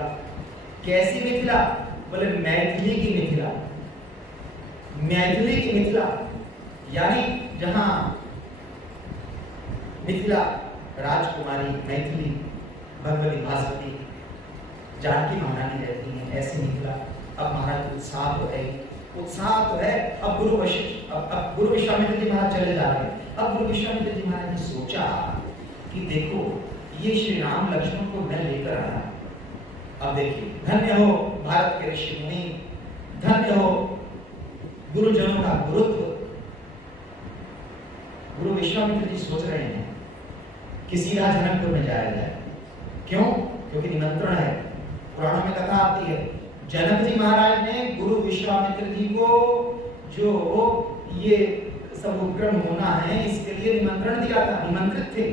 मिथिला। कैसी मिथिला? बोले मैथिली की मिथिला। मैथिली की मिथिला यानी जहां मिथिला राजकुमारी मैथिली भगवती भास्वती जानकी महारानी रहती हैं, ऐसी मिथिला। अब महाराज उत्साह तो है, उत्साह तो है। अब गुरु विश्वामित्र जी महाराज चले जा रहे हैं। अब गुरु विश्वामित्र जी महाराज ने सोचा कि देखो ये श्री राम लक्ष्मण को मैं लेकर आया। अब देखिए, धन्य हो भारत के ऋषि मुनि, धन्य हो गुरुजनों का गुरुत्व। गुरु विश्वामित्र जी सोच रहे हैं कि सीधा जनकपुर में जाया जाए। क्यों? क्योंकि निमंत्रण है। पुराणों में कथा आती है, जनक जी महाराज ने गुरु विश्वामित्र जी को जो ये सब उपक्रम होना है इसके लिए निमंत्रण दिया था, निमंत्रित थे।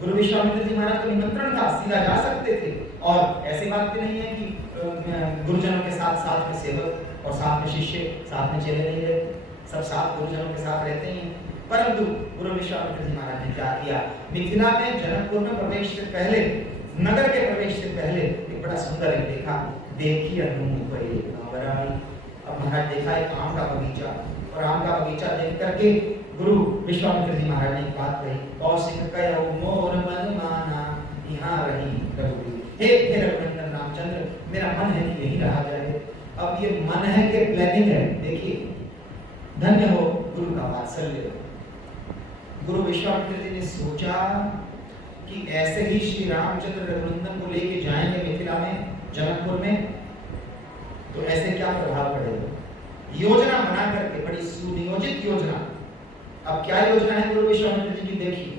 गुरु विश्वामित्र जी महाराज को निमंत्रण था, सीधा जा सकते थे। और ऐसी बात भी नहीं है कि गुरुजनों के साथ साथ में सेवक और साथ में शिष्य, साथ में चले नहीं रहते, सब साथ गुरुजनों के साथ रहते ही। परंतु गुरु विश्वामित्र जी महाराज ने क्या किया, मिथिला में जनकपुर में प्रवेश से पहले, नगर के प्रवेश से पहले एक बड़ा सुंदर एक देखा, देखी अनुपई अवराई। अब महाराज देखा एक आम का बगीचा, और आम का बगीचा देख करके गुरु विश्वामित्र जी महाराज ने एक बात कही, कौशिक कयो मोर मन माना यहाँ रही रघुवीर। हे रघुनंदन रामचंद्र, मेरा मन है कि यही रहा जाए। अब ये मन है कि प्लानिंग है? देखिए, धन्य हो गुरु का वात्सल्य। गुरु विश्वामित्र जी ने सोचा कि ऐसे ही श्री रामचंद्र रघुनंदन को लेके जाएंगे मिथिला में, जनकपुर में, तो ऐसे क्या प्रभाव पड़ेगा। योजना बना करके, बड़ी सुनियोजित योजना। अब क्या योजना है गुरु विश्वामित्र जी की? देखिए,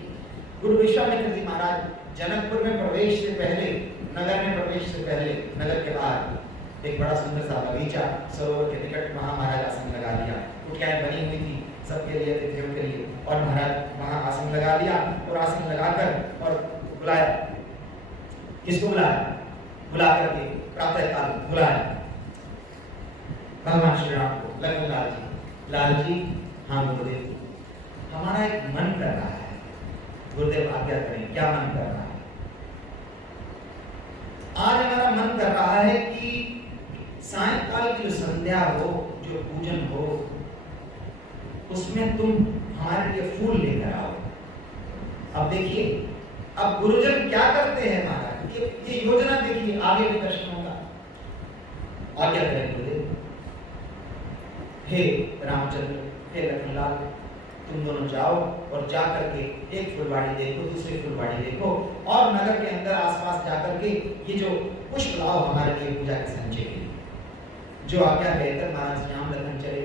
गुरु विश्वामित्र जी महाराज जनकपुर में प्रवेश से पहले, नगर में प्रवेश से पहले, नगर के बाहर एक बड़ा सुंदर सा बगीचा, सरोवर के निकट वहां महाराज आसन लगा लिया। कुटियाएं बनी हुई थी सबके लिए, अतिथियों के लिए, और महाराज वहां आसन लगा लिया। और आसन लगाकर और बुलाया, किसको बुलाया? बुला करके प्रातः काल बुलाया भगवान श्री राम को, लक्ष्मण लाल जी। लाल जी, हाँ गुरुदेव, हमारा एक मन कर रहा है। गुरुदेव आज्ञा करें, क्या मन कर रहा है? आज हमारा मन कर रहा है कि सायंकाल की जो संध्या हो, जो पूजन हो, उसमें तुम हमारे लिए फूल लेकर आओ। अब देखिए, अब गुरुजन क्या करते हैं महाराज, ये योजना देखिए, आगे भी दर्शन होगा। आज्ञा करें गुरुदेव। हे रामचंद्र, हे लखनलाल, तुम दोनों जाओ और जा करके एक फुलवाड़ी देखो, दूसरी फुलवाड़ी देखो, और नगर के अंदर आसपास जा करके ये जो पुष्प लाओ हमारे लिए पूजा के संचय के लिए। जो आज्ञा कहकर महाराज राम लखन चले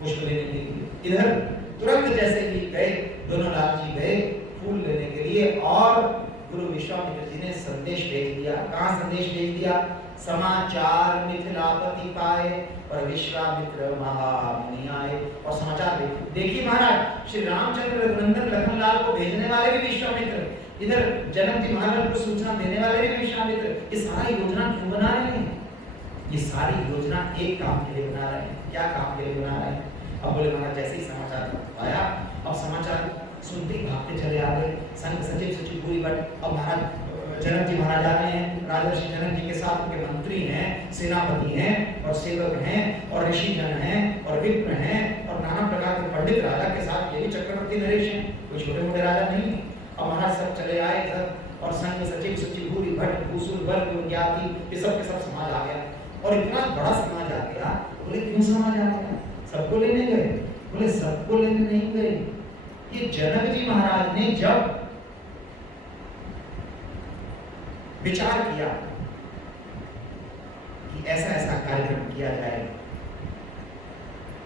पुष्प लेने के लिए। इधर तुरंत जैसे ही गए, दोनों लाल जी गए फूल लेने के लिए, और गुरु विश्वामित्र जी ने संदेश भेज दिया। कहाँ संदेश भेज दिया? समाचार मिथिलापति पाए और विश्वामित्र महामुनि आए। और समाचार देखिए महाराज, श्री रामचंद्र रघुनंदन लखनलाल को भेजने वाले भी विश्वामित्र, इधर जनक जी महाराज को सूचना देने वाले भी विश्वामित्र। ये सारी योजना क्यों बना रहे हैं? ये सारी योजना एक काम के लिए बना रहे हैं। क्या काम के लिए बना रहे हैं? अब बोले महाराज जैसे ही समाचार आया, अब समाचार सुनते ही भागते चले आ गए। संघ सचिव सचिव पूरी बट। अब महाराज जनक जी महाराज आ रहे हैं, राजर्षि जनक जी के साथ उनके मंत्री हैं, सेनापति हैं, और सेवक हैं, और ऋषि जन हैं, और विप्र हैं, और नाना प्रकार के पंडित राजा के साथ ये भी चक्रवर्ती नरेश हैं, कोई छोटे मोटे राजा नहीं। अब महाराज सब चले आए सब, और संघ सचिव सचिव पूरी भट्ट भूसुर वर्ग ज्ञाति, ये सब के सब समाज आ गया। और इतना बड़ा समाज आ गया। बोले क्यों समाज आ गया? सबको लेने गए? बोले सबको लेने नहीं गए। ये जनक जी महाराज ने जब विचार किया कि ऐसा ऐसा कार्यक्रम किया जाए,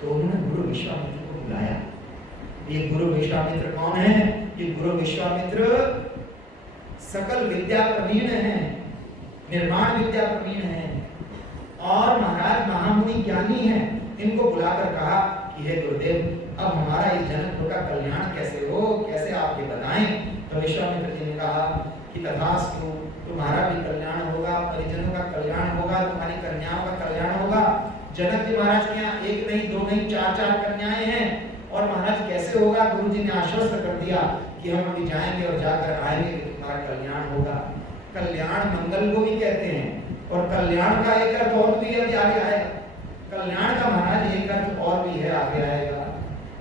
तो उन्होंने गुरु विश्वामित्र को बुलाया। ये गुरु विश्वामित्र कौन है? ये गुरु विश्वामित्र सकल विद्या प्रवीण हैं, निर्माण विद्या प्रवीण हैं, और महाराज महामुनि ज्ञानी हैं। इनको बुलाकर कहा कि हे गुरुदेव, अब हमारा इस जनकपुर का कल्याण कैसे हो, कैसे आप ये बताएं। तो विश्वामित्र जी ने कहा कि तथास्तु, तुम्हारा भी कल्याण होगा, परिजनों का कल्याण होगा, तुम्हारी कन्याओं का कल्याण होगा। जनक जी महाराज के यहाँ एक नहीं, दो नहीं, चार चार कन्याएं हैं। और महाराज कैसे होगा? गुरु जी ने आश्वस्त कर दिया कि हम अभी जाएंगे और जाकर आएंगे, तुम्हारा कल्याण होगा। कल्याण मंगल को भी कहते हैं। और कल्याण का एक अर्थ और भी अभी आगे आएगा। कल्याण का महाराज एक अर्थ और भी है, आगे आएगा।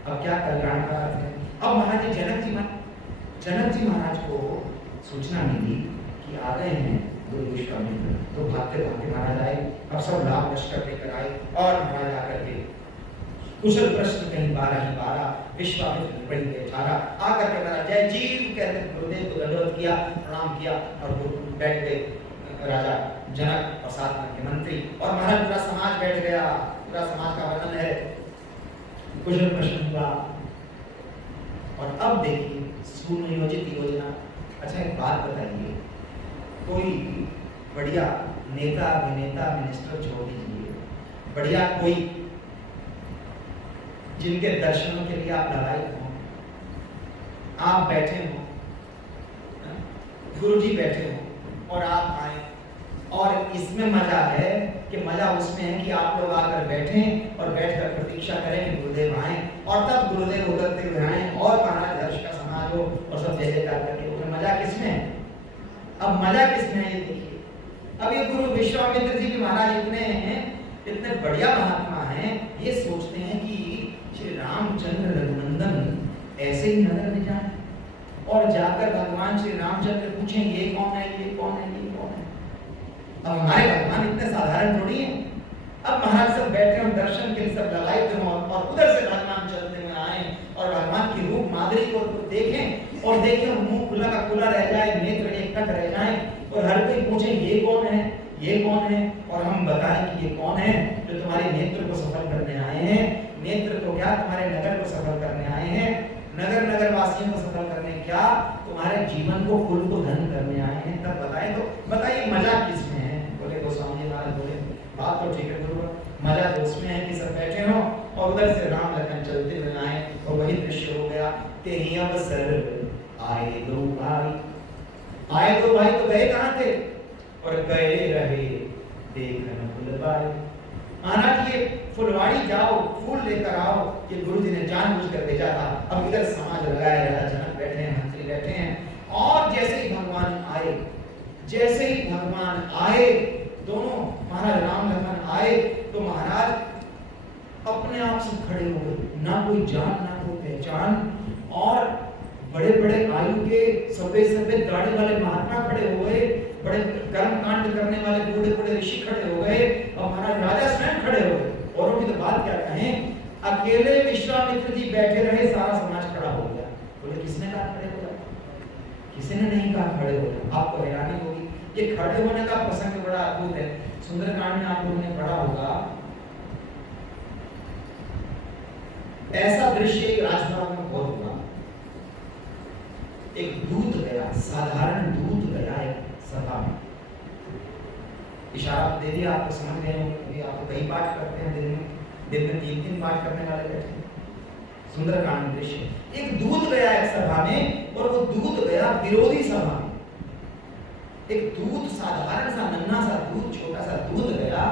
अब क्या कल्याण का अर्थ है? अब महाराज जनक जी महाराज को सूचना मिली कि आ गए हैं गुरु विश्वामित्र। तो भागते भागते महाराज आए। अब सब लाभ लश्कर लेकर आए और महाराज आकर के कुशल प्रश्न कहीं 12 ही 12, विश्वामित्र बड़ी बेचारा आकर के महाराज जय जीव कहते गुरुदेव को दंडवत किया, प्रणाम किया और बैठ गए राजा जनक और साथ में के मंत्री। और महाराज पूरा समाज बैठ गया। पूरा समाज का वर्णन है, कुशल प्रश्न हुआ। और अब देखिए सुनियोजित योजना। अच्छा एक बात बताइए, कोई बढ़िया नेता अभिनेता मिनिस्टर छोड़ दीजिए, बढ़िया कोई जिनके दर्शनों के लिए आप ललायत हो, आप बैठे हो, गुरुजी बैठे हो और आप आए, और इसमें मजा है कि मजा उसमें है कि आप लोग आकर बैठें और बैठकर प्रतीक्षा करें कि गुरुदेव आए, और तब गुरुदेव उतरते हुए आए और महाराज दर्श का समाज हो और सब जय जयकार करके। मजा किसमें है? अब मजा किसमें है ये देखिए। अब ये गुरु विश्वामित्र जी भी महाराज इतने बढ़िया महात्मा हैं, ये सोचते हैं कि श्री रामचंद्र रघुनंदन ऐसे ही नगर में जाए और जाकर भगवान श्री रामचंद्र पूछें ये कौन है, ये कौन है, ये कौन है। अब हमारे भगवान इतने साधारण थोड़ी हैं। अब महाराज सब बैठे हम दर्शन के लिए सब ललायत हों और उधर से भगवान चलते हुए आए और भगवान की रूप माधुरी को देखें और देखें मुंह खुला का खुला रह जाए, नेत्र एकटक रह जाए और हर कोई पूछे ये कौन है, ये कौन है, और हम बताएं कि ये कौन है जो तुम्हारे नेत्र को सफल करने आए हैं। नेत्र को क्या, तुम्हारे नगर को सफल करने आए हैं। नगर नगर वासियों को सफल करने क्या, तुम्हारे जीवन को कुल को धन करने आए हैं। तब बताएं तो बताइए मजा किसमें है? बोले गोस्वामी महाराज बोले बात तो ठीक है गुरु, मजा तो उसमें है कि सब बैठे हो और उधर से राम लखन चलते हुए आए और वही दृश्य हो गया। तेरी अवसर आए दो भाई, आए दो भाई तो गए कहां थे और गए रहे देखन फुलवाड़ी। महाराज ये फुलवाड़ी जाओ, फूल लेकर आओ, ये गुरुजी ने जानबूझकर भेजा था। अब इधर समाज लगाया रहा, जनक बैठे हैं, मंत्री बैठे हैं, और जैसे ही भगवान आए, जैसे ही भगवान आए, दोनों महाराज राम लखन आए तो महाराज अपने आप से खड़े हो गए, ना कोई जान ना कोई पहचान, और बड़े बड़े आयु के सफेद सफेद दाढ़ी वाले महात्मा खड़े हो गए, बड़े कर्म कांड करने वाले बूढ़े बूढ़े ऋषि खड़े हो गए, और महाराज राजा स्वयं खड़े हो गए। औरों की तो बात क्या कहें, अकेले विश्वामित्र जी बैठे रहे, सारा समाज खड़ा हो गया। बोले किसने कहा खड़े हो जाओ? किसी ने नहीं कहा खड़े हो जाओ। आपको हैरानी होगी, ये खड़े होने का प्रसंग बड़ा अद्भुत है। सुंदरकांड में आप लोगों ने पढ़ा होगा, ऐसा दृश्य एक राजभवन में बहुत हुआ। एक दूत गया, साधारण दूत गया एक सभा में। इशारा दे दिया, आपको समझ गए होंगे, आप तो कई पाठ करते हैं दिन में 3 पाठ करने वाले बैठे। सुंदरकांड दृश्य, एक दूत गया एक सभा में, और वो दूत गया विरोधी सभा में। एक दूत साधारण सा नन्हा सा दूत, छोटा सा दूत गया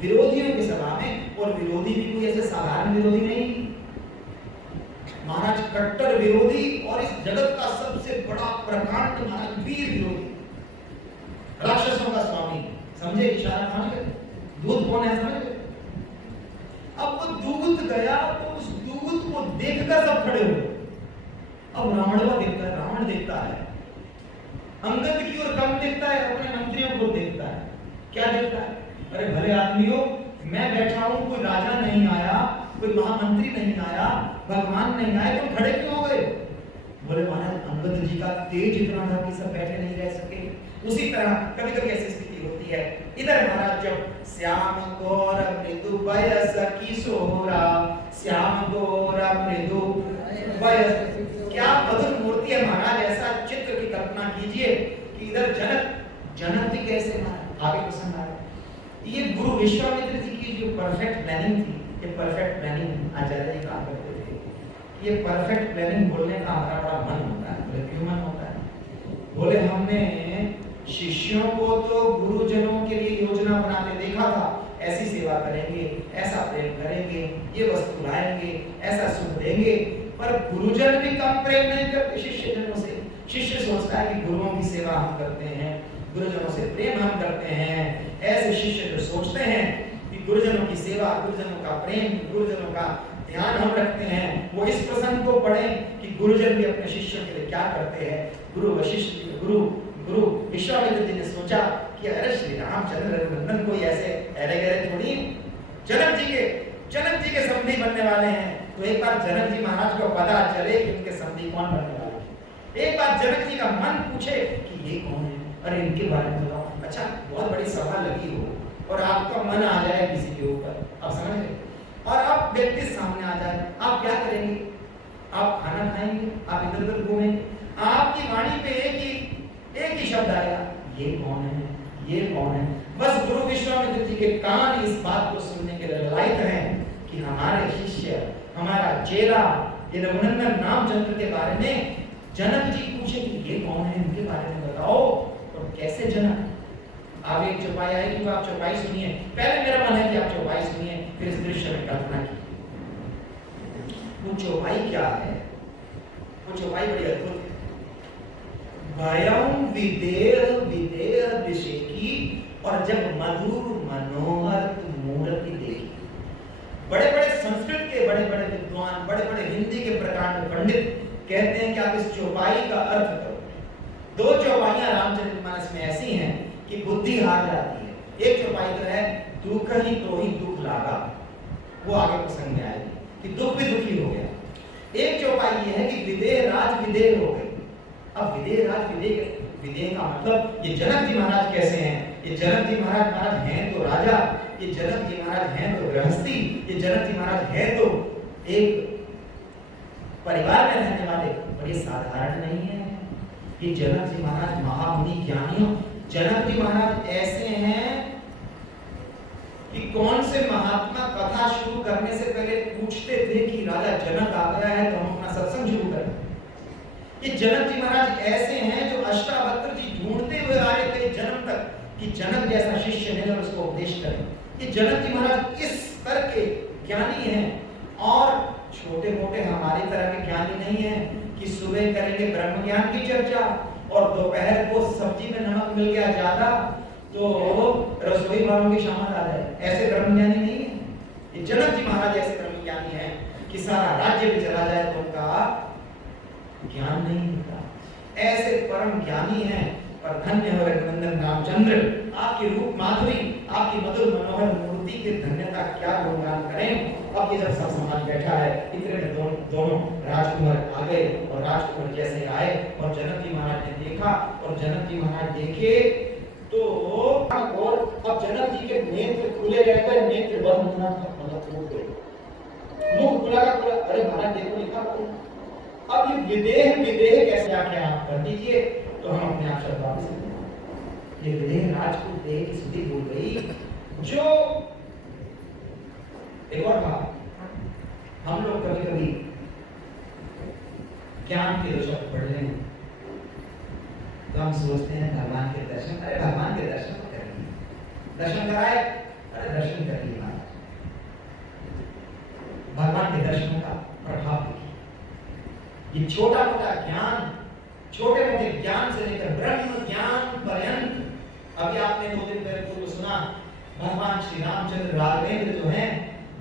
विरोधियों की सभा में, और विरोधी भी कोई ऐसे साधारण विरोधी नहीं, महाराज कट्टर विरोधी, और इस जगत का सबसे बड़ा प्रकांड महाराज वीर विरोधी, राक्षसों का स्वामी। समझे इशारा? समझ गए दूत कौन है? समझ गए? अब वो दूत गया तो उस दूत को देखकर सब खड़े हुए। अब रावणवा देखता है, रावण देखता है, अंगद की ओर कम देखता है, अपने मंत्रियों को देखता है। क्या देखता है? अरे भले आदमियों, मैं बैठा हूं, कोई राजा नहीं आया, कोई महामंत्री नहीं आया, भगवान नहीं आए, तुम खड़े क्यों हो गए? बोले महाराज अंगद जी का तेज इतना था कि सब बैठे नहीं रह सके। उसी तरह कभी कभी ऐसी स्थिति होती है। इधर महाराज जब श्याम गौर मृदु वयस किशोरा, श्याम गौर मृदु वयस, क्या मधुर मूर्ति है महाराज। ऐसा चित्र की कल्पना कीजिए कि इधर जनक भी कैसे महाराज आगे प्रसन्न आ रहे। ये गुरु विश्वामित्र जी की जो परफेक्ट प्लानिंग थी, ये परफेक्ट प्लानिंग आचार्य जी कहा करते थे। ये परफेक्ट प्लानिंग बोलने का हमारा बड़ा मन होता है। बोले क्यों मन होता है? बोले हमने शिष्यों को तो गुरुजनों के लिए योजना बनाते देखा था, ऐसी सेवा करेंगे, ऐसा प्रेम करेंगे, ये वस्तु लाएंगे, ऐसा सुख देंगे, पर गुरुजन भी कम प्रेम नहीं करते शिष्य जनों से। शिष्य सोचता है कि गुरुओं की सेवा हम करते हैं गुरुजनों से प्रेम हम करते हैं, ऐसे शिष्य जो सोचते हैं कि गुरुजनों की सेवा, गुरुजनों का प्रेम, गुरुजनों का ध्यान हम रखते हैं, वो इस प्रसंग को पढ़ें कि गुरुजन भी अपने शिष्यों के लिए क्या करते हैं। गुरु विश्वामित्र जी ने सोचा कि अरे श्री रामचंद्र रघुनंदन कोई ऐसे अरे गहरे थोड़ी जनक जी के संधि बनने वाले हैं, तो एक बार जनक जी महाराज को पता चले कि उनके संधि कौन बनने वाले हैं। एक बार जनक जी का मन पूछे कि ये कौन है, अरे इनके बारे में बताओ। अच्छा, बहुत बड़ी सभा लगी हो और आपका मन आ जाए किसी के ऊपर, आप समझ रहे, और अब व्यक्ति सामने आ जाए, आप क्या करेंगे? आप खाना खाएंगे, आप इधर उधर घूमेंगे, आपकी वाणी पे एक ही शब्द आएगा, ये कौन है, ये कौन है। बस गुरु विश्वामित्र जी के कान इस बात को सुनने के लिए लायक हैं कि हमारे शिष्य, हमारा चेला ये रघुनंदन रामचंद्र के बारे में जनक जी पूछे कि ये कौन है, इनके बारे में बताओ। और कैसे जनक, आप एक चौपाई आएगी तो आप चौपाई सुनिए, पहले मेरा मन है कि आप चौपाई सुनिए, फिर इस दृश्य में कल्पना कीजिए। वो चौपाई क्या है? वो चौपाई बड़ी अद्भुत है। भयं विदेह विदेह विषेकी, और जब मधुर मनोहर मूर्ति देखी। बड़े बड़े संस्कृत के बड़े बड़े विद्वान, बड़े बड़े हिंदी के प्रकांड पंडित कहते हैं कि आप इस चौपाई का अर्थ करो। दो चौपाइयां रामचरितमानस में ऐसी हैं कि बुद्धि हार जाती है। एक चौपाई तो है दुख ही तो ही दुख लागा, वो आगे प्रसंग में आएगी कि दुख भी दुखी हो गया। एक चौपाई ये है कि विदेह राज विदेह हो गई। अब विदेह राज विदेह का मतलब ये जनक जी महाराज कैसे हैं? ये जनक जी महाराज हैं तो राजा, ये जनक जी महाराज हैं तो गृहस्थी, ये जनक जी महाराज हैं तो एक परिवार में रहने वाले, और ये साधारण नहीं है। ये जनक जी महाराज महामुनि ज्ञानी, जनक जी महाराज ऐसे हैं कि कौन से महात्मा कथा शुरू करने से पहले पूछते थे कि राजा जनक आ गया है तो हम अपना सत्संग शुरू करें। ये जनक जी महाराज ऐसे हैं जो अष्टावक्र जी ढूंढते हुए आए थे जन्म तक कि जनक जैसा शिष्य मिले और उसको उपदेश करें। ये जनक जी महाराज इस स्तर के ज्ञानी हैं, और छोटे मोटे हमारी तरह के ज्ञानी नहीं हैं कि सुबह करेंगे ब्रह्म ज्ञान की चर्चा और दोपहर को सब्जी में नमक मिल गया ज्यादा तो रसोई वालों की शामत आ जाए, ऐसे ब्रह्मज्ञानी नहीं है। ये जनक जी महाराज ऐसे ब्रह्मज्ञानी हैं कि सारा राज्य भी चला जाए तो उनका ज्ञान नहीं मिलता। ऐसे परम ज्ञानी हैं, पर धन्य हो रघुनंदन रामचंद्र, आपकी रूप माधुरी, आपकी मधुर मनोहर मूर्ति की धन्यता क्या गुणगान करें। अब ये जब सब समाज बैठा है, इतने में दोनों राजकुमार आ गए, और राजकुमार जैसे आए और जनक जी महाराज ने देखा, और जनक जी महाराज देखे तो और अब जनक जी के नेत्र खुले रह गए, नेत्र बंद होना था, मतलब टूट गए, मुख खुला का खुला। अरे महाराज देखो लिखा, अब ये विदेह विदेह कैसे आके आप कर दीजिए तो हम अपने आप शब्द वापस ये विदेह राजपूत देह की सुधि भूल गई। जो एक और बात, हम लोग कभी कभी ज्ञान के शब्द पढ़ लें तो हम सोचते हैं भगवान के दर्शन, अरे भगवान के दर्शन तो करेंगे, दर्शन कराए, अरे दर्शन करिए महाराज, भगवान के दर्शन का प्रभाव देखिए। ये छोटा मोटा ज्ञान, छोटे मोटे ज्ञान से लेकर ब्रह्म ज्ञान पर्यंत, अभी आपने 2 दिन पहले पूर्व सुना, भगवान श्री रामचंद्र राघवेंद्र जो हैं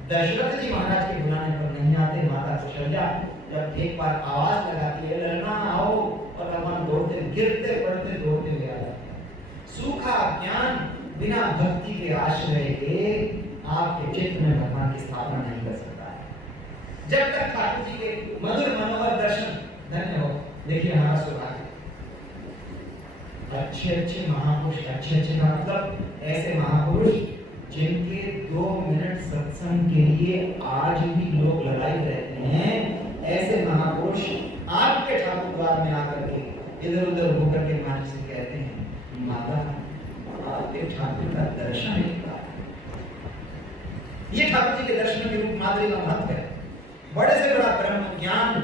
दशरथ जी महाराज के बुलाने पर नहीं आते, माता कौशल्या जब एक बार आवाज लगाती है ललना आओ, और भगवान दौड़ते गिरते पड़ते दौड़ते हुए आ जाते हैं। सूखा ज्ञान बिना भक्ति के आश्रय के आपके चित्त में भगवान की स्थापना नहीं कर सकता है। जब तक ठाकुर जी के मधुर मनोहर दर्शन, धन्य हो, देखिए हमारा सौभाग्य, अच्छे महापुरुष, अच्छे का मतलब ऐसे महापुरुष जिनके 2 मिनट सत्संग के लिए आज भी लोग लगाए रहते हैं, ऐसे महापुरुष आपके ठाकुर द्वार में आकर के इधर उधर होकर के मान से कहते हैं माता आपके ठाकुर का दर्शन है। ये ठाकुर जी के दर्शन के रूप माधुरी का महत्व है। बड़े से बड़ा ब्रह्म ज्ञान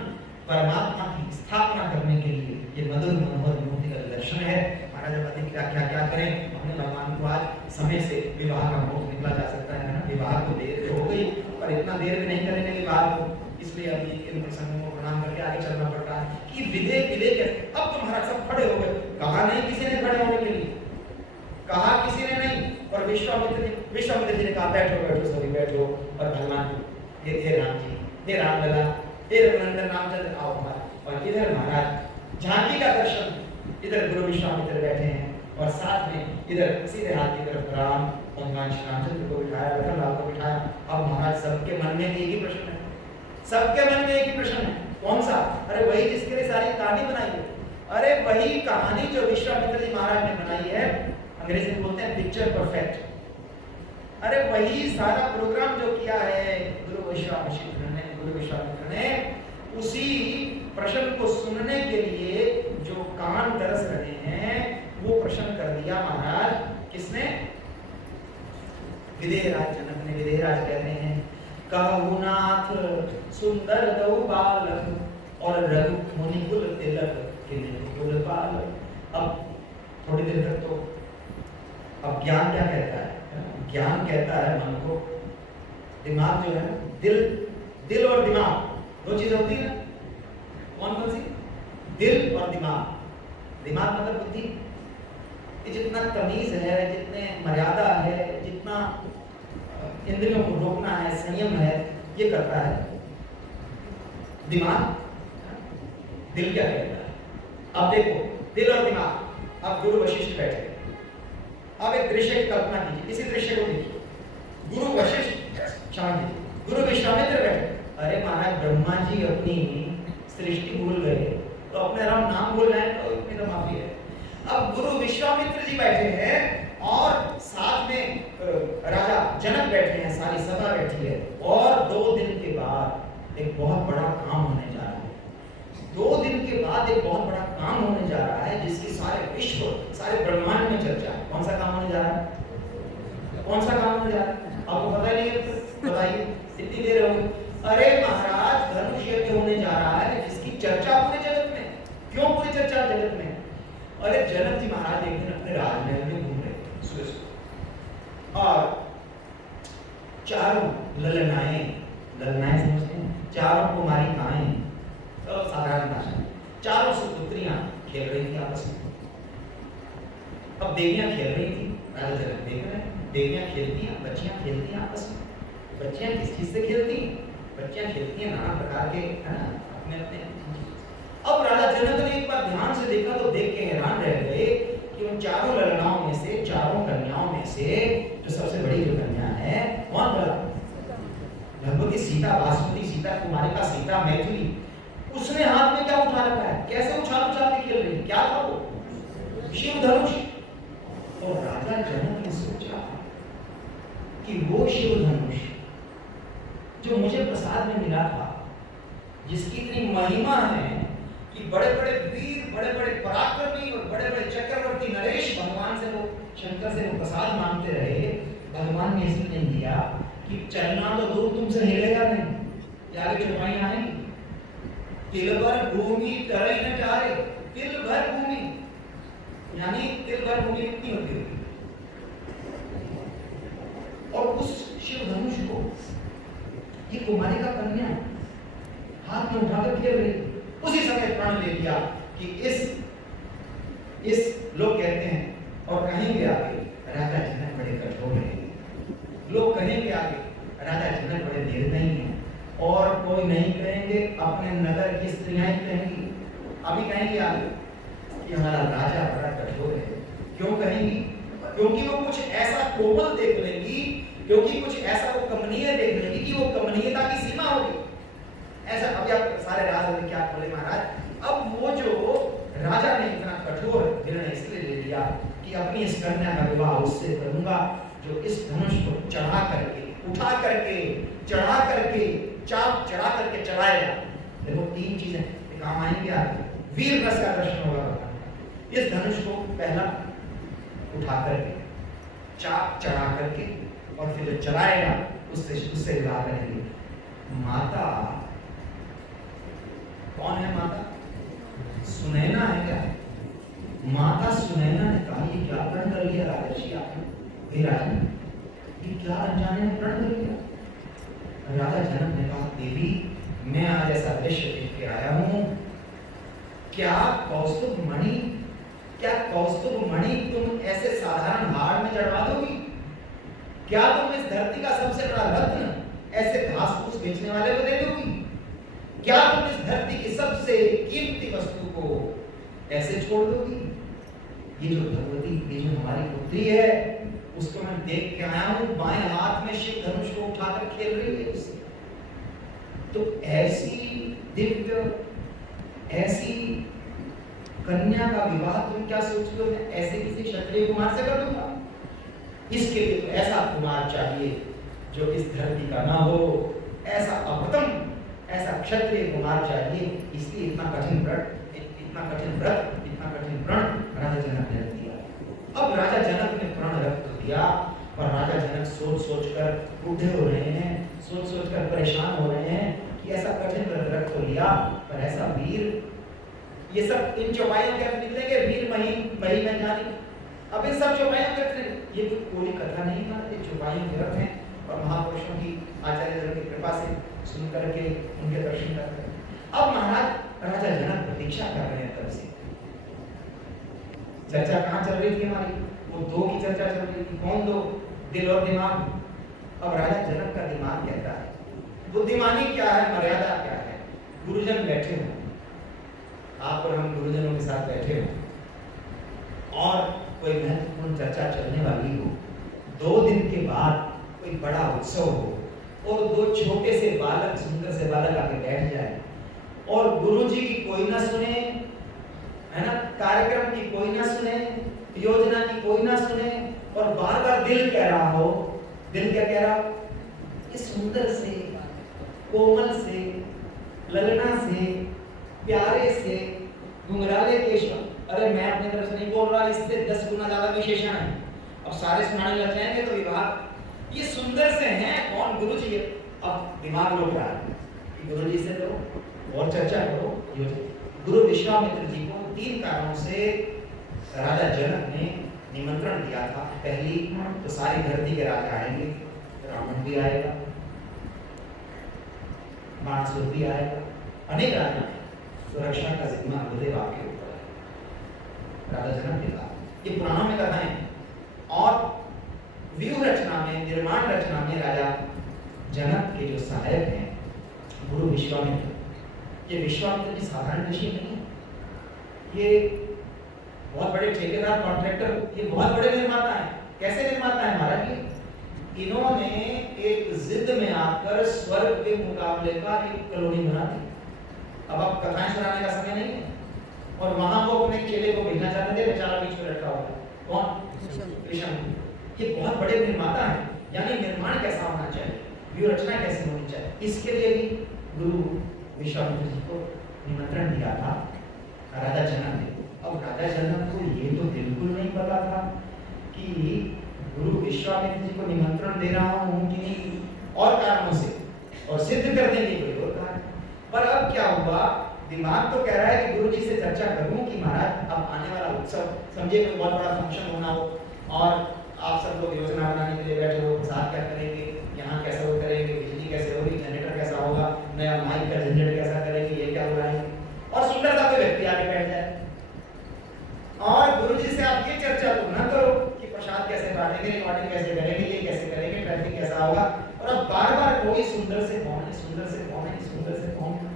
परमात्मा की स्थापना करने के लिए ये मधुर मनोहर मूर्ति का दर्शन है। महाराज बताते क्या करें, हमने भगवान को आज समय से विवाह का मुहूर्त निकला जा सकता है ना, विवाह को देर हो गई पर इतना देर भी नहीं करेंगे विवाह को, इसलिए अभी इन प्रसंगों को प्रणाम करके आगे चलना पड़ता है कि विदेह विदेह। अब तो महाराज सब खड़े हो गए, कहा नहीं किसी ने खड़े होने के लिए, कहा किसी ने नहीं। और विश्वामित्र जी ने कहा बैठो बैठो सभी बैठो। और भगवान ये थे राम जी, हे राम लला, हे रघुनंदन रामचंद्र आओ हमारा। और इधर महाराज झांकी का दर्शन, इधर गुरु विश्वामित्र बैठे हैं और साथ में इधर सीधे हाथ की तरफ राम भगवान श्री रामचंद्र को बिठाया, लखनलाल को बिठाया। अब महाराज सबके मन में एक ही प्रश्न है, सबके मन में एक ही प्रश्न है, कौन सा? अरे वही जिसके लिए सारी कहानी बनाई है, अरे वही कहानी जो विश्वामित्र जी महाराज ने बनाई है, अंग्रेजी में बोलते हैं पिक्चर परफेक्ट। अरे वही सारा प्रोग्राम जो किया है गुरु विश्वामित्र ने, उसी प्रश्न को सुनने के लिए जो कान तरस रहे हैं वो प्रश्न कर दिया महाराज। किसने? विदेहराज जनक ने। विदेहराज कहते हैं कहु नाथ सुंदर दो बालक और रघु मुनि कुल तिलक कुल बालक। अब थोड़ी देर तक तो अब ज्ञान क्या कहता है? ज्ञान कहता है मन को, दिमाग जो है दिल और दिमाग दो चीजें होती है ना, कौन कौन सी? दिल और दिमाग। दिमाग मतलब बुद्धि, कि जितना तमीज है, जितने मर्यादा है, जितना इंद्रियों को रोकना है, संयम है, ये करता है दिमाग। दिल क्या कहता है? अब देखो दिल और दिमाग। अब गुरु वशिष्ठ बैठे, अब एक दृश्य की कल्पना कीजिए, इसी दृश्य को देखिए। गुरु वशिष्ठ, क्षमा कीजिए, गुरु विश्वामित्र बैठे। अरे महाराज ब्रह्मा जी अपनी सृष्टि भूल गए तो अपने राम नाम भूल जाए तो इतनी तो माफी है। अब गुरु विश्वामित्र जी बैठे हैं और साथ में राजा जनक बैठे हैं, सारी सभा बैठी है। और 2 दिन के बाद एक बहुत बड़ा काम होने जा रहा है। 2 दिन के बाद एक बहुत बड़ा काम होने जा रहा है जिसकी सारे विश्व, सारे ब्रह्मांड में चर्चा है। कौन सा काम होने जा रहा है? कौन सा काम होने जा रहा है? आपको पता नहीं है? बताइए, इतनी देर हो गई। अरे महाराज धनुष यज्ञ होने जा रहा है जिसकी चर्चा पूरे जगत में। क्यों पूरी चर्चा जगत में? अरे जनक जी महाराज एक दिन अपने राजमहल में घूम रहे थे सुबह सुबह, और चारों ललनाएं समझते हैं, चारों कुमारिकाएं, तो साधारण भाषा में चारों सुपुत्रियां खेल रही थी आपस में। अब देवियां खेल रही थी, राजा जनक देख रहे हैं, देवियां खेलती हैं, बच्चियां खेलती हैं आपस में। बच्चियां किस चीज से खेलती हैं? बच्चियां खेलती हैं नाना प्रकार के, है ना, अपने। अब राजा जनक ने एक बार ध्यान से देखा तो देख के हैरान रह गए कि उन चारों ललनाओं में से, चारों कन्याओं में से जो सबसे बड़ी जो कन्या है कौन बोला? भगवती सीता, बासुमती सीता, कुमारिका सीता, मैथिली। उसने हाथ में क्या उठा रखा है? कैसे उछाल उछाल के खेल रही है? क्या था वो? शिव धनुष। और राजा जनक ने सोचा कि वो शिव धनुष जो मुझे प्रसाद में मिला था, जिसकी इतनी महिमा है कि बड़े बड़े वीर, बड़े बड़े पराक्रमी और बड़े बड़े चक्रवर्ती नरेश भगवान से, वो शंकर से वो प्रसाद मांगते रहे, भगवान ने इसलिए नहीं दिया कि चलना तो दूर तुमसे हिलेगा नहीं, आगे चौपाई आएंगी। तिल भर भूमि तरई न चारे, तिल भर भूमि, यानी तिल भर भूमि कितनी होती है? और उस शिव धनुष को ये कुमारिका कन्या हाथ में उठाकर खेल रही, उसी समय प्रण ले लिया कि इस लोग कहते हैं और कहेंगे आगे राजा जनक बड़े कठोर हैं, लोग कहेंगे आगे राजा जनक बड़े निर्दयी हैं, और कोई नहीं कहेंगे, अपने नगर की स्त्रियां कहेंगी, अभी कहेंगे आगे कि हमारा राजा बड़ा कठोर है। क्यों कहेंगी? क्योंकि वो कुछ ऐसा कोमल देख लेंगी, क्योंकि कुछ ऐसा वो कमनीय देख लेंगी कि वो कमनीयता की सीमा होगी। ऐसा अभी आप सारे राज में क्या बोले महाराज? अब वो जो राजा ने इतना कठोर निर्णय इसलिए ले लिया कि अपनी इस कन्या का विवाह उससे करूंगा जो इस धनुष को चढ़ा करके, उठा करके, चढ़ा करके, चाप चढ़ा करके चढ़ाएगा। देखो 3 चीजें काम आएंगे आगे, वीर रस का दर्शन होगा। इस धनुष को पहला उठा करके, चाप चढ़ा करके, और फिर जो चलाएगा उससे विवाह करेंगे। माता कौन है? माता सुनैना है क्या? माता सुनैना ने कहा ये क्या प्रण कर लिया राजर्षि आपने? ये क्या अनजाने में प्रण कर लिया? राजा जनक ने कहा देवी मैं आज ऐसा दृश्य देख के आया हूं, क्या कौस्तुभ मणि, क्या कौस्तुभ मणि तुम ऐसे साधारण हार में जड़वा दोगी? क्या तुम इस धरती का सबसे बड़ा रत्न ऐसे घास फूस बेचने वाले को दे दोगी? क्या तुम इस धरती की सबसे कीमती वस्तु को ऐसे छोड़ दोगी? ये जो भगवती, ये जो हमारी पुत्री है, उसको मैं देख के आया हूं, बाएं हाथ में शिव धनुष को उठाकर खेल रही है उससे। तो ऐसी दिव्य, ऐसी कन्या का विवाह तुम क्या सोचते हो मैं ऐसे किसी क्षत्रिय कुमार से कर दूंगा? इसके लिए तो ऐसा कुमार चाहिए जो इस धरती का ना हो, ऐसा अपतम, ऐसा क्षत्रिय कुमार चाहिए। इसलिए इतना कठिन व्रत, इतना कठिन प्रण राजा जनक ने रख दिया। अब राजा जनक ने प्रण रख दिया और राजा जनक सोच सोच कर बूढ़े हो रहे हैं, सोच सोच कर परेशान हो रहे हैं कि ऐसा कठिन व्रत रख तो लिया, पर ऐसा वीर, ये सब इन चौपाइयों के अर्थ निकलेंगे, वीर मही में जानी। अब इन सब चौपाइयों के अर्थ, ये कोई कथा नहीं था, ये चौपाइयों के अर्थ हैं और महापुरुषों की आचार्य की कृपा से सुन करके उनके दर्शन करते हैं। अब महाराज राजा जनक प्रतीक्षा कर रहे हैं तब से। चर्चा कहाँ चल रही थी हमारी? वो दो की चर्चा चल रही थी। कौन दो? दिल और दिमाग। अब राजा जनक का दिमाग कहता है, बुद्धिमानी क्या है, मर्यादा क्या है। गुरुजन बैठे हो, आप और हम गुरुजनों के साथ बैठे हो और कोई महत्वपूर्ण चर्चा चलने वाली हो, 2 दिन के बाद कोई बड़ा उत्सव हो और 2 छोटे से बालक, सुंदर से बालक आके बैठ जाए और गुरुजी की कोई ना सुने, है ना, कार्यक्रम की कोई ना सुने, योजना की कोई ना सुने और बार बार दिल कह रहा हो। दिल क्या कह रहा? इस सुंदर से, कोमल से, ललना से, प्यारे से, घुंघराले केशव, अरे मैं अपनी तरफ से नहीं बोल रहा, इससे 10 गुना ज्यादा विशेषण है। अब सारे सुनाने लग जाएंगे तो विभाग, ये सुंदर से हैं कौन? गुरुजी। अब दिमाग रोक रहा है कि गुरुजी से तो और चर्चा करो। गुरु विश्वामित्र जी को 3 कारणों से राजा जनक ने निमंत्रण दिया था। पहली तो सारी धरती के राजा आएंगे, रावण भी आएगा, बाणासुर भी आएगा, अनेक राजा, सुरक्षा का जिम्मा गुरुदेव आपके ऊपर है। राजा जनक ने कहा, ये पुराणों में कथाएं और व्यूह रचना में, निर्माण रचना में राजा जनक के जो सहायक हैं गुरु विश्वामित्र, ये विश्वामित्र जी साधारण ऋषि नहीं है, ये बहुत बड़े ठेकेदार, कॉन्ट्रैक्टर, ये बहुत बड़े निर्माता हैं। कैसे निर्माता है महाराज? ये इन्होंने एक जिद में आकर स्वर्ग के मुकाबले का एक कॉलोनी बना दी। अब आप कथाएं सुनाने का समय नहीं है और वहां वो अपने चेले को भेजना चाहते थे, बेचारा बीच में लटका हुआ। कौन? कृष्ण। ये बहुत बड़े निर्माता हैं, यानी निर्माण कैसा होना चाहिए, व्यूह रचना कैसे होनी चाहिए, इसके लिए भी गुरु विश्वामित्र जी को निमंत्रण दिया था राजा जनक ने। अब राजा जनक को ये तो बिल्कुल नहीं पता था कि गुरु विश्वामित्र जी को निमंत्रण दे रहा हूं कि नहीं, और कारणों से, और सिद्ध करने के लिए कोई और कारण। पर अब क्या हुआ, दिमाग तो कह रहा है कि गुरु जी से चर्चा करूं कि महाराज अब आने वाला उत्सव, समझिए कोई बहुत बड़ा फंक्शन होना हो और आप सब लोग योजना बनाने के लिए बैठे हो, साथ क्या करेंगे, यहाँ कैसे वो करेंगे, बिजली कैसे होगी, जनरेटर कैसा होगा, नया माइक का झंझट कैसा करेंगे, ये क्या हो रहा है, और सुंदर सा कोई व्यक्ति आके बैठ जाए और गुरुजी से आप ये चर्चा तो ना करो कि प्रसाद कैसे बांटेंगे, रिकॉर्डिंग कैसे करेंगे, ये कैसे करेंगे, ट्रैफिक कैसा होगा, और अब बार बार कोई सुंदर से कौन है, सुंदर से कौन है, सुंदर से कौन है।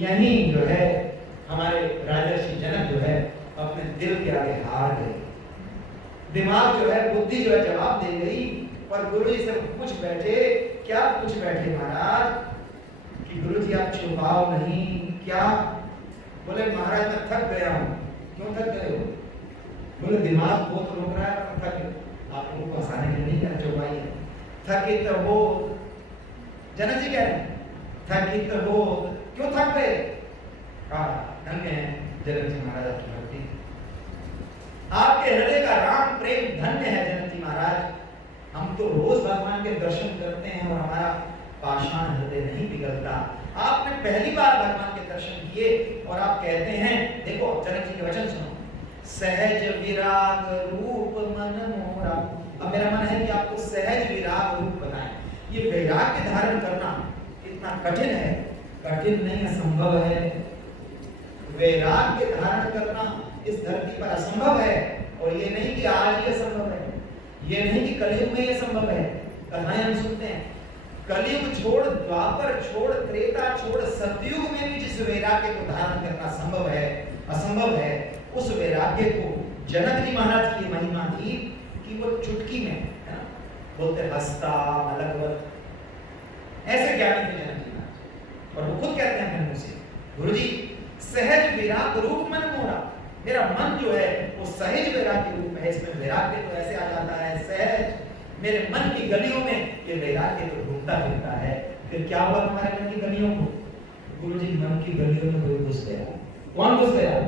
यही जो है हमारे राजर्षि जनक जो है अपने दिल के आगे हार गए। दिमाग जो है, बुद्धि जो है जवाब दे गई और गुरुजी से पूछ बैठे, क्या पूछ बैठे महाराज कि गुरुजी आप छुपाओ नहीं क्या? बोले महाराज मैं थक गया हूँ। क्यों थक गए हो? बोले दिमाग बहुत रोक रहा है, थक गए। आप लोगों को हंसाने के लिए नहीं कहना, चौपाई है। थकित हो, जनक जी कह रहे हैं थकित हो, क्यों थक गए? धन्य है जनक जी महाराज आपकी भक्ति, आपके हृदय का राम प्रेम धन्य है जनक जी महाराज। हम तो रोज भगवान के दर्शन करते हैं और हमारा पाषाण हृदय नहीं पिघलता। आपने पहली बार भगवान के दर्शन किए और आप कहते हैं, देखो जनक जी के वचन सुनो, सहज विराग रूप मन मोरा। अब मेरा मन है कि आपको सहज विराग रूप बनाएं। ये वैराग्य धारण करना इतना कठिन है, कठिन नहीं असंभव है। वैराग्य धारण करना इस धरती पर असंभव है। और ये नहीं कि आज ही असंभव है, ये नहीं कि कलयुग में ये संभव है। कथाएं हम सुनते हैं, कलयुग छोड़, द्वापर छोड़, त्रेता छोड़, सतयुग में भी जिस वैराग्य को धारण करना संभव है, असंभव है, उस वैराग्य को जनक जी महाराज की महिमा थी कि वो चुटकी में, है ना, बोलते हस्ता मलकवत, ऐसे ज्ञानी थे जनक जी महाराज। और वो खुद कहते हैं मुंह से, गुरुजी सहज विराग रूप मन मोरा, मेरा मन जो है वो सहज वैराग्य रूप है, इसमें वैराग्य तो ऐसे आ जाता है सहज, मेरे मन की गलियों में ये वैराग्य तो घूमता फिरता है। फिर क्या हुआ तुम्हारे मन की गलियों को? गुरुजी मन की गलियों में कोई घुस गया। कौन घुस गया?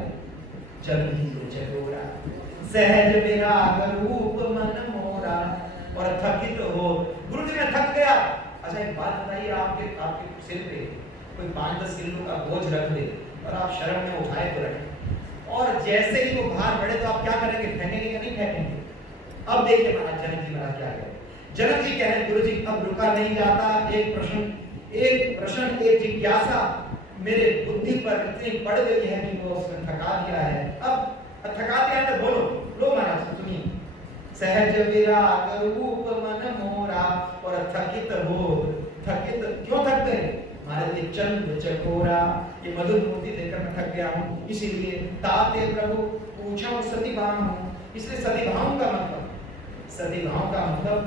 चलती जो चकोरा, सहज विराग रूप मन मोरा और थकित हो। गुरुजी मैं थक गया। अच्छा एक बात बताइए, आपके सिर पे कोई 5-10 किलो का बोझ रख दे और आप शर्म में उठाए तो रखें, और जैसे ही वो भार बढ़े तो आप क्या करेंगे? फेंकेंगे या नहीं फेंकेंगे? अब देखिए महाराज जनक जी महाराज क्या कह रहे हैं। जनक जी कह रहे हैं गुरुजी अब रुका नहीं जाता, एक प्रश्न एक जिज्ञासा मेरे बुद्धि पर इतनी पड़ गई है कि वो उसने थका दिया है। अब थका दिया है तो बोलो, लो महाराज सुनिए। सहज विराग रूप मन मोरा और थकित हो। थकित क्यों थक गए? महाराज ये चंद्र चकोरा, ये मधुर मूर्ति देखकर मैं थक गया हूँ, इसीलिए ताते प्रभु पूछा सती भाव हूँ। इसलिए सती भाव का मतलब, सती भाव का मतलब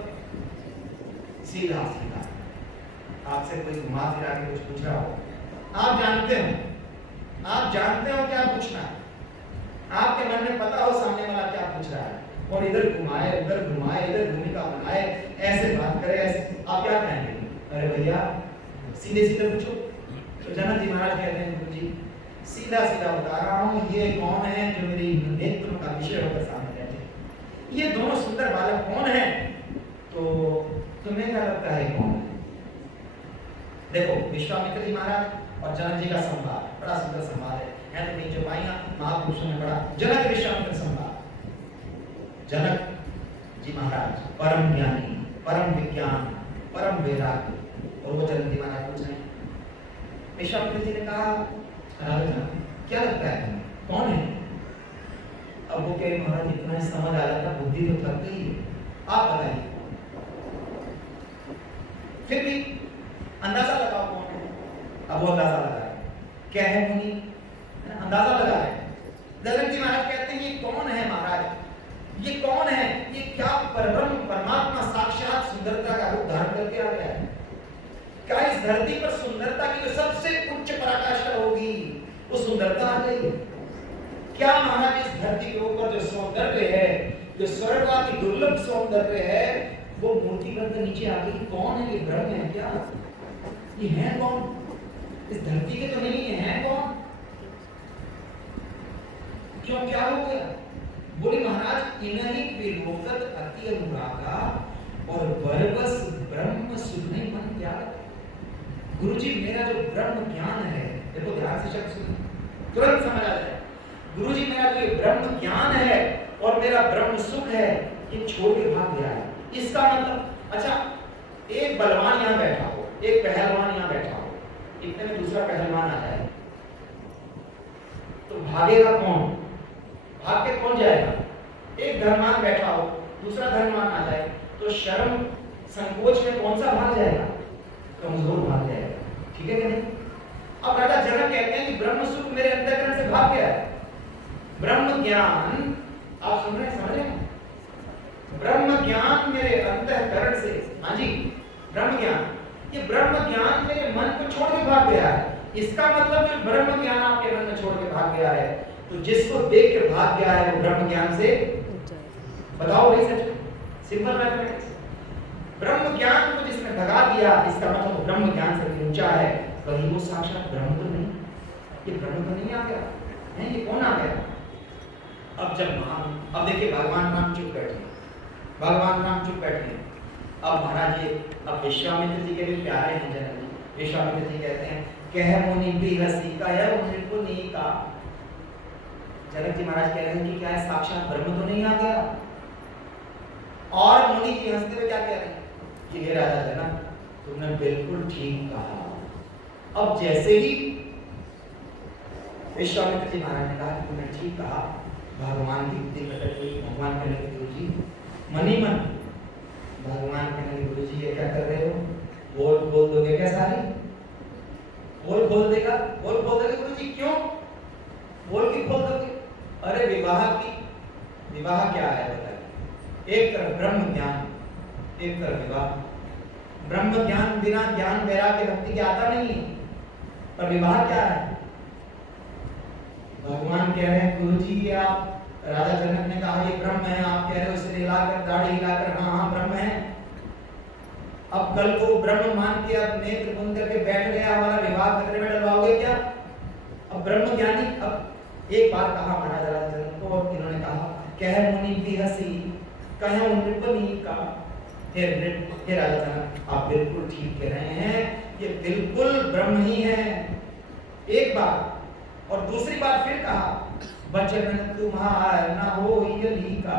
सीधा सीधा, आपसे कोई घुमा फिरा के कुछ पूछ रहा हो, आप जानते हो क्या पूछना है, आपके मन में पता हो सामने वाला क्या पूछ रहा है, और इधर घुमाए उधर घुमाए, इधर भूमिका बनाए, ऐसे बात करे, ऐसे आप क्या कहेंगे? अरे भैया सीधे सीधे पूछो। तो जनक जी महाराज कहते हैं गुरुजी सीधा सीधा बता रहा हूँ, ये कौन है जो मेरी नेत्र का विषय होकर सामने बैठे? ये दोनों सुंदर बालक कौन है? तो तुम्हें क्या लगता है कौन है? देखो विश्वामित्र जी महाराज और जनक जी का संवाद, बड़ा सुंदर संवाद है तो नहीं जो पाइया महापुरुषों ने बड़ा। जनक विश्वामित्र संवाद। जनक जी महाराज परम ज्ञानी, परम विज्ञान, परम वैराग्य, और वो जनक जी महाराज पूछ रहे हैं। विश्वामित्र जी ने कहा राजा क्या लगता है कौन है? अब वो कहे महाराज इतना समझ आ जाता, बुद्धि तो थक गई है, आप बताइए। फिर भी अंदाजा लगाओ कौन है। अब वो अंदाजा लगाए, क्या है मुनि, अंदाजा लगाए। जनक जी महाराज कहते हैं ये कौन है महाराज, ये कौन है? ये क्या परब्रह्म परमात्मा साक्षात सुंदरता का रूप धारण करके आ गया है? क्या इस धरती पर सुंदरता की जो सबसे उच्च पराकाष्ठा होगी वो सुंदरता आ गई? क्या महाराज इस धरती के ऊपर जो सौंदर्य है, जो स्वर्गवादी दुर्लभ सौंदर्य है, वो मूर्ति बनकर नीचे आ गई? कौन है ये? ब्रह्म है क्या? ये है कौन? इस धरती के तो नहीं है कौन? क्यों क्या हो गया? बोले महाराज इन्हीं विलोकत अति अनुरागा और बरबस ब्रह्म सुख नहीं मन क्या? गुरुजी मेरा जो ब्रह्म ज्ञान है, देखो ध्यान से शब्द सुनो, तुरंत समझ आ जाए। गुरुजी मेरा जो ब्रह्म ज्ञान है और मेरा ब्रह्म सुख है, ये छोड़ के भाग गया है। इसका मतलब, अच्छा एक बलवान यहाँ बैठा हो, एक पहलवान यहाँ बैठा हो, इतने में दूसरा पहलवान आ जाए तो भागेगा कौन? भाग के कौन जाएगा? एक धनवान बैठा हो, दूसरा धनवान आ जाए तो शर्म संकोच में कौन सा भाग जाएगा? कमजोर भाग जाएगा। ठीक है कि नहीं? अब राजा जनक कहते हैं कि ब्रह्म सुख मेरे अंतःकरण से भाग गया है। ब्रह्म ज्ञान, आप सुन रहे हैं, समझ रहे हैं? ब्रह्म ज्ञान मेरे अंतःकरण से, हाँ जी ब्रह्म ज्ञान, ये ब्रह्म ज्ञान मेरे मन को छोड़ के भाग गया है। इसका मतलब जो ब्रह्म ज्ञान आपके मन में छोड़ के भाग गया है, तो जिसको देख के भाग गया है वो ब्रह्म ज्ञान से, बताओ भाई सच, सिंपल मैथमेटिक्स। ब्रह्म ज्ञान को जिसने भगा दिया, इसका मतलब ब्रह्म ज्ञान से ऊंचा है, वही वो साक्षात ब्रह्म तो नहीं। ये ब्रह्म तो नहीं आ गया है, ये कौन आ गया? अब देखिए भगवान राम चुप बैठे, भगवान राम चुप बैठे। अब महाराज ये, अब विश्वामित्र जी के भी प्यारे हैं जनक जी। विश्वामित्र जी कहते हैं कह मुनि बिहसी का या मुनि का। जनक जी महाराज कह रहे हैं कि क्या है, साक्षात ब्रह्म तो नहीं आ गया? और मुनि जी हंसते हुए क्या कह रहे हैं कि हे राजा जनक तुमने बिल्कुल ठीक कहा। अब जैसे ही विश्वामित्र जी महाराज ने कहा कि तुमने ठीक कहा, भगवान की बुद्धि कटक गई। भगवान कहने लगे गुरु जी मनी मन। भगवान कहने लगे गुरु जी ये क्या कर रहे हो, पोल खोल दोगे क्या सारी? पोल खोल देगा, पोल खोल देगा गुरु जी। क्यों पोल की खोल दोगे? अरे विवाह क्या है बताइए? एक तरफ ब्रह्म ज्ञान, एक तरफ विवाह। ब्रह्म ज्ञान बिना ज्ञान वैराग्य भक्ति के आता नहीं, पर विवाह क्या है? भगवान कह रहे हैं गुरु जी आप, राजा जनक ने कहा ये ब्रह्म है, आप कह रहे हो सिर हिलाकर दाढ़ी हिलाकर हाँ हाँ ब्रह्म है। अब कल को ब्रह्म मान के अब नेत्र बंद करके बैठ गया, हमारा विवाह खतरे में डलवाओगे क्या? अब ब्रह्म ज्ञानी, अब एक बात कहा महाराज राजा जनक को और इन्होंने कहा कह मुनि भी हंसी कह नृपनी का। हे राजा जनक आप बिल्कुल ठीक कह रहे हैं, ये बिल्कुल ब्रह्म ही है। एक बात और दूसरी बात फिर कहा वचन तुम्हारा ना हो यही का,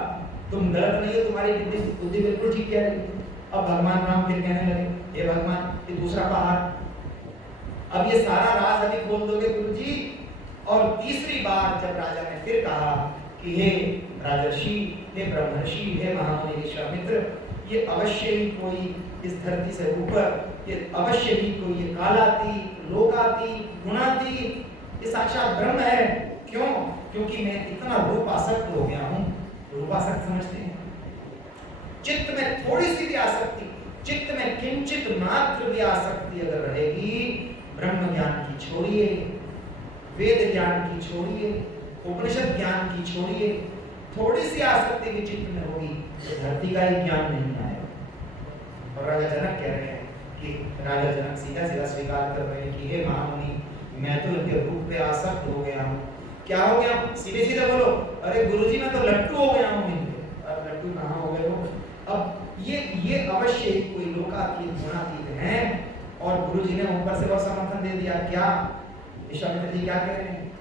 तुम गलत नहीं हो, तुम्हारी बुद्धि बिल्कुल ठीक कह रही है। अब भगवान राम फिर कहने लगे हे भगवान ये दूसरा पहाड़, अब ये सारा राज अभी खोल दोगे गुरु जी? और तीसरी बार जब राजा ने फिर कहा कि हे राजर्षि, हे ब्रह्मर्षि, हे महामुनि विश्वामित्र, ये अवश्य ही कोई इस धरती से ऊपर, ये अवश्य ही कोई ये कालातीत, लोकातीत, गुणातीत, ये साक्षात ब्रह्म है। क्यों? क्योंकि मैं इतना रूपासक्त हो गया हूँ। रूपासक्त समझते हैं? चित्त में थोड़ी सी भी आसक्ति, चित्त में किंचित मात्र भी आसक्ति अगर रहेगी, ब्रह्म ज्ञान की छोड़िए, वेद ज्ञान की छोड़िए, उपनिषद ज्ञान की छोड़िए, थोड़ी सी आसक्ति भी चित्त में होगी तो धरती का ही ज्ञान नहीं आएगा। और राजा जनक कह रहे हैं कि राजा जनक सीधा सीधा स्वीकार कर रहे हैं कि हे महामुनि मैं तो इनके रूप पे आसक्त हो गया हूँ। क्या हो गया? सीधे सीधे बोलो। अरे गुरुजी मैं तो लट्टू हो गया हूँ इनके। अब लट्टू कहाँ हो गए हो? अब ये अवश्य ही कोई लोकातीत गुणातीत हैं। और गुरुजी ने ऊपर से और समर्थन दे दिया। क्या विश्वामित्र जी क्या कह रहे हैं?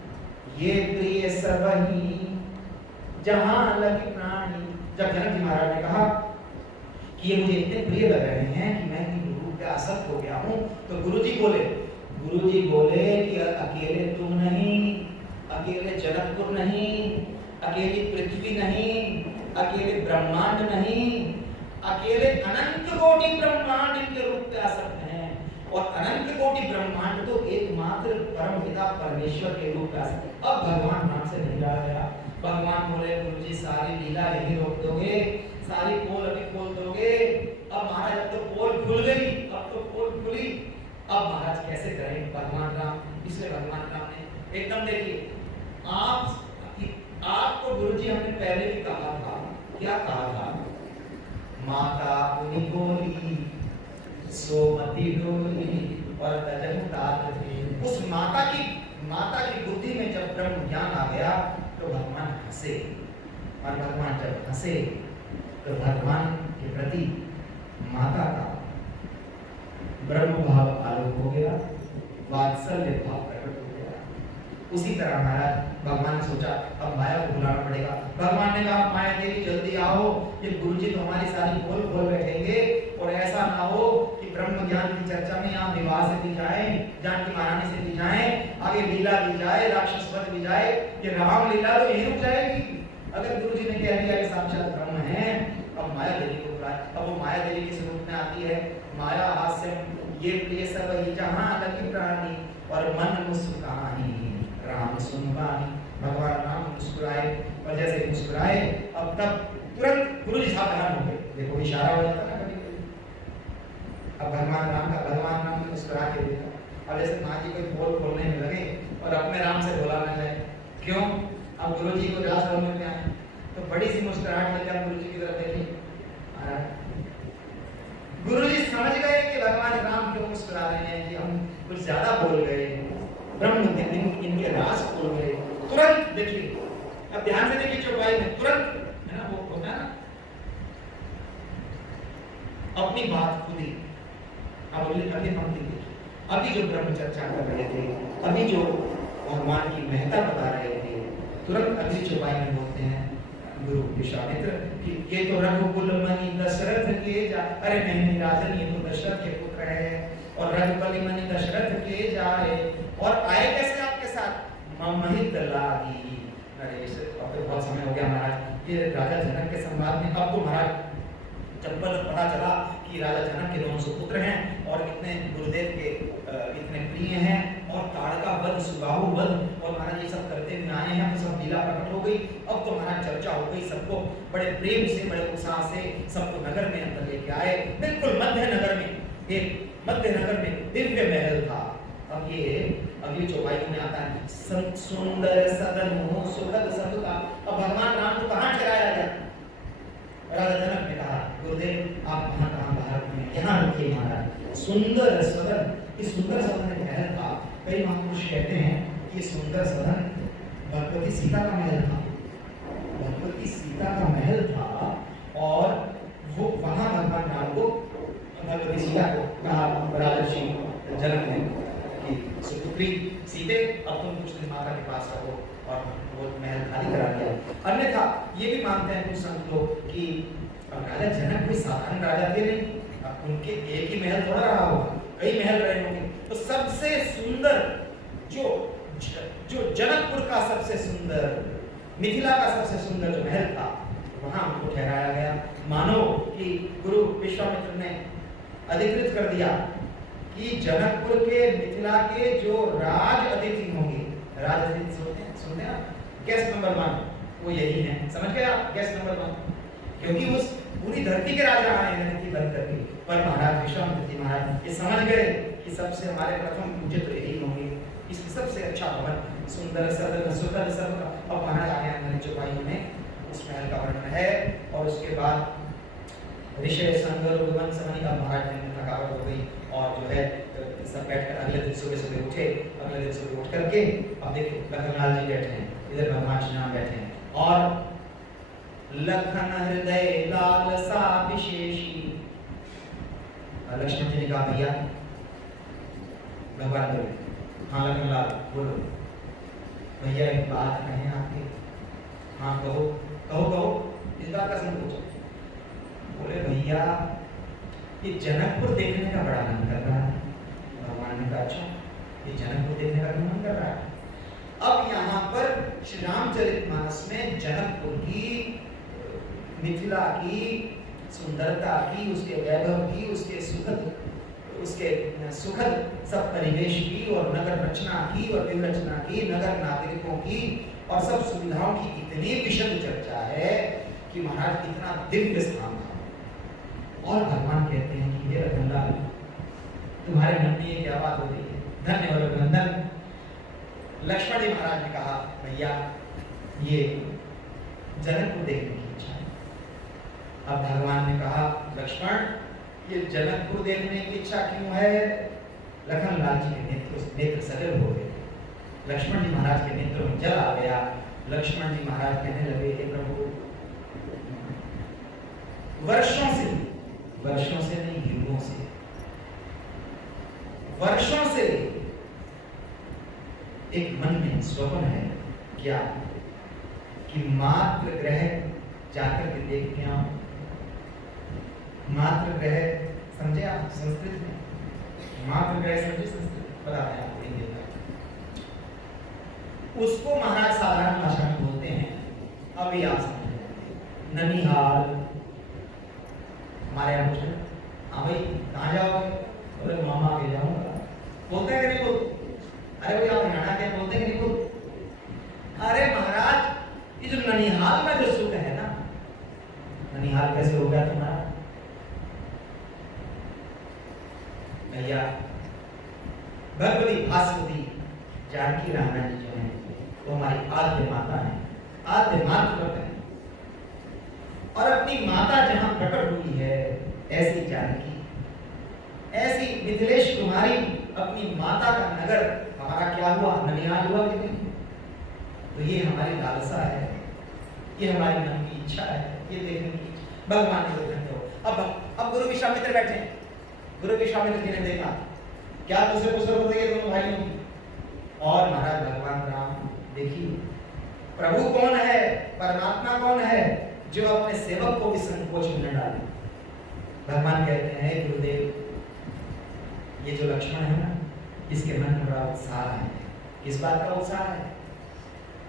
ये प्रिय सबही जहां लगी प्राणी। जब जनक जी महाराज ने कहा कि ये मुझे इतने प्रिय लग रहे हैं कि मैं इनके रूप पे आसक्त हो गया हूँ, तो गुरुजी बोले कि अकेले तुम नहीं, अकेले जनकपुर नहीं, अकेली पृथ्वी नहीं, अकेले ब्रह्मांड नहीं, अकेले अनंत कोटि ब्रह्मांड इनके रूप पे आसक्त हैं। और अनंत कोटि ब्रह्मांड तो एकमात्र परम पिता परमेश्वर के रूप पे आसक्त है। अब भगवान नाम से नहीं रहा गया। भगवान बोले गुरुजी सारी लीला यही रोक दोगे, सारी पोल अभी खोल दोगे? अब महाराज अब तो पोल खुल गई, अब तो पोल खुली, अब महाराज कैसे करें? भगवान राम, इसलिए भगवान राम ने एकदम देखिए आपको गुरुजी हमने पहले भी कहा था, क्या कहा था? माता मुनि बोली सोमति डोली और तजहु तात थे। उस माता की बुद्धि में जब ब्रह्म ज्ञान आ गया तो भगवान हंसे, और भगवान जब हंसे तो भगवान के प्रति माता का ब्रह्म भाव आलोक हो गया, वात्सल्य भाव प्रकट हो गया। उसी तरह महाराज भगवान ने सोचा अब माया को बुलाना पड़ेगा। भगवान ने कहा माया देवी जल्दी आओ, ये गुरुजी तो हमारी सारी पोल खोल बैठेंगे, और ऐसा ना हो कि ब्रह्म ज्ञान की चर्चा में यहाँ विवाह से भी जाए, जानकी महारानी से भी जाए, आगे लीला भी जाए, राक्षस वध भी जाए, ये राम लीला तो यही रुक जाएगी। अगर गुरुजी ने कह दिया कि साक्षात ब्रह्म है, अब माया देवी को बुलाए। अब वो माया देवी किस रूप में आती है? माया हास्यम ये प्रिय सब जहां लगी प्राणी और मन मुस्कुराही राम सुनवानी। भगवान राम मुस्कुराए, और जैसे मुस्कुराए अब तब तुरंत गुरुजी सावधान हो गए। देखो इशारा हो जाता ना कभी कभी। अब भगवान राम ने मुस्कुरा के देखा। अब जैसे माँ जी कोई पोल खोलने में लगे और अपने राम से बोला ना जाए, क्यों? अब गुरुजी को राज बोलने में आए तो बड़ी सी मुस्कुराहट लेकर गुरुजी की तरफ देखी। गुरुजी समझ गए कि भगवान राम क्यों मुस्कुरा रहे हैं, कि हम कुछ ज्यादा बोल गए, ब्रह्म इनके राज खोल गए। तुरंत देखिए, अब ध्यान से देखिए चौपाई में तुरंत है ना, वो होता है ना अपनी बात खुद ही। अब अगली पंक्ति देखिए, अभी जो ब्रह्म चर्चा कर रहे थे, अभी जो भगवान की महत्ता बता रहे थे, तुरंत अगली चौपाई में बोलते हैं गुरु विश्वामित्र कि ये तो रघुकुल मणि दशरथ के अरे नहीं राजन, ये तो दशरथ के पुत्र है, और रघुकुल मणि दशरथ के जाए, और आए कैसे आपके साथ? ममहित लागी अरे अब तो बहुत समय हो गया महाराज, ये राजा जनक के संवाद में अब तो महाराज जब पता चला कि राजा जनक के दोनों सुपुत्र हैं और इतने गुरुदेव के इतने प्रिय हैं और ताड़का वध, सुबाहु वध और महाराज ये सब करते हुए आए हैं, तो सब लीला प्रकट हो गई। अब तो महाराज चर्चा हो गई, सबको बड़े प्रेम से बड़े उत्साह से सबको नगर में अंदर लेके आए। बिल्कुल मध्य नगर में, एक मध्य नगर में दिव्य महल था। अब ये अगली चौपाई में आता है, सुंदर सदन हो सुखद सबका। अब भगवान राम को कहाँ ठहराया गया? राजा जनक ने कहा, गुरुदेव आप कहाँ बाहर में, यहाँ रुकिए महाराज। सुंदर सदन, इस सुंदर सदन में महल था। कई महापुरुष कहते हैं कि सुंदर सदन भगवती सीता का महल था, भगवती सीता का महल था। और वो वहां भगवान राम को, भगवती सीता को कहा राजर्षि जनक ने कि सुपुत्री सीते अब तुम कुछ दिन माता के पास रहो, और वो महल खाली करा दिया। अन्यथा ये भी मानते हैं कुछ संत लोग कि राजा जनक कोई साधारण राजा थे नहीं, अब उनके एक ही महल थोड़ा रहा होगा, कई महल रहे होंगे। तो सबसे सुंदर जो जनकपुर का सबसे सुंदर, मिथिला का सबसे सुंदर जो महल था, वहां उनको ठहराया गया। मानो कि गुरु विश्वामित्र ने अधिकृत कर दिया कि जनकपुर के, मिथिला के जो राज अतिथि होंगे, राज अतिथि सुनते हैं गेस्ट नंबर 1 वो यही है, समझ गए आप? गेस्ट नंबर 1, क्योंकि उस पूरी धरती के राजा आए हैं अतिथि बन करके। पर महाराज विश्वामित्र जी महाराज ये समझ गए कि सबसे हमारे प्रथम पूज्य तो यही होंगे, इसलिए सबसे अच्छा भवन, सुंदर सदन सुखद सबका। अब महाराज आगे अंदर चौपाई में उस महल का वर्णन है। और उसके बाद ऋषि संगर उद्वन समझ का महाराज ने थकावट हो गई और जो है सब बैठकर अगले दिन सुबह सुबह उठे। अगले दिन सुबह उठ करके अब देखिए लखनलाल जी बैठे हैं, इधर भगवान श्री राम बैठे हैं, और लखन हृदय लालसा विशेषी। लक्ष्मण जी ने कहा भैया, भगवान बोले हाँ लखनलाल बोलो। भैया एक बात कहें आपके? हाँ कहो कहो कहो, इस बात का समझ पूछो। बोले भैया ये जनकपुर देखने का बड़ा मन कर रहा है। भगवान ने कहा अच्छा, ये जनकपुर देखने का मन कर रहा है। अब यहाँ पर श्री रामचरितमानस में जनकपुर की, मिथिला की सुंदरता की, उसके वैभव की, उसके सुखद सब परिवेश की और नगर रचना की और विरचना की, नगर नागरिकों की और सब सुविधाओं की इतनी विशद चर्चा है कि महाराज इतना दिव्य स्थान था। और भगवान कहते हैं कि हे रतनलाल, तुम्हारे मन में ये क्या बात हो रही है? धन्य और अभिनंदन। लक्ष्मण जी महाराज ने कहा भैया ये जनकपुर देखने की इच्छा है। अब भगवान ने कहा लक्ष्मण ये जनकपुर देखने की इच्छा क्यों है? लखनलाल जी के नेत्र सजल हो गए। लक्ष्मण जी महाराज के नेत्रों में जल आ गया। लक्ष्मण जी महाराज कहने लगे हे प्रभु, वर्षों से नहीं युगों से, वर्षों से एक मन में स्वप्न है क्या कि मातृ ग्रह जाकर के देख के आऊं। मातृ ग्रह समझे आप? संस्कृत में मातृ ग्रह समझे? संस्कृत पता है आपको? उसको महाराज साधारण भाषा में बोलते हैं, अभी आप समझे ननिहाल। हमारे यहाँ पूछे हाँ भाई कहाँ जाओगे? बोले मामा के जाऊंगा। बोलते हैं कि नहीं बोलते? अरे भाई आप हरियाणा के बोलते हैं कि नहीं बोलते? अरे महाराज ये जो ननिहाल में जो सुख है ना, ननिहाल कैसे हो गया तुम्हारा? भैया भगवती भास्वती जानकी रामन जी जो है वो हमारी आद्य माता है, आद्य मातृ है। और अपनी माता जहां प्रकट हुई है ऐसी जानकी, ऐसी मिथिलेश कुमारी अपनी माता का नगर हमारा क्या हुआ? ननिहाल हुआ कि नहीं? तो ये हमारी लालसा है, ये हमारी मन की इच्छा है, ये देखने की भगवान ने देखते हो। अब गुरु विश्वामित्र बैठे हैं। गुरु विश्वामित्र जी ने देखा क्या दूसरे पुस्तक हो रही है दोनों भाइयों की। और महाराज भगवान राम देखिए प्रभु कौन है, परमात्मा कौन है जो अपने सेवक को भी संकोच में न डाले। भगवान कहते हैं गुरुदेव ये जो लक्ष्मण है ना, इसके मन में बड़ा उत्साह है। किस बात का उत्साह है?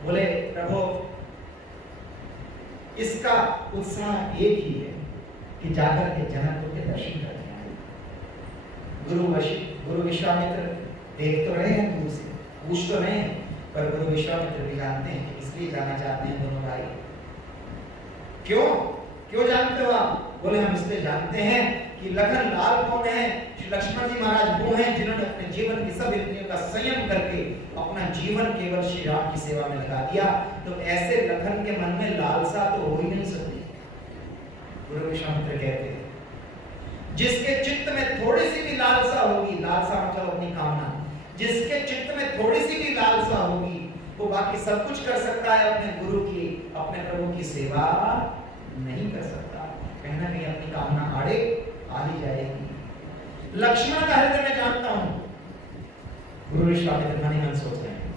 बोले प्रभु इसका उत्साह एक ही है कि जाकर के जनकपुर के दर्शन करने आए। गुरु विश्वामित्र देख तो रहे हैं दूर से, पूछ तो रहे हैं, पर गुरु विश्वामित्र भी जानते हैं कि इसलिए जाना चाहते हैं दोनों भाई। क्यों जानते हो आप? बोले हम इसलिए जानते हैं कि लखन लाल कौन है? लक्ष्मण जी महाराज वो हैं जिन्होंने अपने जीवन की सब इंद्रियों का संयम करके अपना जीवन केवल श्री राम की सेवा में लगा दिया। तो ऐसे लखन के मन में लालसा तो हो ही नहीं सकती। गुरु विश्वामित्र कहते हैं जिसके चित्त में थोड़ी सी भी लालसा होगी, लालसा मतलब अपनी कामना, जिसके चित्त में थोड़ी सी भी लालसा होगी वो बाकी सब कुछ कर सकता है, अपने गुरु की, अपने प्रभु की सेवा नहीं कर सकता। कहीं ना कहीं अपनी कामना आड़े आ ही जाएगी। लक्ष्मण का हृदय मैं जानता हूं, गुरु विश्वामित्र मन ही मन सोच रहे हैं।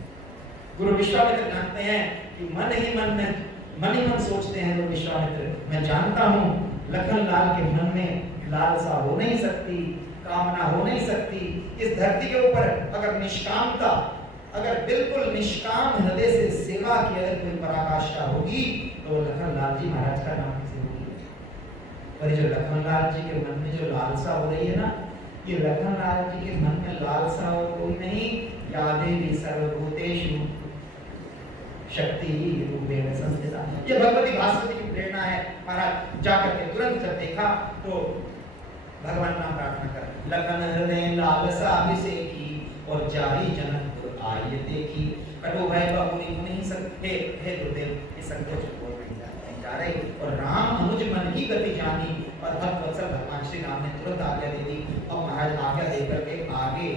गुरु विश्वामित्र जानते हैं कि मन ही मन सोचते हैं। गुरु विश्वामित्र मैं जानता हूं लखन लाल के मन में लालसा हो नहीं सकती, कामना हो नहीं सकती। इस धरती के ऊपर अगर निष्कामता, अगर बिल्कुल निष्काम हृदय से सेवा की अगर कोई पराकाष्ठा होगी तो लखन लाल जी महाराज का नाम से होगी। और जो लखन लाल जी के मन में जो लालसा हो रही है ना, ये लखन लाल जी के मन में लालसा और कोई नहीं, यादेवी सर्वभूतेषु शक्ति रूपेण संस्थिता। ये भगवती भास्वती की प्रेरणा है। महाराज जाकर के तुरंत जब देखा तो भगवान नाम प्रार्थना कर, लखन हृदय लालसा अभिषेकी और जारी जनकपुर आये देखी। कटो भय बहुरी नहीं सकते, हे गुरुदेव ये संकोच बोल नहीं जा रहे। और राम अनुज मन की गति जानी, और भक्त वत्सल भगवान श्री राम ने तुरंत आज्ञा दे दी। और महाराज आज्ञा देकर के आगे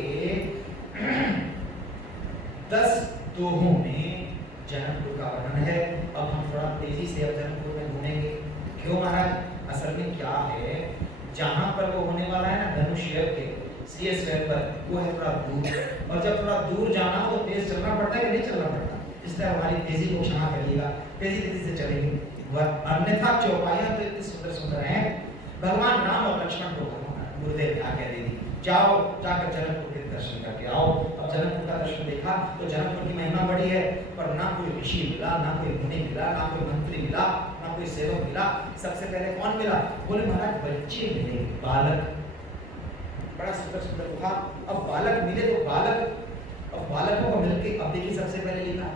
10 दोहों में जनकपुर का वर्णन है। अब हम थोड़ा तेजी से अब जनकपुर में घूमेंगे। क्यों महाराज? असल में क्या है, जहां पर वो होने वाला है ना धनुष के सीएस पर, वो है थोड़ा दूर, और जब थोड़ा दूर जाना हो तो तेज चलना पड़ता है कि नहीं चलना पड़ता? इसलिए हमारी तेजी को क्षमा करिएगा, तेजी से चलेंगे। अन्यथा चौपाइयां तो इतनी सुंदर सुंदर हैं। भगवान राम और लक्ष्मण को गुरुदेव ने आज्ञा दे दी, जाओ जाकर जनकपुर के दर्शन करके आओ। अब जनकपुर का दर्शन देखा तो जनकपुर की महिमा बड़ी है, पर ना कोई ऋषि मिला, ना कोई मुनि मिला, ना कोई मंत्री मिला, ना कोई सेवक मिला। सबसे पहले कौन मिला? बोले महाराज बच्चे मिले, बालक। बड़ा सुंदर सुंदर था। अब बालक मिले तो अब बालकों को मिलके अब देखिए सबसे पहले लिखा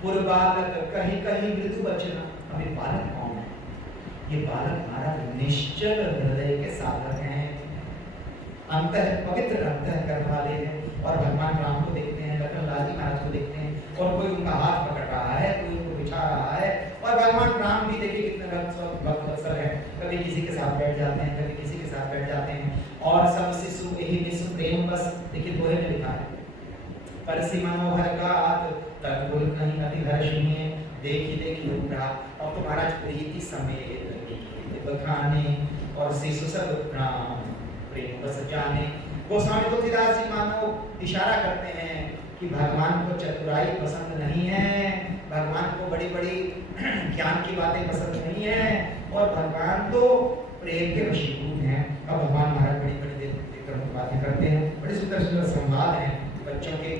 पुर बालक कहीं कहीं मृदु बचना। अब ये बालक कौन है? ये बालक महाराज निश्चल हृदय के साधक हैं, पवित्र अंतःकरण वाले हैं। और भगवान राम को देखते हैं, लखन लाल जी महाराज को देखते हैं, और कोई उनका हाथ पकड़ रहा है, कोई उनको बिछा रहा है। और भगवान राम भी देखिए कितने भक्त वत्सल हैं, कभी किसी के साथ बैठ जाते हैं, कभी किसी के साथ बैठ जाते हैं। और सब शिशु यही विश्व प्रेम बस, देखिए दोहे में लिखा है, परसी मनोहर का तत्पुर कहीं अति हर्षणीय देखी देखी उठा। अब तो महाराज प्रीति समेत बखाने और शिशु सब राम प्रेम बस जाने। गोस्वामी तुलसीदास जी मानो इशारा करते हैं कि भगवान को चतुराई पसंद नहीं है, भगवान को बड़ी बड़ी ज्ञान की बातें पसंद नहीं है, और भगवान तो प्रेम के वशीभूत हैं। अब भगवान महाराज बड़ी बड़ी बातें करते हैं, बड़ी सुंदर सुंदर संवाद हैं बच्चों के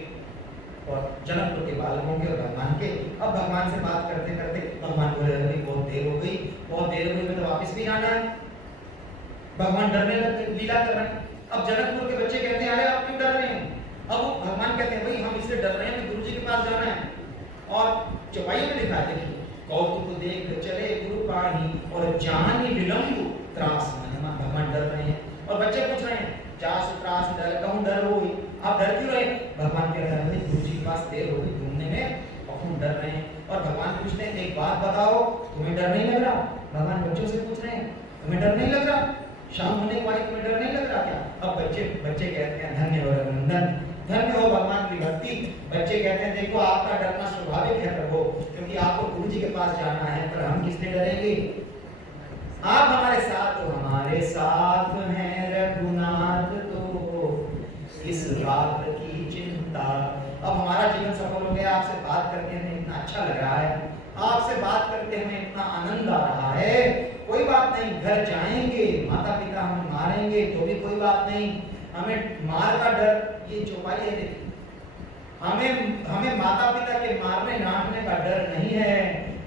और जनकपुर के बालकों के और भगवान के। अब भगवान से बात करते करते भगवान बोले बहुत देर हो गई, तो वापस भी जाना है। भगवान डरने लगे, लीला कर रहे हैं। अब जनकपुर के बच्चे कहते हैं अरे आप क्यों डर रहे हैं? अब वो भगवान कहते हैं भाई हम इसलिए डर रहे हैं कि गुरुजी के पास जाना है। और चौपाई में लिखा है देखिए, कौतुक देख चले गुरु पानी और जानी विलंब त्रास महिमा। भगवान डर रहे हैं और बच्चे पूछ रहे हैं जास त्रास डर कहूं डर हो, आप डर क्यों रहे? भगवान कह रहे हैं गुरुजी के पास देर हो गई घूमने में और तुम डर रहे हैं। और भगवान पूछते हैं एक बात बताओ, तुम्हें डर नहीं लग रहा? भगवान बच्चों से पूछ रहे हैं तुम्हें डर नहीं लग रहा? शाम होने वाली तुम्हें डर नहीं लग रहा क्या? अब बच्चे कहते हैं धन्य हो रघुनंदन, धन्य हो भगवान की भक्ति। बच्चे कहते हैं देखो आपका डरना स्वाभाविक है प्रभु, क्योंकि आपको गुरु जी के पास जाना है, पर हम किससे डरेंगे? आप हमारे साथ हो, हमारे साथ हैं रघुनाथ, तो इस बात की चिंता। अब हमारा जीवन सफल हो गया, आपसे बात करके हमें इतना अच्छा लग रहा है, आपसे बात करके हमें इतना आनंद आ रहा है। कोई बात नहीं, घर जाएंगे, माता पिता हमें मारेंगे तो भी कोई बात नहीं, हमें मार का डर, ये चौपाई है देखिए, हमें माता पिता के मारने डांटने का डर नहीं है।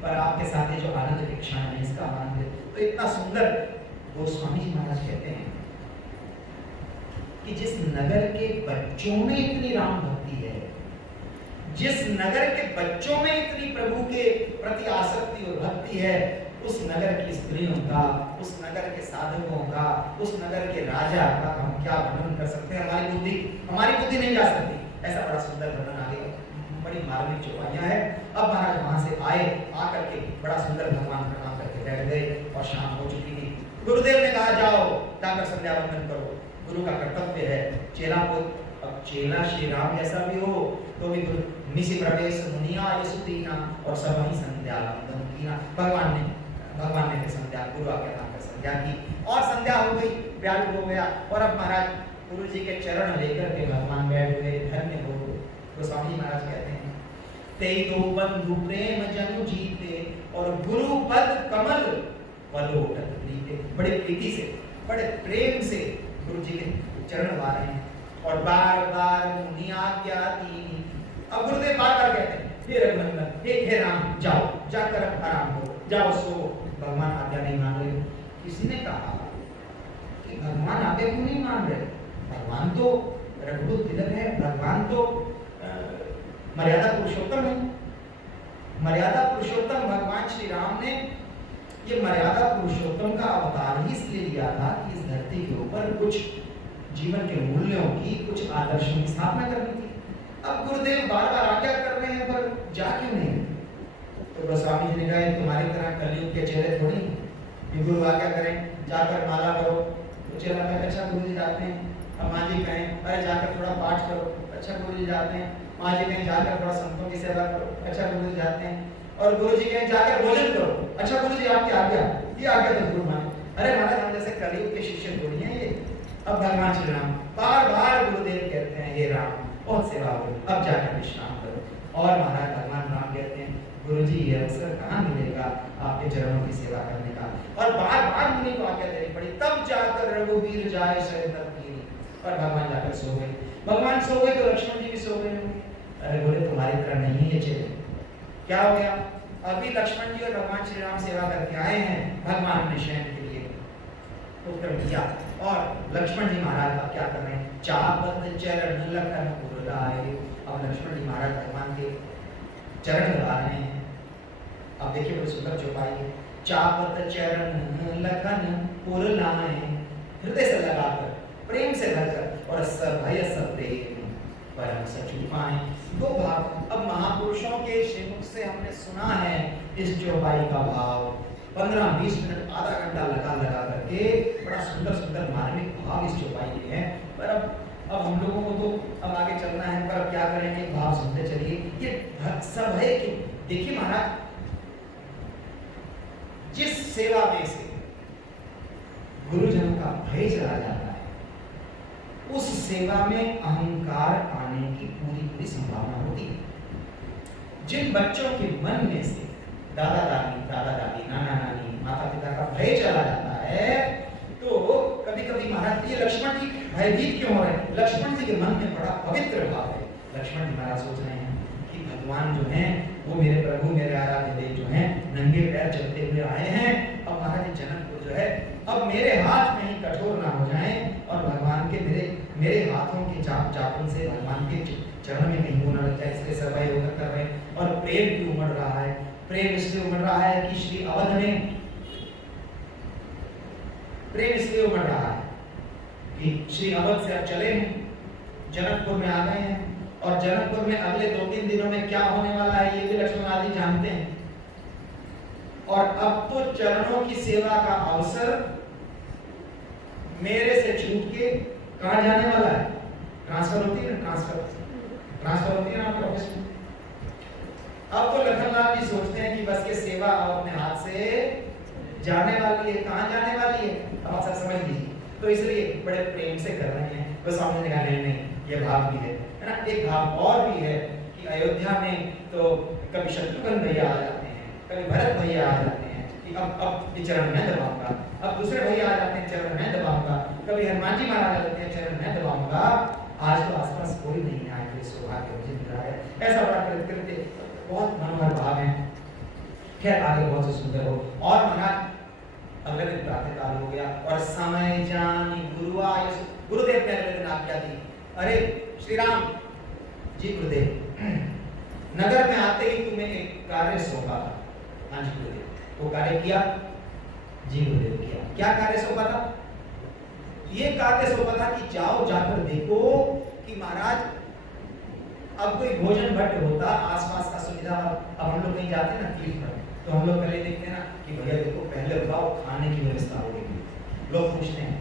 पर आपके साथ ये जो आनंद के क्षण है इसका आनंद है। तो इतना सुंदर गोस्वामी जी महाराज कहते हैं कि जिस नगर के बच्चों में इतनी राम भक्ति है, जिस नगर के बच्चों में इतनी प्रभु के प्रति आसक्ति और भक्ति है, उस नगर की स्त्रियों का, उस नगर के साधकों का, उस नगर के राजा का हम क्या वर्णन कर सकते हैं। हमारी बुद्धि नहीं जा सकती। ऐसा बड़ा सुंदर वर्णन आगे, बड़ी मार्मिक चौपाइयां है। अब महाराज वहां से आए, आकर के बड़ा सुंदर भगवान प्रणाम करके बैठ गए और शाम हो चुकी थी। गुरुदेव ने कहा जाओ जाकर संध्या वंदन करो, गुरु का कर्तव्य है। चेला को, अब चेला श्री राम जैसा भी हो तो भी गुरु निशि प्रवेश मुनिया यशुदीना और सब ही संध्या वंदन कीना। भगवान ने संध्या, गुरु आज्ञा नाम कर संध्या की और संध्या हो गई, व्याकुल हो गया। और अब महाराज गुरु जी के चरण लेकर के भगवान बैठ गए। धन्य हो गोस्वामी महाराज कहते हैं, तेई दो बंधु प्रेम जनु जीते और गुरु पद कमल पलोटत प्रीते। बड़े प्रीति से, बड़े प्रेम से गुरु जी के चरण ला रहे हैं और बार बार मुनि आज्ञा दी। अब गुरुदेव बार बार कहते हैं, हे रघुनंदन, हे राम, जाओ जाकर आराम करो, जाओ सो। भगवान आज्ञा नहीं मान रहे। किसी ने कहा कि भगवान आज्ञा क्यों नहीं मान रहे? भगवान तो रघुकुल तिलक है, भगवान तो मर्यादा पुरुषोत्तम है। मर्यादा पुरुषोत्तम भगवान श्री राम ने ये मर्यादा पुरुषोत्तम का अवतार ही इसलिए लिया था कि इस धरती के ऊपर कुछ जीवन के मूल्यों की, कुछ आदर्शों की स्थापना करनी थी। अब गुरुदेव बार बार आज्ञा कर रहे हैं पर जा क्यों नहीं? तो गोस्वामी जी ने कहा तुम्हारी तरह कलयुग के चेहरे थोड़ी हैं। गुरु आज्ञा करें जाकर माला करो, तो चेला कहे अच्छा गुरु जी जाते हैं। अब माँ जी कहें अरे जाकर थोड़ा पाठ करो, अच्छा गुरु जी जाते हैं। माँ जी कहें जाकर थोड़ा संतों की सेवा करो, अच्छा गुरु जी जाते हैं। और गुरु जी कहें जाकर भोजन करो, अच्छा गुरु जी आपकी आज्ञा, ये आज्ञा तो गुरु माने। अरे महाराज हम जैसे कलयुग के शिष्य थोड़ी हैं ये। अब भगवान श्री राम बार बार गुरुदेव कहते हैं हे राम बहुत सेवा हो, अब जाकर विश्राम करो। और महाराज भगवान राम कहते हैं गुरु जी ये अवसर कहाँ मिलेगा आपके चरणों की सेवा करने का। और बार बार मुनि को आज्ञा देनी पड़ी, तब जाकर रघुवीर जाए शरण कीनी। और भगवान जाकर सो गए। भगवान सो गए तो लक्ष्मण जी भी सो गए। अरे बोले तुम्हारी तरह नहीं है चले, क्या हो गया? अभी लक्ष्मण जी और भगवान श्री राम सेवा करके आए हैं भगवान ने शयन के लिए उत्तर दिया। और लक्ष्मण जी महाराज अब क्या कर रहे हैं? चापत चरण लखन पुरलाए। अब लक्ष्मण जी महाराज भगवान के चरण लगा रहे हैं। अब देखिए बड़ी सुंदर चौपाई है। चापत चरण लखन पुरलाए, हृदय से लगाकर, प्रेम से भरकर और भय सब प्रेम परम सचु पाए। दो भाव अब महापुरुषों के श्रीमुख से हमने सुना है इस चौपाई का भाव। 15-20 मिनट, आधा घंटा लगा करके बड़ा सुंदर सुंदर मार्मिक भाव इस चौपाई के हैं। पर अब हम लोगों को तो अब आगे चलना है, पर अब क्या करेंगे? भाव सुनते चलिए। ये सब है कि देखिए महाराज जिस सेवा में से गुरुजनों का भय चला जाता है उस सेवा में अहंकार आने की पूरी संभावना होती है। जिन बच्चों के मन में से दादा दादी, नाना नानी, माता पिता का भय चला जाता है तो कभी कभी महाराज ये लक्ष्मण जी भयभीत क्यों हो रहे हैं? लक्ष्मण जी के मन में बड़ा पवित्र भाव है। लक्ष्मण जी महाराज सोच रहे हैं कि भगवान जो हैं वो मेरे प्रभु, मेरे आराध्य देव जो हैं नंगे पैर चलते हुए आए हैं। अब महाराज जनकपुर जो है अब मेरे हाथ में ही कठोर ना हो जाएं और भगवान के मेरे हाथों के चापन से भगवान के चरण में कहीं वो न लग जाए, इसलिए सब होकर कर रहे हैं। और प्रेम भी उमड़ रहा है। प्रेम इसलिए उमड़ रहा है कि श्री अवध में प्रेम इसलिए उमड़ रहा है कि श्री अवध से अब चले हैं, जनकपुर में आ गए हैं और जनकपुर में अगले 2-3 दिनों में क्या होने वाला है ये भी लक्ष्मण आदि जानते हैं। और अब तो चरणों की सेवा का अवसर मेरे से छूट के कहां जाने वाला है? ट्रांसफर होती है ना, ट्रांसफर होती है ना आपके ऑफिस में। अब तो लखनलाल जी सोचते हैं कि बस ये सेवा अपने हाथ से जाने वाली है। कहां जाने वाली है अब आप सब समझ लीजिए। तो इसलिए बड़े प्रेम से कर रहे हैं। बस सामने कहा नहीं ये भाव भी है ना। एक भाव और भी है कि अयोध्या में तो कभी शत्रुघ्न भैया आ जाते हैं, कभी भरत भैया आ जाते हैं कि अब ये चरण मैं दबाऊंगा, अब दूसरे भैया आ जाते हैं चरण मैं दबाऊंगा, कभी हनुमान जी महाराज आ जाते हैं चरण मैं दबाऊंगा। आज तो आसपास कोई नहीं आए, सौभाग्य मुझे मिल रहा है। ऐसा बड़ा कृत्य बहुत मनोहर भाव है। खैर आगे बहुत से सुंदर हो। और महाराज अगले दिन प्रातः काल हो गया और समय जानी गुरुआय, गुरुदेव ने अगले दिन आज्ञा दी, अरे श्री राम जी गुरुदेव, नगर में आते ही तुम्हें एक कार्य सौंपा था। हाँ जी गुरुदेव, वो कार्य किया? जी गुरुदेव किया। क्या कार्य सौंपा था? ये कार्य सौंपा था कि जाओ जाकर देखो कि महाराज अब कोई भोजन भट्ट होता आसपास का सुविधा। अब हम लोग कहीं जाते हैं ना तीर्थ पर, तो हम लोग पहले देखते हैं ना कि भैया देखो पहले बताओ खाने की व्यवस्था होगी। लोग पूछते हैं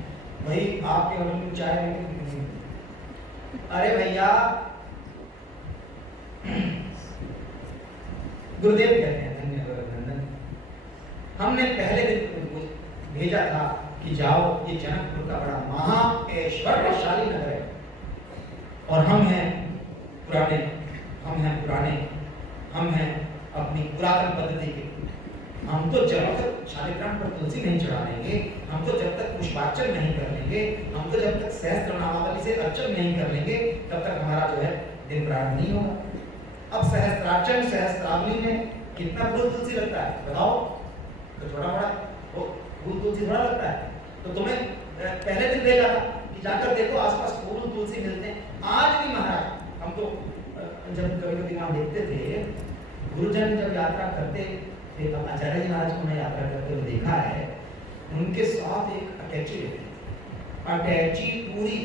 भाई आपके होटल में चाय नहीं? अरे भैया गुरुदेव कहते हैं धन्यवाद, हमने पहले दिन भेजा था कि जाओ, ये जनकपुर का बड़ा महा ऐश्वर्यशाली नगर है और हम हैं पुराने, हम हैं अपनी पुरातन पद्धति के। हम तो जब तक शालिग्राम पर तुलसी नहीं चढ़ा लेंगे, हम तो जब तक पुष्पार्चन नहीं कर लेंगे, हम तो जब तक सहस्त्रनामावली से अर्चन नहीं कर लेंगे, तब तक हमारा जो है दिन प्रारंभ नहीं होगा। अब सहस्त्रार्चन सहस्त्रावली में कितना फूल तुलसी लगता है बताओ? तो थोड़ा बड़ा फूल तुलसी थोड़ा लगता है। तो तुम्हें पहले दिन भेजा था कि जाकर देखो आसपास फूल तुलसी मिलते हैं। आज भी महाराज हम तो जब कभी कभी हम देखते थे गुरुजन जब यात्रा करते थे, तो आचार्य जी महाराज को मैं यात्रा करते हुए देखा है, उनके साथ एक अटैची रहती, अटैची पूरी।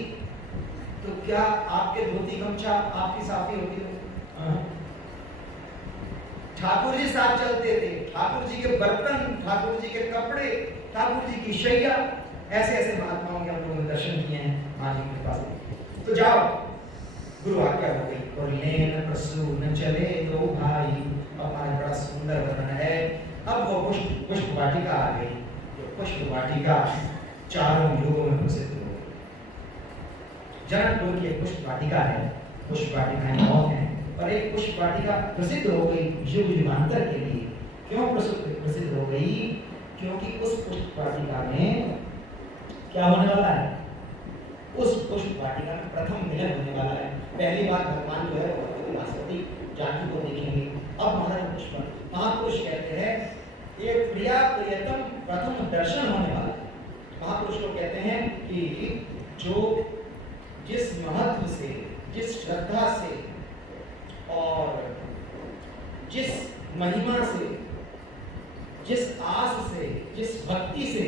तो क्या आपके धोती गमछा आपकी साफी होती हो? ठाकुर जी साथ चलते थे, ठाकुर जी के बर्तन, ठाकुर जी के कपड़े, ठाकुर जी की शैया, ऐसे ऐसे महात्माओं के हम लोगों ने दर्शन किए हैं माँ जी के पास। तो जाओ, गुरु आज्ञा हो गई और लेन प्रसून चले दो भाई। हमारा बड़ा सुंदर वर्णन है। अब वो पुष्प वाटिका आ गई, जो पुष्प वाटिका चारों युगों में प्रसिद्ध हो गई। जनकपुर की एक पुष्प वाटिका है, पुष्प वाटिकाएं बहुत हैं, और एक पुष्प वाटिका प्रसिद्ध हो गई युग युगांतर के लिए। क्यों प्रसिद्ध हो गई? क्योंकि उस पुष्प वाटिका में क्या होने वाला है? उस पुष्प वाटिका में प्रथम मिलन होने वाला है। पहली बार भगवान जो है सरस्वती जानकी को देखेंगे। अब महापुरुष कहते हैं एक प्रिया प्रियतम प्रथम दर्शन होने वाला है। महापुरुष लोग कहते हैं कि जो जिस महत्व से, जिस श्रद्धा से और जिस महिमा से, जिस आस से, जिस भक्ति से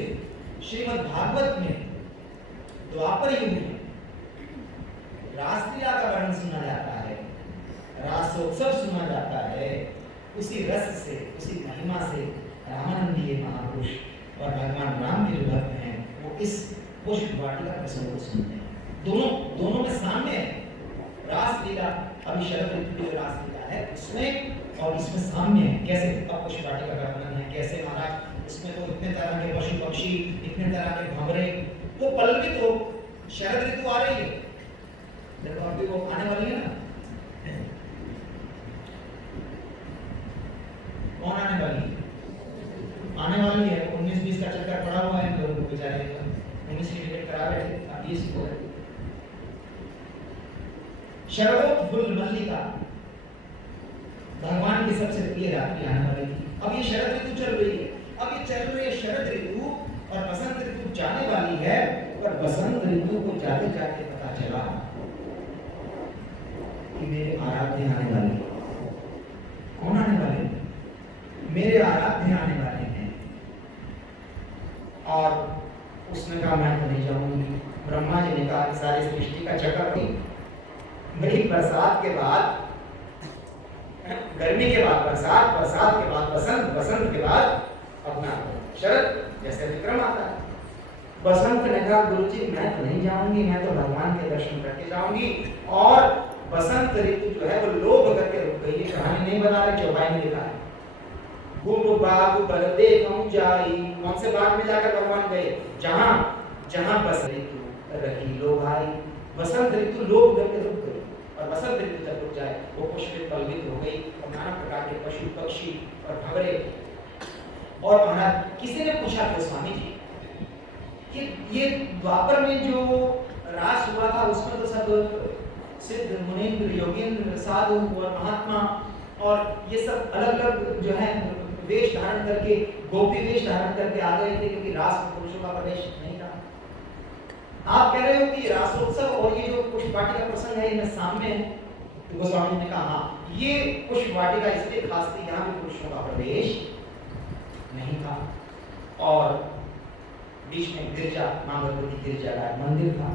श्रीमद् भागवत में द्वापर युग में रासलीला का वर्णन सुना जाता है, रासोत्सव सुना जाता है, उसी रस से, उसी महिमा से रामानंदी महापुरुष और भगवान राम के जो भक्त हैं वो इस पुष्प वाटिका प्रसंग को सुनते हैं। दोनों में साम्य है। रासलीला अभी शरद ऋतु की रासलीला है उसमें, और इसमें साम्य है। कैसे? अब पुष्प वाटिका का वर्णन है कैसे महाराज, इसमें तो इतने तरह के पशु पक्षी, इतने तरह के भंवरे, वो पल्लवित हो। शरद ऋतु आ रही है, देखो अभी वो आने वाली है ना। कौन आने वाली है? आने वाली है। 19-20 का चक्कर पड़ा हुआ है लोगों को बेचारे का। 19 की टिकट करा रहे थे, अब 20 को है। शरदोत्फुल्ल मल्लिका भगवान की सबसे प्रिय रात्रि आने वाली थी। अब ये शरद ऋतु चल रही है। अब ये चल रही है शरद ऋतु और बसंत ऋतु जाने वाली है। और बसंत ऋतु को जाते जाते पता चला कि मेरे आराध्य आने वाले। कौन आने वाले? मेरे आराध्य आने वाले हैं। और उसने कहा मैं तो नहीं जाऊंगी। ब्रह्मा जी ने कहा सारी सृष्टि का चक्कर मेरी बरसात के बाद गर्मी के बाद बरसात, बरसात के बाद बसंत, बसंत के बाद अपना शरद, जैसे विक्रम आता है। बसंत ने कहा गुरुजी मैं तो नहीं जाऊंगी, मैं तो भगवान के दर्शन करके जाऊंगी। और बसंत ऋतु जो है वो लोभ करके रुक गई। ये कहानी नहीं बना रहे, चौपाई में लिखा है। गुरु बाग पर देखूं जाई, कौन से बाग में जाकर भगवान गए? जहां बस ऋतु रही लो भाई। बसंत ऋतु लोभ करके रुक गई, और बसंत ऋतु जब रुक जाए वो पुष्पित पल्लवित हो गई और नाना प्रकार के पशु पक्षी और भंवरे। और महाराज किसी ने पूछा था स्वामी जी कि ये द्वापर में जो रास हुआ था उसमें तो सब सिद्ध मुनीन्द्र, योगीन्द्र, साधु और महात्मा और ये सब अलग अलग जो है वेश धारण करके, गोपी वेश धारण करके आ गए थे, क्योंकि रास में पुरुषों का प्रवेश नहीं था। आप कह रहे हो कि रासोत्सव और ये जो पुष्प वाटिका प्रसंग है इनमें सामने है, तो गोस्वामी ने कहा हाँ, ये पुष्प वाटिका इसलिए खास थी, यहाँ भी पुरुषों का प्रवेश नहीं था, और बीच में गिरजा, मां भगवती गिरजा का मंदिर था।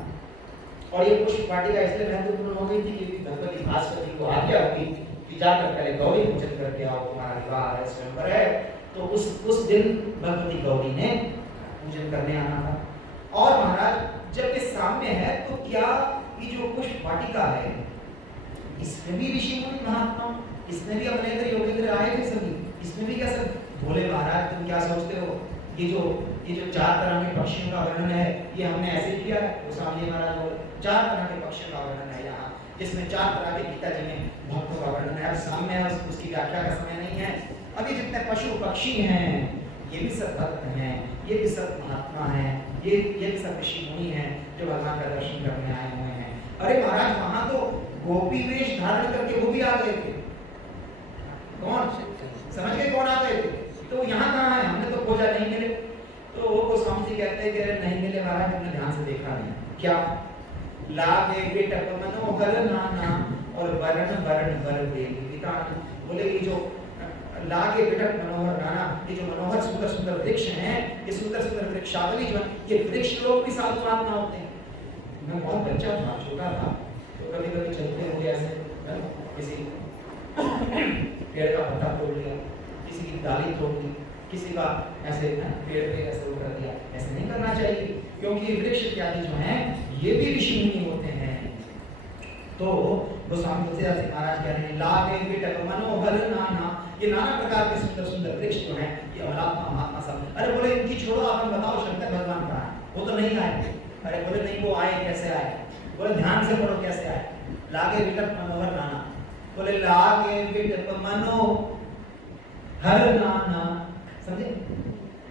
और ये पुष्प वाटिका इसलिए महत्वपूर्ण हो गई थी क्योंकि भगवती भास्कर जी को आज्ञा हुई कि जाकर पहले गौरी पूजन करके आओ, तुम्हारा विवाह है, स्वयंवर है। तो उस दिन भगवती गौरी ने पूजन करने आना था। और महाराज जब ये सामने है तो क्या ये जो पुष्प वाटिका है इसमें भी ऋषि मुनि महात्मा, इसमें भी अवनेत्र योगेंद्र आए थे सभी, इसमें भी क्या सब बोले महाराज तुम क्या सोचते हो, ये जो 4 तरह के पक्षियों का वर्णन है ये हमने ऐसे ही किया है। गोस्वामी महाराज बोले 4 तरह के पक्षियों का वर्णन है यहाँ, जिसमें 4 तरह के गीता जी में भक्तों का वर्णन है। अब सामने है, उसकी व्याख्या का समय नहीं है। अभी जितने पशु पक्षी हैं ये भी सब भक्त हैं, ये भी सब महात्मा हैं, ये भी सब ऋषि मुनि हैं जो भगवान का दर्शन करने आए हुए हैं। अरे महाराज वहां तो गोपी वेश धारण करके वो भी आ गए थे। कौन समझ गए कौन आ गए थे? तो यहाँ कहाँ है, हमने तो खोजा नहीं मिले। तो वो गोस्वामी जी कहते हैं कि नहीं मिले महाराज, तुमने ध्यान से देखा नहीं। क्या लागे विटप मनोहर नाना और वरण वरण वर देविता। बोले ये जो लागे विटप मनोहर नाना, ये जो मनोहर सुंदर सुंदर वृक्ष हैं, ये सुंदर सुंदर वृक्षावली जो ये वृक्ष लोग भी साधु महात्मा होते हैं। मैं बहुत बच्चा था, छोटा था, तो कभी कभी चलते होंगे ऐसे, किसी पेड़ का पत्ता तोड़ लिया, किसी की डाली तोड़ ली, किसी का ऐसे पेड़ पे ऐसे वो कर दिया। ऐसे नहीं करना चाहिए, क्योंकि वृक्ष इत्यादि जो हैं ये भी ऋषि मुनि होते हैं। तो गोस्वामी तुलसीदास महाराज कह रहे हैं लागे विटप मनोहर नाना, ये नाना प्रकार के सुंदर सुंदर वृक्ष जो हैं ये अमलात्मा महात्मा सब। अरे बोले इनकी छोड़ो, आप बताओ शंकर भगवान कहाँ है? वो तो नहीं आए। अरे बोले नहीं, वो आए, कैसे आए? बोले ध्यान से पढ़ो कैसे आए। लागे विटप मनोहर नाना, बोले लागे विटप मनोहर नाना, समझे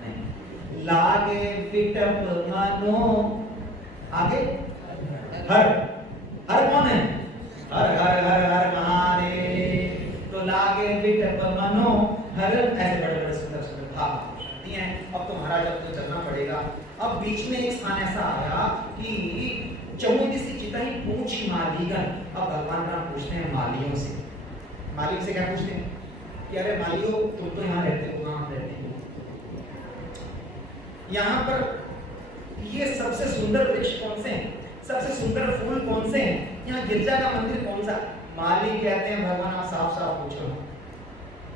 नहीं? लागे विटप मनो, आगे हर, हर कौन है? हर हर हर हर महादेव। तो लागे विटप मनो हर, ऐसे बड़े बड़े सुंदर सुंदर भाव शक्ति हैं। अब तो महाराज अब तो चलना पड़ेगा। अब बीच में एक स्थान ऐसा आया कि चमुंडी सी चिताई पूछ मालीगन। अब भगवान राम पूछते हैं मालियों से। मालियों से क्या पूछते हैं कि अरे मालियों तुम तो यहाँ रहते हो, कहाँ रहते हो? यहाँ पर ये सबसे सुंदर वृक्ष कौन से हैं? सबसे सुंदर फूल कौन से हैं? यहाँ गिरजा का मंदिर कौन सा? माली कहते हैं भगवान आप साफ साफ पूछो।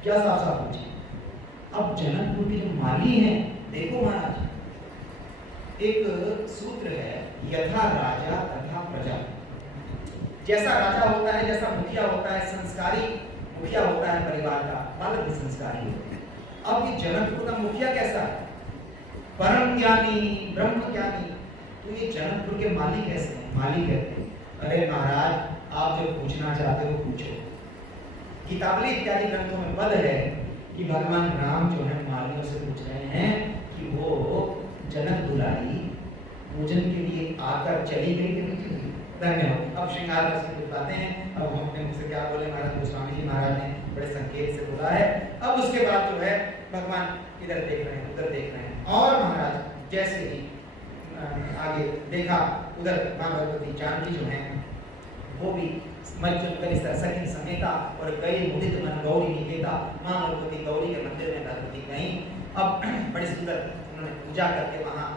क्या साफ साफ पूछे? अब जनकपुर के जो माली हैं, देखो महाराज एक सूत्र है, यथा राजा तथा प्रजा। जैसा राजा होता है, जैसा मुखिया होता है, संस्कारी मुखिया होता है परिवार का, बालक भी संस्कारी होते हैं। अब ये जनकपुर का मुखिया कैसा है? परम ज्ञानी, ब्रह्म ज्ञानी। तो ये जनकपुर के माली कैसे हैं? माली कहते हैं अरे महाराज आप जो पूछना चाहते हो पूछो। गीतावली इत्यादि ग्रंथों में पद है कि भगवान राम जो है मालियों से पूछ रहे हैं कि वो जनक दुलारी पूजन के लिए आकर चली गई कि नहीं चली? धन्यवाद। अब श्रृंगार रस की बताते हैं। अब हम अपने मुझसे क्या बोले, महाराज गोस्वामी जी महाराज ने बड़े संकेत से बोला है। अब उसके बाद जो है भगवान इधर देख रहे हैं, उधर देख रहे हैं, और महाराज जैसे ही आगे देखा उधर मां भगवती जानकी जो है वो भी मज्जन सखी समेता और गई मुदित मन गौरी निकेता। मां भगवती गौरी के मंदिर में भगवती गई। अब बड़ी सुंदर उन्होंने पूजा करके वहाँ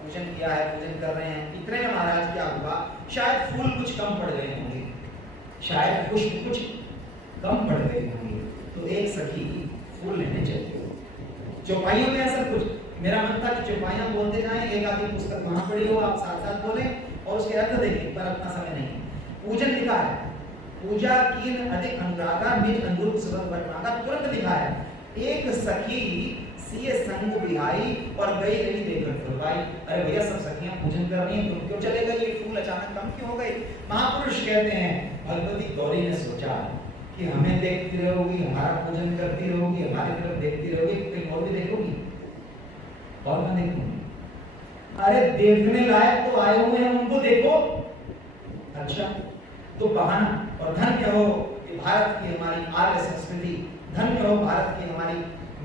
पूजन किया है, पूजन कर रहे हैं। इतने में महाराज क्या हुआ, शायद फूल कुछ कम पड़ गए होंगे, शायद पुष्प कुछ कम पड़ गए होंगे। तो एक सखी फूल लेने चली। चौपाइयों में ऐसा कुछ, मेरा मन था कि चौपाइयाँ बोलते जाएं, एक आधी पुस्तक वहाँ पढ़ी हो, आप साथ साथ बोलें और उसके अर्थ देखें, पर अपना समय नहीं। पूजन लिखा है, पूजा कीन अधिक अनुरागा निज अनुरूप सुबह वर्णा, तुरंत लिखा है। एक सखी सीए संग बिहाई और गई गई देखकर फुलवाई। अरे भैया सब सखियां पूजन कर रही हैं, तुम क्यों चले गए? ये फूल अचानक कम क्यों हो गए? महापुरुष कहते हैं भगवती गौरी ने सोचा कि हमें देखती रहोगी, हमारा पूजन करती रहोगी, हमारी तरफ देखती रहोगी, कहीं और भी देखोगी? और मैं देखूंगी? अरे देखने लायक तो आए हुए हैं, उनको देखो। अच्छा तो बहाना। और धन्य हो कि भारत की हमारी आर्य संस्कृति, धन्य हो भारत की हमारी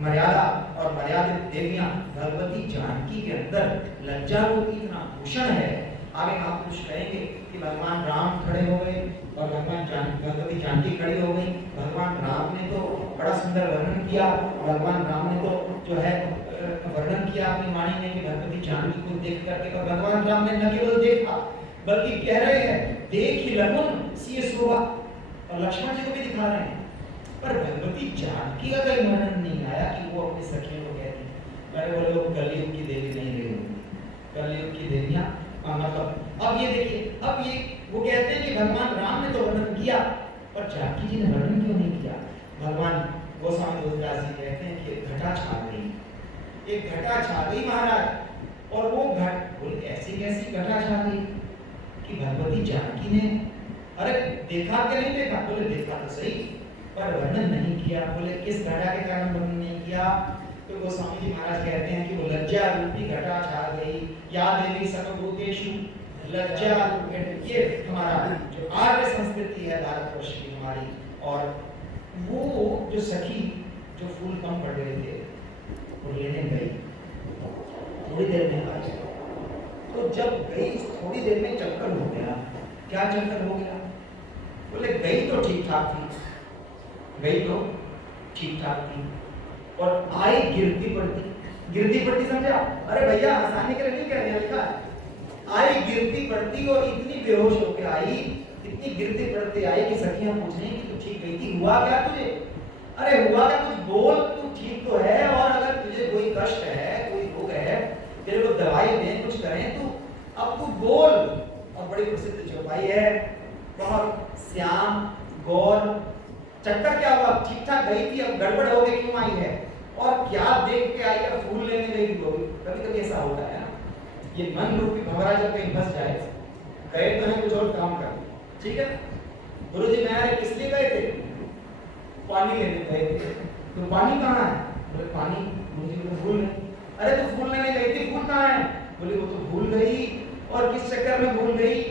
मर्यादा और मर्यादित देवियां भगवती जानकी के अंदर लज्जा रूप इतना भूषण है। आगे महापुरुष कहेंगे कि भगवान राम खड़े हो गए और भगवती जानकी खड़ी हो गई। भगवान राम ने तो बड़ा सुंदर वर्णन किया, भगवान राम ने तो जो है वर्णन किया अपनी वाणी में कि भगवती जानकी को देख करके, और भगवान राम ने न केवल देखा बल्कि कह रहे हैं देख ही लगुन सी शोभा, और लक्ष्मण जी को भी दिखा रहे हैं। पर भगवती जानकी का कोई वर्णन नहीं आया कि वो अपनी सखियों को कहती, अरे वो लोग कलयुग की देवी नहीं रही होंगी, कलयुग की देवियां। मतलब अब ये देखिए, अब ये वो कहते हैं कि भगवान राम ने तो वर्णन किया पर जानकी जी ने वर्णन क्यों नहीं किया। भगवान गोस्वामी तुलसीदास जी कहते हैं कि घटा छा गई, एक घटा छा गई महाराज, और वो घट बोले ऐसी कैसी घटा छा गई कि भगवती जानकी ने, अरे देखा कि नहीं देखा, बोले देखा तो सही पर वर्णन नहीं किया। बोले किस घटा के कारण वर्णन नहीं किया, तो गोस्वामी जी महाराज कहते हैं कि वो लज्जा रूपी घटा छा गई, या देवी सर्वभूतेषु लज्जा रूपी। ये हमारा जो आर्य संस्कृति है भारतवर्ष की हमारी, और वो जो सखी जो फूल कम पड़ रहे थे वो लेने गई, थोड़ी देर में आई, तो जब गई थोड़ी देर में चक्कर हो गया। क्या चक्कर हो गया, बोले गई तो ठीक ठाक थी, गई तो ठीक ठाक थी, और आई गिरती पड़ती समझा। अरे भैया हंसाने के लिए नहीं कहने लिखा, आई गिरती पड़ती, और इतनी बेहोश होकर आई, इतनी गिरती पड़ती आई कि सखियां पूछ रही कि तू ठीक गई थी, हुआ क्या तुझे, अरे हुआ क्या, कुछ बोल, तू ठीक तो है, और अगर तुझे कोई कष्ट है, कोई दुख है, तेरे को दवाई दें, कुछ करें, तू अब तू बोल। और बड़ी प्रसिद्ध चौपाई है, बहुत श्याम गौर, चक्कर क्या हुआ, ठीक ठाक गई थी, अब गड़बड़ हो गई, क्यों आई है, और क्या देख के आई है, फूल लेने गई थी। कभी कभी ऐसा होता है ना, ये मन रूपी भंवरा जब कहीं फंस जाए, गए तो है कुछ और काम कर, ठीक है। गुरुजी मैं किस लिए गए थे, पानी लेने गए थे, तो पानी कहाँ है, बोले पानी, गुरुजी को भूल गए। अरे तो फूल लेने गई थी, फूल कहाँ है, बोले वो तो भूल गई, और किस चक्कर में भूल गई,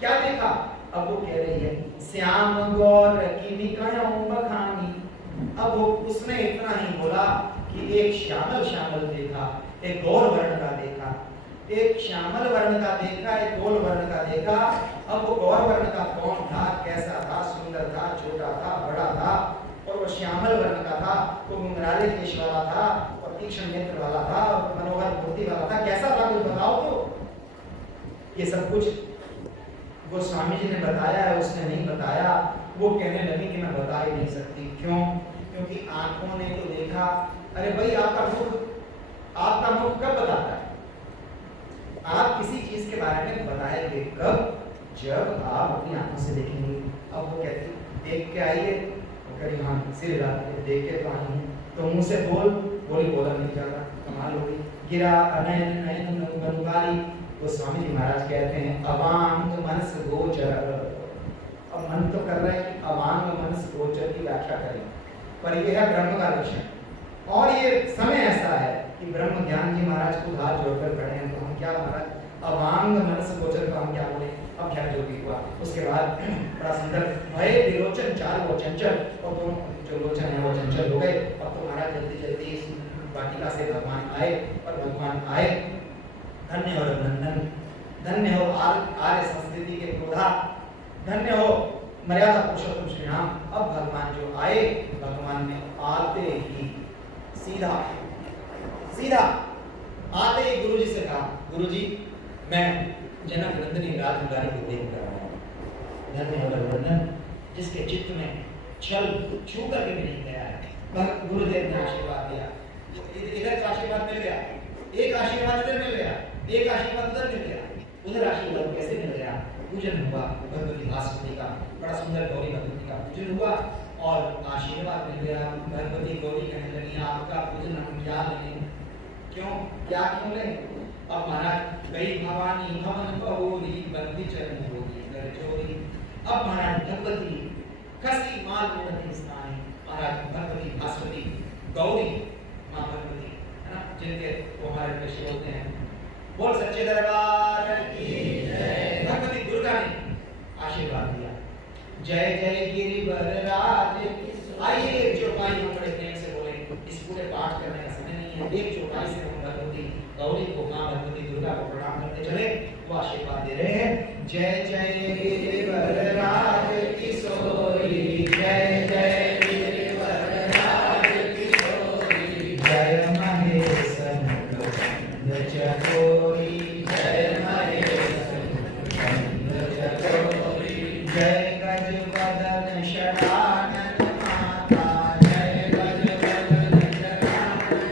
क्या देखा। अब वो कह रही है श्याम गौर की निकणों बखानी। अब वो उसने इतना ही बोला कि एक श्यामल श्यामल देखा, एक गौर वर्ण का देखा, एक श्यामल वर्ण का देखा, एक गौर वर्ण का देखा। अब वो गौर वर्ण का कौन था, कैसा था, सुंदर था, छोटा था, बड़ा था, और वो श्यामल वर्ण का था, वो गुंगराले केश वाला था, और तीक्ष्ण नेत्र वाला था, और मनोहर मूर्ति वाला था, कैसा था कुछ बताओ तो। ये सब कुछ गोस्वामी जी ने बताया है, उसने नहीं बताया। वो कहने लगी कि मैं बता ही नहीं सकती, क्यों, क्योंकि आंखों ने तो देखा। अरे भाई आपका मुख कब बताता है, आप किसी चीज के बारे में बताएंगे कब, जब आप अपनी आंखों से देखेंगे। अब वो कहती देख के आइए, वो कह रही हाँ सिर हिला के देख के तो आई हूँ, तो मुंह से बोली बोला नहीं जाता, कमाल हो गई। गिरा नयन नयन बनुगारी। गोस्वामी जी महाराज कहते हैं अवांग मनस गोचर। अब मन तो कर रहा है कि अवांग मनस गोचर की व्याख्या करें, पर यह है ब्रह्म का लक्षण, और ये समय ऐसा है कि ब्रह्म ज्ञान जी महाराज को हाथ जोड़कर खड़े हैं, तो हम क्या महाराज अवांग मनस गोचर का हम क्या बोले। अब क्या जो भी हुआ उसके बाद बड़ा सुंदर भय विलोचन चार वो चंचल, और दोनों जो लोचन है वो चंचल हो गए। अब तो महाराज जल्दी जल्दी इस वाटिका से भगवान आए, और भगवान आए, धन्य हो रघुनंदन, धन्य हो आर्य संस्कृति के प्रोधा, धन्य हो मर्यादा पुरुषोत्तम श्री राम। अब भगवान जो आए, भगवान ने आते ही सीधा आते ही गुरुजी से कहा, गुरुजी मैं जनक नंदिनी राजकुमारी को देख कर आया हूं। धन्य हो रघुनंदन, जिसके चित्त में छल छू करके भी नहीं गया है। गुरुदेव ने आशीर्वाद दिया, इधर का आशीर्वाद मिल गया, एक आशीर्वाद इधर मिल गया, एक आशीर्वाद उधर मिल गया, उधर आशीर्वाद कैसे मिल गया। पूजन हुआ भगवती भास्वती का, बड़ा सुंदर गौरी भगवती का पूजन हुआ, और आशीर्वाद मिल गया। भगवती गौरी कहने लगी आपका पूजन हम क्या लें, क्यों क्या क्यों लें। अब महाराज गई भवानी भवन बहुरी बंदी चरण होगी कर चोरी। अब महाराज भगवती खसी माल मूर्ति स्थान, महाराज भगवती भास्वती गौरी मां भगवती है ना, जिनके वो हमारे कृष्ण होते हैं। बोल सच्चे दरबार की जय। भगवती दुर्गा ने आशीर्वाद दिया, जय जय गिरिवर राज। आइए जो भाई हम बड़े प्रेम से बोले इस पूरे पाठ करने का समय नहीं है। एक चौपाई से हम भगवती गौरी को, मां भगवती दुर्गा को प्रणाम करते चले, वो आशीर्वाद दे रहे हैं। जय जय वरराज किशोरी, जय जय वरराज किशोरी, जय महेश मुकुंद चकोरी, जय महेश मुकुंद चकोरी, जय गजवदन शटानन माता, जय गजवदन शटानन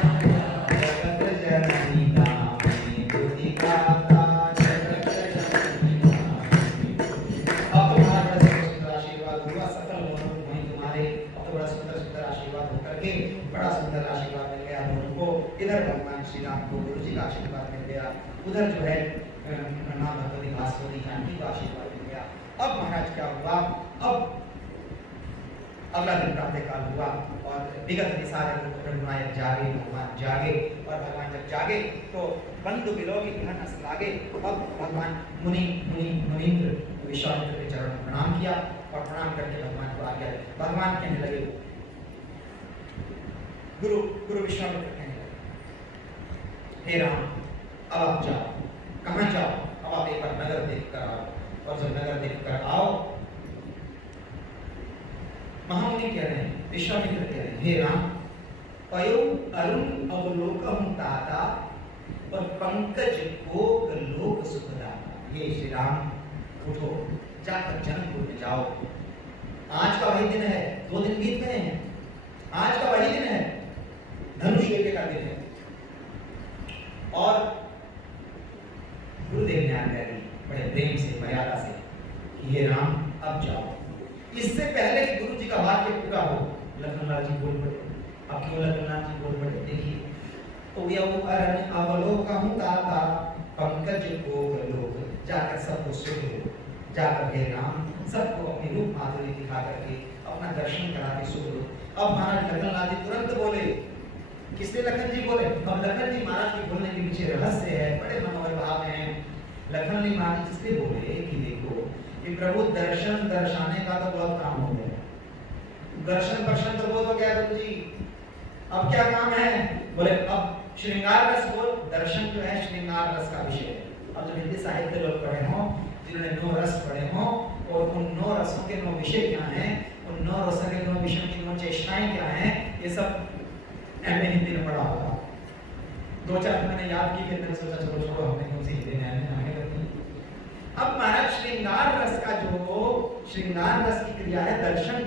माता, जगत जननी दामिनी बुद्धिदाता, जगत जननी दामिनी बुद्धिदाता। अब तुम्हारा बड़ा सुंदर आशीर्वाद हुआ, सकल मनोरथ वहीं तुम्हारे। अब तो बड़ा सुंदर सुंदर आशीर्वाद होकर के बड़ा सुंदर आशीर्वाद मिल गया दोनों को। इधर भगवान श्री राम को गुरु जी का आशीर्वाद मिल गया, उधर जो है मां भगवती भास्वती जानकी का आशीर्वाद मिल गया। अब महाराज क्या हुआ, अब अगला दिन प्रातः काल हुआ और विगत निसार रघुनायक जागे, भगवान जागे, और भगवान जब जागे तो बंधु बिलोकी गहन हंस लागे। अब भगवान मुनींद्र विश्वामित्र के चरण में प्रणाम किया और प्रणाम करके भगवान को आज्ञा दी। भगवान कहने लगे, गुरु विश्वामित्र कहने लगे, हे राम अब आप जाओ। कहाँ जाओ? अब आप एक बार नगर देख कर आओ। और जब नगर देख कर आओ, महामुनि कह रहे हैं, विश्वामित्र कह रहे हैं, हे राम पयो अरुण अवलोकम ताता और पंकज भोग लोक सुखदाता। हे श्री राम उठो, जाकर जनकपुर में जाओ। आज का वही दिन है, 2 दिन बीत गए हैं, आज का वही दिन है, धनुष यज्ञ का दिन है। और गुरुदेव ने आज्ञा दी बड़े प्रेम से, मर्यादा से कि हे राम अब जाओ। इससे पहले कि गुरु जी का वाक्य पूरा हो, लखनलाल जी बोल पड़े। अब क्यों लखनलाल जी बोल पड़े? देखिए, तो यौ अरण्य अवलोकम ताता पंकज भोग लोक, जाकर सबको सुख दो, जाकर हे राम सबको अपनी रूप माधुरी दिखा करके अपना दर्शन करा के सुख दो। अब महाराज लखनलाल जी तुरंत बोले, किसने? लखन जी बोले। अब लखन जी महाराज के बोलने के पीछे रहस्य है, बड़े मनोहर भाव हैं। लखन जी महाराज इसलिए बोले कि देखो कि प्रभु दर्शन दर्शाने का तो बहुत काम हो गया, दर्शन दर्शन तो बहुत हो गया गुरु जी, अब क्या काम है? बोले अब श्रृंगार रस बोल। दर्शन जो है श्रृंगार रस का विषय है। अब जो हिंदी साहित्य लोग पढ़े हों, जिन्होंने 9 रस पढ़े हों, और उन 9 रसों के 9 विषय क्या हैं, उन 9 रसों के 9 विषयों की 9 चेष्टाएं क्या हैं, ये सब एमए हिंदी में पढ़ा होगा। 2-4 मैंने याद की, फिर मैंने सोचा चलो छोड़ो, हमने कौन सी हिंदी में आगे करती। अब महाराज श्रृंगार रस का जो श्रृंगार रस की क्रिया है दर्शन।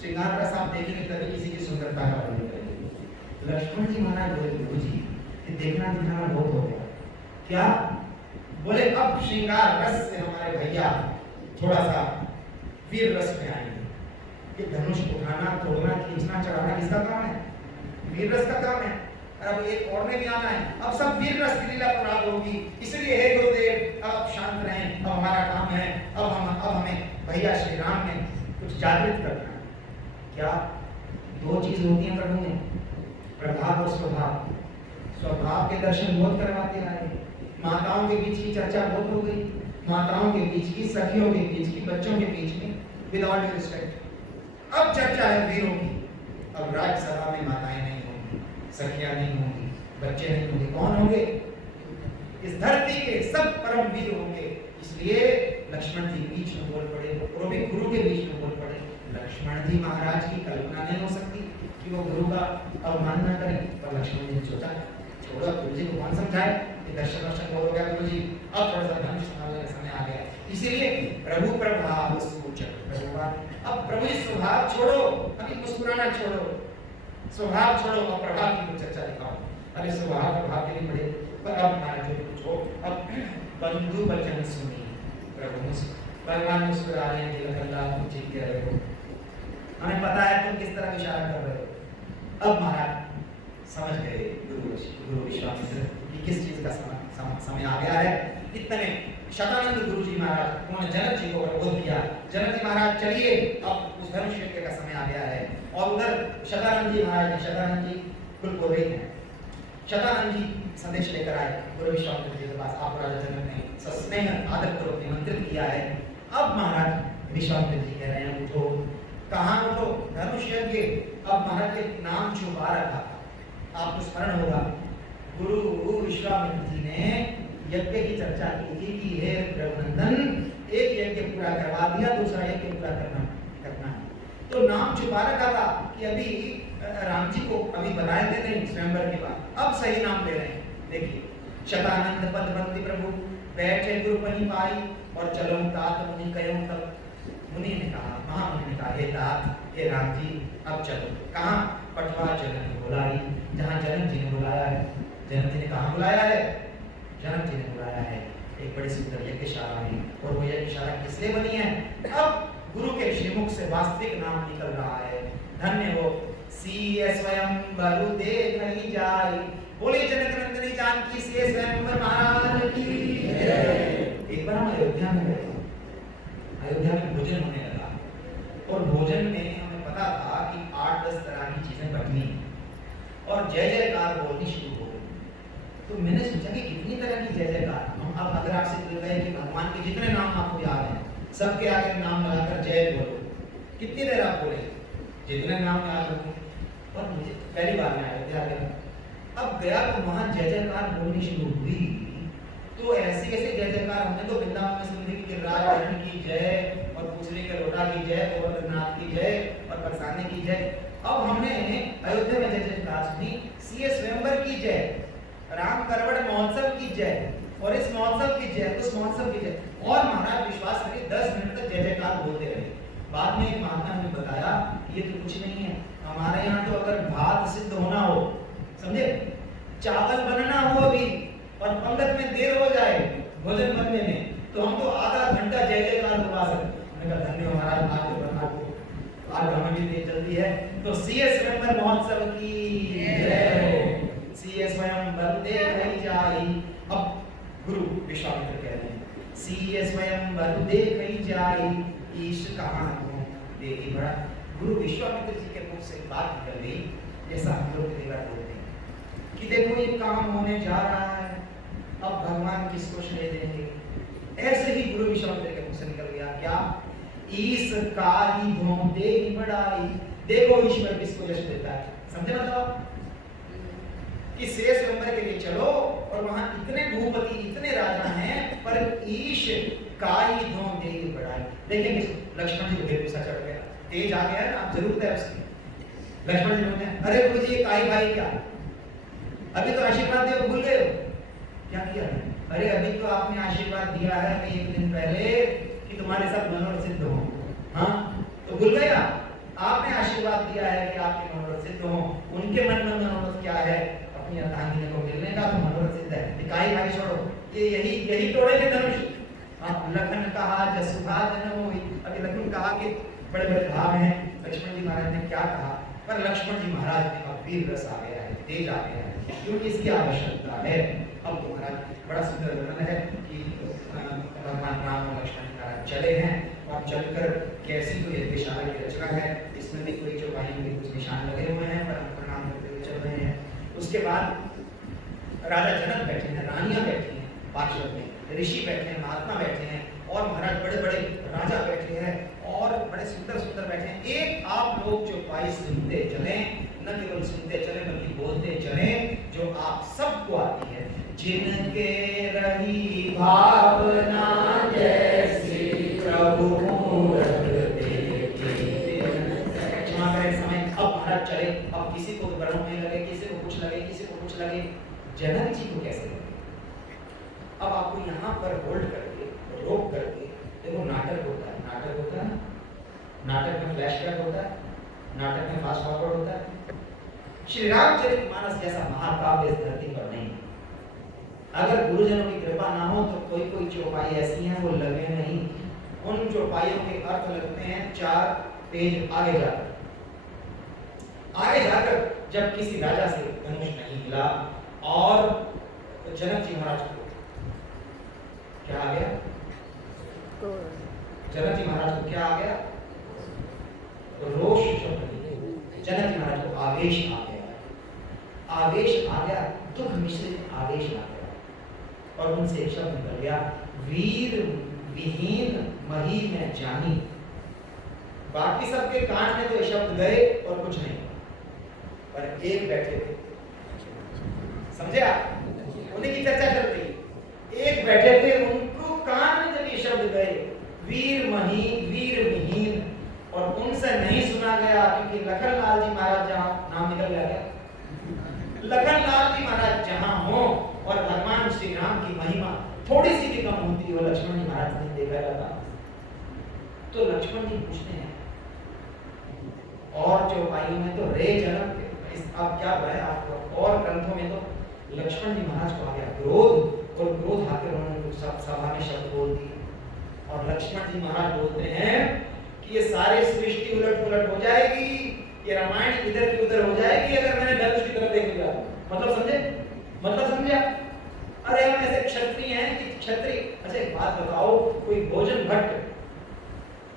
श्रृंगार रस आप देखेंगे तभी किसी की सुंदरता का वर्णन करेंगे। लक्ष्मण जी महाराज बोले, गुरु जी ये देखना दिखाना बहुत हो गया। क्या? बोले अब श्रृंगार रस से हमारे भैया थोड़ा सा वीर रस में आएंगे। कि धनुष उठाना, तोड़ना, खींचना, चढ़ाना किसका काम है? वीर रस का काम है। और अब एक और में भी आना है, अब सब वीर रस की लीला प्राप्त होगी। इसलिए हे गुरुदेव अब शांत रहें, अब हमारा काम है, अब हमें भैया श्री राम ने कुछ जागृत करना है। क्या? 2 चीज होती हैं प्रभु में, प्रभाव और स्वभाव। स्वभाव के दर्शन बहुत करवाते आए, माताओं के बीच की चर्चा बहुत हो गई, माताओं के बीच की, सखियों के बीच की, बच्चों के बीच में, विदाउट ड्यू रिस्पेक्ट। अब चर्चा है वीरों की। अब राज्यसभा में माताएं नहीं होंगी, सखियां नहीं होंगी, बच्चे नहीं होंगे, कौन होंगे? इस धरती के सब परम वीर होंगे। इसलिए लक्ष्मण जी बीच में बोल पड़े, और भी गुरु के बीच में बोल पड़े। लक्ष्मण जी महाराज की कल्पना नहीं हो सकती कि वो गुरु का अवमानना करें, पर लक्ष्मण जी ने सोचा छोड़ो, गुरु जी को कौन समझाए कि दर्शन दर्शन हो गया गुरु जी, अब थोड़ा सा धनुष संभालने का समय आ गया। इसीलिए प्रभु प्रभाव सूचक भगवान, अब प्रभु जी स्वभाव छोड़ो, अभी मुस्कुराना छोड़ो, स्वभाव छोड़ो और प्रभाव की कुछ चर्चा दिखाओ। अरे स्वभाव प्रभाव के लिए बड़े, पर अब महाराज जी कुछ हो, अब बंधु वचन सुनी प्रभु भगवान मुस्कुरा रहे हैं, दिल अल्लाह तुम ठीक कह रहे हो, हमें पता है तुम किस तरह इशारा कर रहे हो। अब महाराज समझ गए गुरु विश्वामित्र कि किस चीज का समय आ गया है। इतने शतानंद गुरु जी महाराज उन्होंने जनक जी को बोल दिया, जनक जी महाराज चलिए अब उस धनुष यज्ञ का समय आ गया है। और उधर शतानंद जी महाराज, शतानंद जी कुल पुरोहित हैं, शतानंद जी संदेश लेकर आए गुरु विश्वामित्र जी के पास। आप राजा जनक ने सस्नेह आदर पूर्वक निमंत्रित किया है। अब महाराज विश्वामित्र जी कह रहे हैं उठो, कहाँ उठो, धनुष यज्ञ। अब महाराज के नाम छुपा रखा, आपको स्मरण होगा गुरु विश्वामित्र जी ने यज्ञ की चर्चा की थी कि हे रघुनंदन, एक यज्ञ पूरा करवा दिया, दूसरा यज्ञ पूरा करना है। तो नाम छुपा रखा था कि अभी राम जी को अभी बताए थे नहीं, स्वयंवर के बाद अब सही नाम ले रहे हैं। देखिए, शतानंद पद बंदी प्रभु बैठे गुरु पनी पाई, और चलो तात मुनि कयो तब। मुनि ने कहा, महामुनि ने कहा, हे तात, हे राम जी, अब चलो। कहाँ? पटवा जनक बुलाई, जहाँ जनक जी ने बुलाया है। जनक जी ने कहाँ बुलाया है? जनक जी ने बुलाया है एक बड़ी सुंदर यज्ञशाला में, और वो यज्ञशाला किस लिए बनी है? अब गुरु के श्रीमुख से वास्तविक नाम निकल रहा है। धन्य हो सीय स्वयं बरु देखहि जाय, बोले जनक नंदनी जानकी से स्वयंवर महाराज की। एक बार हम अयोध्या में गए, अयोध्या में भोजन होने लगा, और भोजन में हमें पता था कि 8-10 तरह की चीजें बटनी और जय जयकार बोलनी शुरू हो गई। तो मैंने सोचा कि कितनी तरह की जय जयकार। हम अब अगर आपसे पूछ रहे हैं कि भगवान के जितने नाम आपको याद हैं, सबके आगे नाम लगाकर जय बोलो, कितनी देर आप बोले? जितने नाम याद रखो। और मुझे पहली बार में अयोध्या गया, अब गया तो वहां जय जयकार बोलनी शुरू हुई, तो ऐसे ऐसे जय जयकार हमने तो वृंदावन में सुनी कि राजहरण की जय, और दूसरे के लोटा की जय, गोवर्धननाथ की जय, और बरसाने की जय। अब हमने अयोध्या में जय जयकार सुनी, सीए स्वयंवर की जय, राम करवड़ महोत्सव की जय, और इस महोत्सव की जय, उस महोत्सव की जय। और महाराज विश्वास करिए 10 मिनट तक जय जयकार बोलते रहे। बाद में एक महात्मा ने बताया ये तो कुछ नहीं है, हमारे यहाँ तो अगर भात सिद्ध होना हो, समझे, चावल बनना हो अभी, और पंगत में देर हो जाए भोजन बनने में, तो हम तो आधा घंटा जय जयकार बुला सकते। मैंने कहा धन्य महाराज, आज हमें भी देर जल्दी है। तो सीए स्वयंवर महोत्सव की जय, सीए स्वयंवर देखहि जाय। अब गुरु विश्वामित्र कह रहे हैं, सीए स्वयंवर देखहि जाय, ईश कहाँ हो देखी बड़ा। गुरु विश्वामित्र जी के मुख से बात निकल गई, जैसा हम लोग कई बार बोलते हैं कि देखो ये काम होने जा रहा है, अब भगवान किसको श्रेय देंगे। ऐसे ही गुरु विश्वामित्र के मुख से निकल गया क्या? ईश काहि धों देहि बड़ाई। देखो ईश्वर किसको यश देता है, समझे मतलब कि शेष स्वयंवर के लिए चलो, और वहां इतने भूपति, इतने राजा हैं, पर ईश काहि धों देहि बड़ाई। देखेंगे लक्ष्मण जी को फिर गुस्सा चढ़ गया, तेज आ गया ना, जरूरत है उसकी। लक्ष्मण जी बोलते हैं, अरे गुरु जी काई भाई क्या, अभी तो आशीर्वाद दिया भूल गए हो? क्या किया है? अरे अभी तो आपने आशीर्वाद दिया है कि 1 दिन पहले कि तुम्हारे सब मनोरथ सिद्ध हो। हाँ, तो भूल गए आपने आशीर्वाद दिया है कि आपके मनोरथ सिद्ध हो। उनके मन में मनोरथ क्या है? अपनी अर्धांगिनी को मिलने का, तो मनोरथ सिद्ध है। काई भाई छोड़ो, ये यही तोड़ेंगे धनुष। लखन कहा जसुभा जन होई। अभी लखन कहा कि बड़े बड़े भाव हैं, लक्ष्मण जी महाराज ने क्या कहा, पर लक्ष्मण जी महाराज में अब वीर रस आ गया है, तेज आ गया है, क्योंकि इसकी आवश्यकता है। अब तो महाराज बड़ा सुंदर वर्णन है कि भगवान राम और लक्ष्मण महाराज चले हैं, और चलकर कैसी तो यज्ञशाला की रचना है, इसमें भी कोई चौपाई में कुछ निशान लगे हुए हैं, पर हम प्रणाम करते हुए चल रहे हैं। उसके बाद राजा जनक बैठे हैं, रानियां बैठी हैं पार्षद में, ऋषि बैठे हैं, महात्मा बैठे हैं, और महाराज बड़े बड़े राजा बैठे हैं, और बड़े सुंदर सुंदर बैठे हैं। एक आप लोग चौपाई सुनते चलें, न केवल सुनते चलें बल्कि बोलते चलें, जो आप सबको आती है। जिनके रही भावना जैसी प्रभु मूरत देखी। क्षमा करें समय, अब महाराज चले, अब किसी को ग्रहण होने लगे, किसी को कुछ लगे, किसी को कुछ लगे, जनक जी को कैसे लगे? अब आपको यहाँ पर होल्ड करके, रोक करके, देखो नाटक होता है, नाटक होता है, नाटक में फ्लैशबैक होता है, नाटक में फास्ट फॉरवर्ड होता है। श्री रामचरितमानस जैसा महाकाव्य इस धरती पर नहीं। अगर गुरुजनों की कृपा ना हो तो कोई चौपाई ऐसी है वो लगे नहीं। उन चौपाइयों के अर्थ लगते हैं 4 पेज आगे जाकर। आगे जाकर जब किसी राजा से धनुष नहीं मिला, और तो जनक जी महाराज को क्या आ गया? जनक जी महाराज को क्या आ गया? रोष शब्द। जनक जी महाराज को आवेश आ गया, आवेश आ गया, दुख मिश्रित आवेश आ गया, और उनसे एक शब्द निकल गया, वीर विहीन मही में जानी। बाकी सबके कान में तो ये शब्द गए और कुछ नहीं, पर एक बैठे थे, समझे आप? उन्हीं की चर्चा चल रही है। एक बैठे थे, उनको कान में जब ये शब्द गए वीर विहीन, और उनसे नहीं सुना गया, क्योंकि लखनलाल जी महाराज जहां नाम निकल गया, लखनलाल जी महाराज जहां हो और भगवान श्री राम की महिमा थोड़ी सी भी कम होती हो, लक्ष्मण जी महाराज ने देखा जाता, तो लक्ष्मण जी पूछते हैं, और चौपाइयों में तो रे जनक, अब क्या बताएं आपको, और ग्रंथों में तो लक्ष्मण जी महाराज को आ गया क्रोध, और क्रोध आकर उन्होंने सभा में शब्द बोल दिए, और लक्ष्मण जी महाराज बोलते हैं कि ये सारी सृष्टि उलट पुलट हो जाएगी, ये रामायण इधर की उधर हो जाएगी अगर मैंने धनुष की तरफ देख लिया। मतलब समझे? अरे हम ऐसे क्षत्रिय हैं कि क्षत्रिय, अच्छा एक बात बताओ, कोई भोजन भट्ट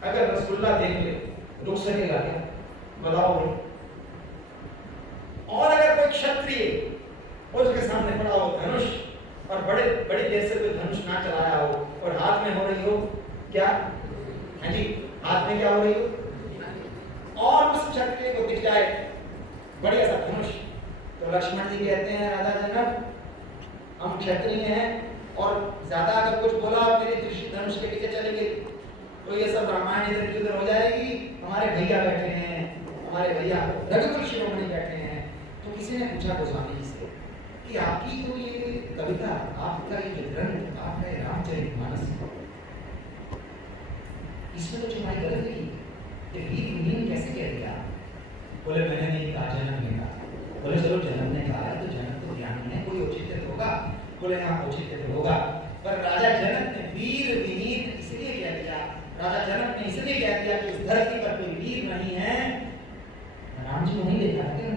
अगर रसगुल्ला देख ले रुक सकेगा क्या? बताओ भाई। और अगर कोई क्षत्रिय उसके सामने पड़ा हो धनुष, और बड़ी देर से कोई धनुष ना चलाया हो, और हाथ में हो रही हो क्या? हाँ जी, हाथ में क्या हो रही हो, और उस क्षत्रिय को दिख जाए बढ़िया सा धनुष, तो लक्ष्मण जी कहते हैं, राजा जनक हम क्षत्रिय हैं, और ज्यादा अगर कुछ बोला मेरी दृष्टि धनुष के पीछे चलेगी तो ये सब रामायण इधर की उधर हो जाएगी। हमारे भैया बैठे हैं, हमारे भैया रघुकुल शिरोमणि बैठे हैं। तो किसी ने पूछा गोस्वामी जी से कि आपकी तो ये कविता, आपका ये जो ग्रंथ, आपका ये रामचरितमानस, इसमें तो तुम्हारी गलत नहीं, ये रीत विहीन कैसे कह दिया? बोले मैंने नहीं कहा, जनक ने कहा। बोले चलो जनक ने कहा है तो जनक तो ज्ञानी है, कोई औचित्य होगा। बोले हाँ औचित्य होगा, पर राजा जनक ने वीर विहीन इसलिए कह दिया, राजा जनक ने इसलिए कह दिया कि इस धरती पर कोई वीर नहीं है। राम जी को नहीं देखा था क्या?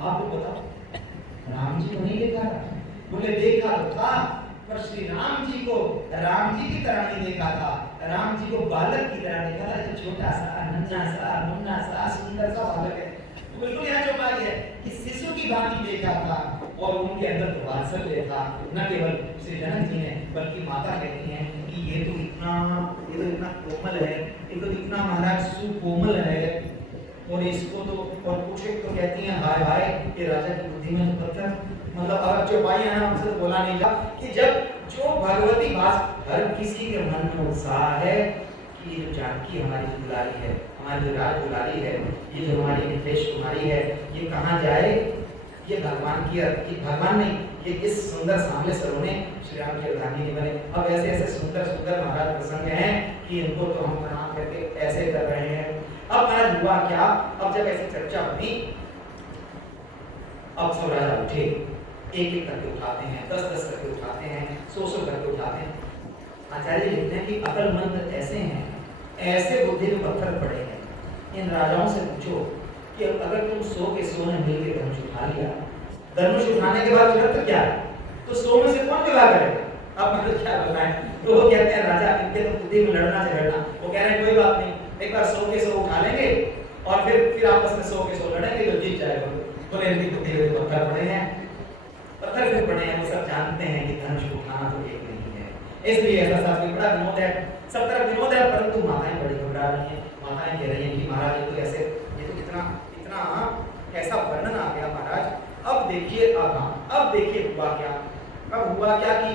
आप लोग बताओ, राम जी को नहीं देखा था? बोले देखा तो था, पर श्री राम जी को राम जी की तरह नहीं देखा था, राम जी को बालक की तरह देखा था, जो छोटा सा नन्हा सा मुन्ना सा सुंदर सा बालक है। बिल्कुल यहाँ जो बात है कि शिशु की भांति देखा था, और उनके अंदर तो वात्सल्य था। न केवल श्री जनक जी ने, बल्कि माता कहती हैं कि ये तो इतना कोमल है, ये तो इतना महाराज सुकोमल है, और इसको तो, और कुछ एक तो कहती हैं हाय हाय ये राजा की बुद्धि में तो पत्थर। मतलब अगर चौपाई है हमसे तो बोला नहीं जा कि जब जो भगवती भाष हर किसी के मन में उत्साह है कि ये जो जानकी हमारी जो दुलारी है, हमारी जो राज दुलारी है, ये जो हमारी नितेश कुमारी है, ये कहाँ जाए, ये भगवान की भगवान नहीं, ये इस सुंदर सांवले सरोने श्री राम की अर्धांगिनी बने। अब ऐसे ऐसे सुंदर सुंदर महाराज प्रसंग हैं कि इनको तो हम प्रणाम करके ऐसे कर रहे हैं। अब महाराज हुआ क्या, अब जब ऐसी चर्चा हुई, अब सब राजा उठे, एक एक करके उठाते हैं, 10-10 करके उठाते हैं, 100-100 करके उठाते हैं। आचार्य लिखते हैं कि अकलमंद ऐसे हैं, ऐसे बुद्धि में पत्थर पड़े हैं। इन राजाओं से पूछो कि अगर तुम 100 के 100 ने मिलकर धनुष उठा लिया, धनुष उठाने के बाद फिर क्या है, तो 100 में से कौन विवाह करेगा? अब मतलब क्या बताएं? तो वो कहते हैं राजा इनके तो बुद्धि में लड़ना झगड़ना, वो कह रहे हैं कोई बात नहीं, एक बार 100 के 100 उठा लेंगे और फिर आपस में 100 के 100 लड़ेंगे, जो जीत जाएगा। बोले इनकी बुद्धि में पत्थर पड़े हैं, पत्थर क्यों पड़े हैं? वो सब जानते हैं कि धनुष उठाना तो एक नहीं है, इसलिए ऐसा शास्त्र बड़ा विनोद है, सब तरफ विनोद है, परंतु माताएं बड़ी घबरा रही हैं। माताएं कह रही हैं कि महाराज ये तो ऐसे, ये तो इतना ऐसा वर्णन आ गया महाराज। अब देखिए, अब देखिए हुआ क्या, अब हुआ क्या कि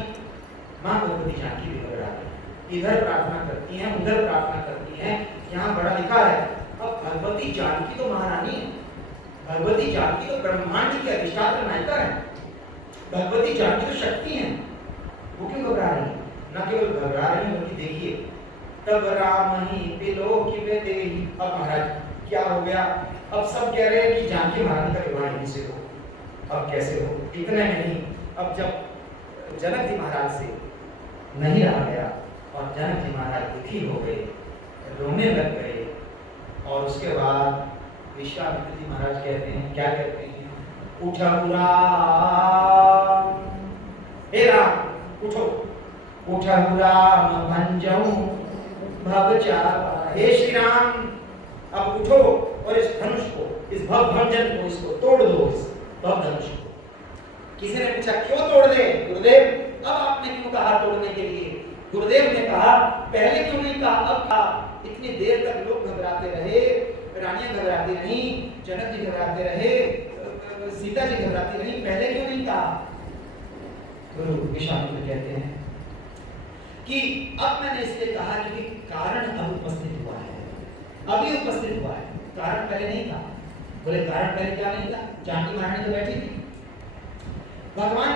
माँ भगवती जानकी भी घबरा गई, इधर प्रार्थना करती हैं, उधर प्रार्थना करती हैं। यहाँ बड़ा लिखा है, अब भगवती जानकी तो महारानी है, भगवती जानकी तो ब्रह्मांड की अधिष्ठात्री नायिका है, भगवती जानकी तो शक्ति है, वो क्यों घबरा रही है? न केवल घबरा रही है, बल्कि देखिए तब राम ही बिलोकी में देही। अब महाराज क्या हो गया? अब सब कह रहे हैं कि जानकी महारानी का विवाह इन्हीं से हो। अब कैसे हो? इतने नहीं, अब जब जनक जी महाराज से नहीं रहा गया और जनक जी महाराज दुखी हो गए, रोने लग गए, और उसके बाद विश्वामित्र जी महाराज कहते हैं, क्या कहते हैं? उठहु राम, हे राम उठो, उठहु राम भंजऊ भव चापा। हे श्री राम अब उठो और इस धनुष को, इस भव भंजन को, इसको तोड़ दो, इस भव धनुष को। किसी ने पूछा क्यों तोड़ दे गुरुदेव? अब आपने क्यों कहा तोड़ने के लिए? गुरुदेव ने कहा पहले क्यों नहीं कहा, अब कहा। इतनी देर तक लोग घबराते रहे, रानियां घबराती नहीं, जनक जी घबराते रहे, सीता जी घबराती नहीं, पहले क्यों नहीं कहा? गुरु विश्वामित्र कहते हैं कि अब मैंने इसलिए कहा क्योंकि कारण अब उपस्थित हुआ है, अभी उपस्थित हुआ है, कारण पहले नहीं था। बोले कारण पहले क्या नहीं था? जानकी महारानी तो बैठी थी। भगवान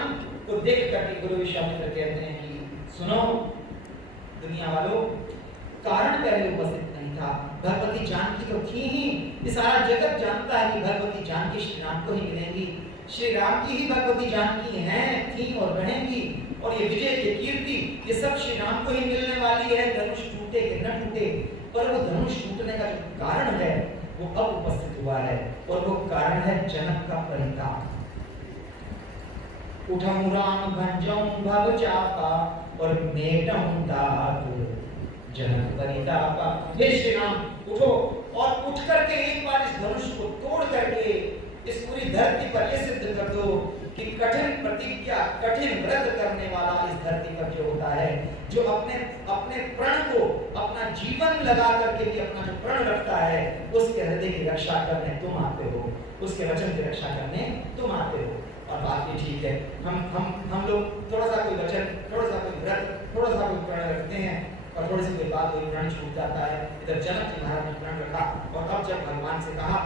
को देख करके गुरु विश्वामित्र कहते हैं कि सुनो दुनिया वालों, कारण पहले उपस्थित नहीं था, भगवती जानकी तो थी ही, ये सारा जगत जानता है कि भगवती जानकी श्री राम को ही मिलेंगी, श्री राम की ही भगवती जानकी हैं, थी और रहेंगी, और ये विजय, ये कीर्ति, ये सब श्री राम को ही मिलने वाली है, धनुष टूटे कि न टूटे। पर वो धनुष टूटने का जो कारण है वो अब उपस्थित हुआ है, और वो कारण है जनक का परिताप। उठऊं राम भंजऊं भव चापा और मेटऊं दात जनक परितापा। हे श्री राम उठो और उठ करके एक बार इस धनुष को तोड़ करके इस पूरी धरती पर ये सिद्ध कर दो कि कठिन प्रतिज्ञा, कठिन व्रत करने वाला इस धरती पर जो होता है, जो अपने अपने प्रण को, अपना जीवन लगा करके भी अपना जो प्रण रखता है, उसके हृदय की रक्षा करने तुम आते हो, उसके वचन की रक्षा करने तुम आते हो। और बात ये ठीक है, हम लोग थोड़ा सा कोई वचन, थोड़ा सा कोई व्रत, थोड़ा सा कोई प्रण रखते हैं और थोड़ी सी कोई बात, कोई प्रण छूट जाता है। इधर जनक जी महाराज ने प्रण रखा, और अब जब भगवान से कहा,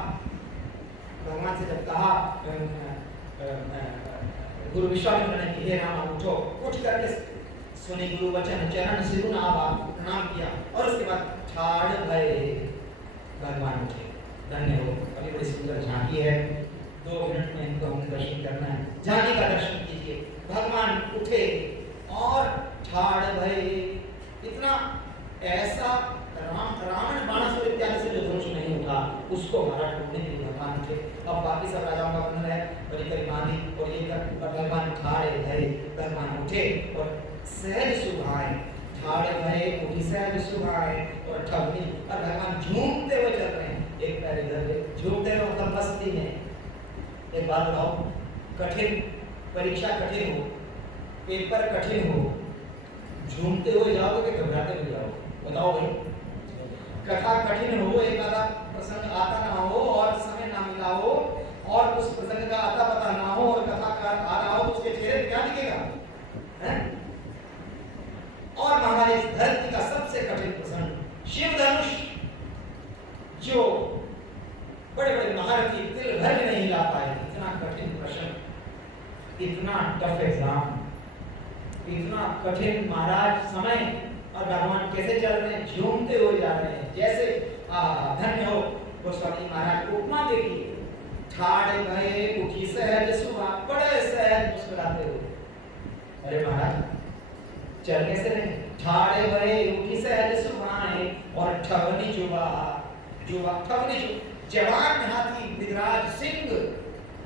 भगवान से जब कहा गुरु विश्वामित्र ने कि हे राम उठो, उठ करके सुने गुरु वचन, चरण सिरु नावा, प्रणाम किया, और उसके बाद ठाड़ भये भगवान उठे। धन्य हो, अभी बड़ी सुंदर झांकी है, 2 मिनट में इनको हम दर्शन करना है। झांकी का दर्शन कीजिए। भगवान उठे और ठाड़ भये। इतना ऐसा रावण बाणासुर इत्यादि से जो धनुष नहीं उठा, उसको मारा टूटने के लिए भगवान उठे। अब बाकी सब राजाओं का वर्णन है, बड़ी बांधी और ये कर, और भगवान ठाड़े भये, भगवान उठे और सहज सुभाए, ठाड़े भये उठी सहज सुभाए और ठगनी, और भगवान झूमते हुए चल रहे हैं, एक पैर इधर, झूमते हुए मतलब मस्ती में। एक बात बताओ, कठिन परीक्षा कठिन हो, पेपर कठिन हो, झूमते हुए जाओगे कि घबराते हुए जाओगे? बताओ भाई। कथा कठिन हो, एक आधा प्रसंग आता ना हो और समय ना मिला हो, और उस प्रसंग का आता पता ना हो, और कथाकार आ रहा हो, उसके चेहरे पे क्या दिखेगा? हैं? और महाराज इस धरती का सबसे कठिन प्रसंग शिव धनुष, जो बड़े बड़े महारथी तिल भर भी नहीं हिला पाए, इतना कठिन प्रश्न, इतना टफ एग्जाम, इतना कठिन महाराज समय, और भगवान कैसे चल रहे हैं? झूमते हुए जा रहे हैं, जैसे धन्य हो गोस्वामी महाराज। उपमा देखिए, ठाड़े भये उठी सहज सुभा, बड़े सहज मुस्कुराते हुए। अरे महाराज चल कैसे रहे? ठाड़े भये उठी सहज सुभाए और ठगनी जुबा, जुबा ठगनी जुबा, जवान हाथी मृगराज सिंह,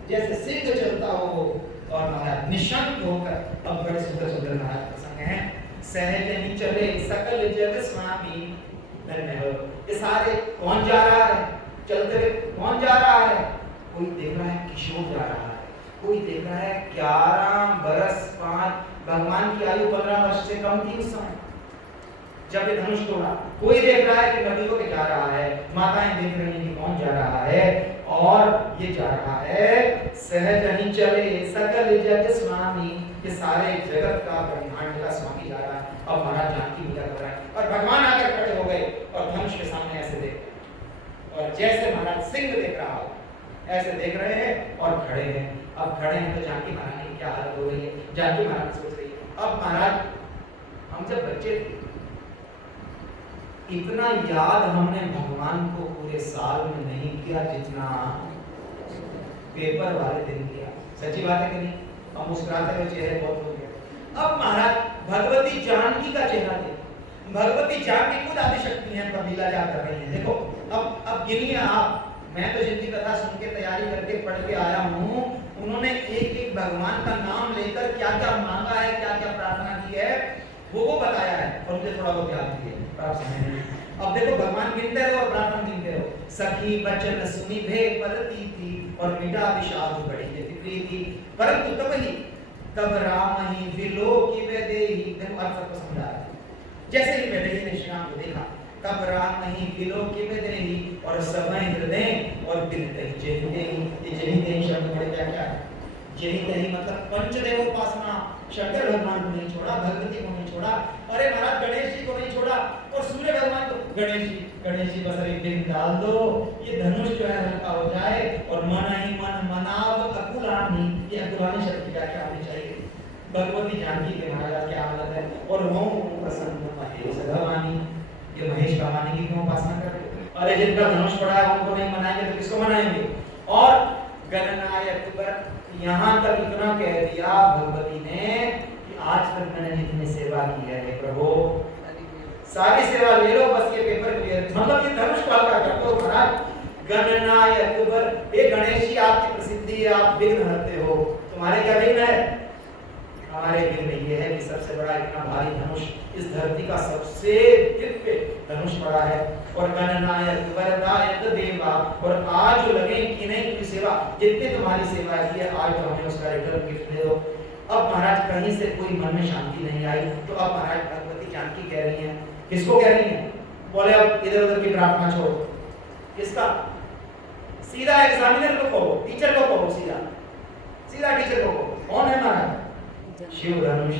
जैसे सिंह चलता हो, और महाराज निशंक होकर। अब बड़े सुंदर सुंदर महाराज प्रसंग हैं। सहज नहीं चले सकल जग स्वामी, धन्य हो। ये सारे कौन जा रहा है? चलते हुए कौन जा रहा है? कोई देख रहा है किशोर जा रहा है, कोई देख रहा है 11 बरस 5, भगवान की आयु 15 वर्ष से कम थी उस समय जब ये धनुष तोड़ा। कोई देख रहा है कि नदी को जा रहा है, माताएं देख रही हैं कि कौन जा रहा है, और ये जा रहा है सहज नहीं चले सकल जग स्वामी, ये सारे जगत का ब्रह्मांड का स्वामी जा रहा है। अब महाराज जानकी पूजा कर रहा है, और भगवान आकर खड़े हो गए और धनुष के सामने ऐसे देख, और जैसे महाराज सिंह देख रहा हो ऐसे देख रहे हैं और खड़े हैं। अब खड़े हैं तो जानकी महारानी की क्या हालत हो रही है? जानकी महारानी सोच रही है, अब महाराज हम जब बच्चे थे, इतना याद हमने भगवान को पूरे साल में नहीं किया जितना पेपर वाले दिन किया। सच्ची बात है कि नहीं? हम मुस्कुराते हुए चेहरे बहुत हो गए। अब महाराज भगवती जानकी का चेहरा देखो, भगवती जानकी खुद आदिशक्ति हैं, कबीला जा कर रही हैं। देखो अब गिनिए आप, मैं तो जिनकी कथा सुन के तैयारी करके पढ़ के आया हूँ, उन्होंने एक एक भगवान का नाम लेकर क्या क्या मांगा है, क्या क्या प्रार्थना की है, वो बताया है, और मुझे थोड़ा बहुत याद भी है, पर आप समझ नहीं। अब देखो भगवान गिनते रहो और प्रार्थना गिनते रहो। सखी बचन सुनी भे परती थी और मिटा विषाद बड़ी प्रीति, परंतु तब राम ही विलोकी वैदेही। देखो अर्थ सबको समझा रहा है। जैसे ही वैदेही ने श्री राम को देखा, तब राम नहीं बिलो के में देही और समय हृदय और बिनते जेहि शब्द बड़े क्या क्या है। जेहि मतलब पंचदेव उपासना, शंकर भगवान को नहीं छोड़ा, भगवती को नहीं छोड़ा, अरे महाराज गणेश जी को नहीं छोड़ा और सूर्य भगवान को। गणेश जी बस एक दिन डाल दो, ये धनुष जो है हल्का हो जाए और मन ही मन मनाव अकुलानी, ये अकुलानी शब्द की व्याख्या आनी चाहिए। भगवती जानकी के महाराज क्या हालत है और वो प्रसन्न महेश भवानी, ये महेश भवानी की क्यों उपासना कर रहे हो? अरे जिनका धनुष पड़ा है उनको नहीं मनाएंगे तो किसको मनाएंगे? और गणनायक पर यहाँ तक इतना कह दिया भगवती ने कि आज तक मैंने जितनी सेवा की है प्रभु सारी सेवा ले लो, बस ये पेपर क्लियर। मतलब ये धनुष को हल्का कर दो महाराज। गणनायक पर, हे गणेश जी आपकी प्रसिद्धि है, आप विघ्न हरते हो, तुम्हारे क्या विघ्न है? हमारे विघ्न ये है कि सबसे बड़ा इतना भारी धनुष, इस धरती का सबसे दिव्य धनुष पड़ा है। और गणनायक वरदायक देवा, और आज जो लगे कि नहीं की सेवा, जितने तुम्हारी सेवा की है आज तो हमें उसका रिटर्न गिफ्ट दे दो। अब महाराज कहीं से कोई मन में शांति नहीं आई, तो अब महाराज भगवती जानकी कह रही हैं, किसको कह रही हैं? बोले अब इधर उधर की प्रार्थना छोड़ो। किसका? सीधा एग्जामिनर को कहो, टीचर को कहो, सीधा टीचर को कहो। कौन है महाराज? शिव धनुष।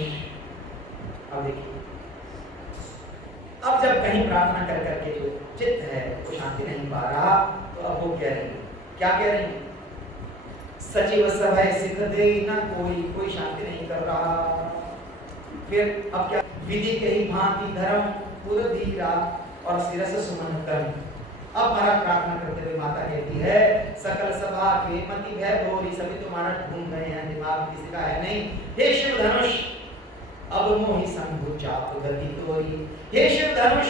अब देखिए, अब जब कहीं प्रार्थना कर करके जो चित्त है वो शांति नहीं पा रहा, तो अब वो कह रही है, क्या कह रही है? सचिव सभा सिख दे ना कोई शांति नहीं कर रहा। फिर अब क्या? विधि के ही भांति धर्म पुर धीरा और सिरस सुमन कर्म। अब महाराज प्रार्थना करते हुए माता कहती है, सकल सभा के मति भय भोरी, सभी तो महाराज घूम गए हैं, दिमाग किसी का है नहीं। हे शिव धनुष अब मोहि संभु चाप गति तोरी, हे शिव धनुष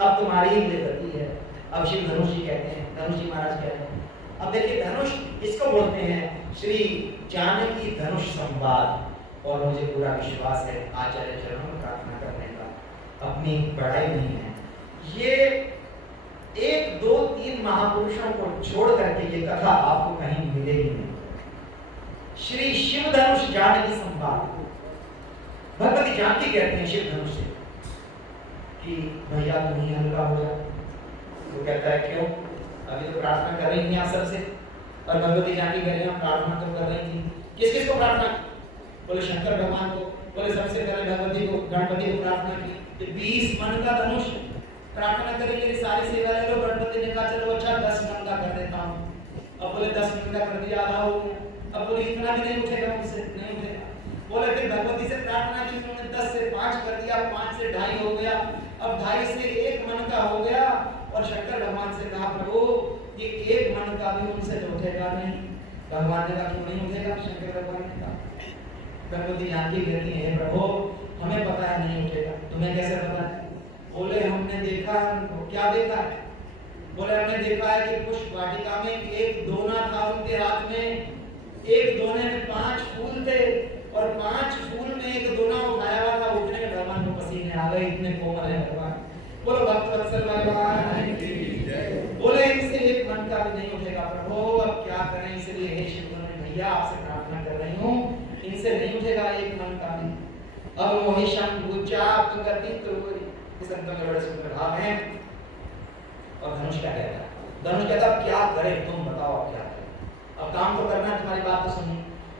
अब तुम्हारी ही गति है। अब शिव धनुष जी कहते हैं, धनुष जी महाराज कहते हैं। अब देखिए धनुष इसको बोलते हैं श्री जानकी धनुष संवाद। और मुझे पूरा विश्वास है आचार्य चरणों में प्रार्थना करने का अपनी बड़ाई नहीं है, ये 1 2 3 महापुरुषों को छोड़ करके ये कथा आपको कहीं मिलेगी नहीं। श्री शिव धनुष जानकी संवाद। भगवती जानकी कहते हैं शिव धनुष से कि भैया तुम ही हल्का हो जाओ। तो कहता है क्यों? अभी तो प्रार्थना कर रही थी आप सबसे, और भगवती जानकी कह रही हैं प्रार्थना तो कर रही थी। किस किस को प्रार्थना? बोले शंकर भगवान को, बोले सबसे पहले भगवती को, गणपति को प्रार्थना की। 20 मन का धनुष प्रार्थना करेंगे, सारी सेवा ले लो। गणपति ने कहा चलो अच्छा 10 मन का कर देता हूँ। अब बोले 10 मन का कर दिया, आधा हो गया। अब बोले इतना भी नहीं उठेगा मुझसे, नहीं उठेगा। बोले फिर भगवती से प्रार्थना की, उन्होंने 10 से 5 कर दिया, 5 से 2.5 हो गया, अब 2.5 से 1 मन का हो गया। और शंकर भगवान से कहा प्रभु ये 1 मन का भी उनसे उठेगा नहीं। भगवान ने कहा क्यों नहीं उठेगा? शंकर भगवान ने कहा, भगवती जानकी कहती है प्रभु हमें पता है नहीं उठेगा, तुम्हें कैसे पता है? बोले हमने देखा है उनको। क्या देखा है? बोले हमने देखा है कि पुष्प वाटिका में एक दोना था उनके हाथ में, एक दोने में 5 फूल थे और 5 फूल में एक दोना उठाया हुआ था। उठने में भगवान को पसीने आ गए, इतने कोमल है भगवान। बोलो भक्त वत्सल भगवान की जय। बोले इनसे 1 मन का भी नहीं उठेगा प्रभु, अब क्या करें? इसलिए हे शिव भैया आपसे प्रार्थना कर रही हूँ, इनसे नहीं उठेगा 1 मन का भी। अब मोहि शंभु चाप गति तोरी, इस अंतर में बड़े सुंदर भाव हैं। और धनुष क्या कहता है? धनुष कहता है क्या करें तुम बताओ, अब क्या करें? अब काम तो करना है, तुम्हारी बात तो सुनी।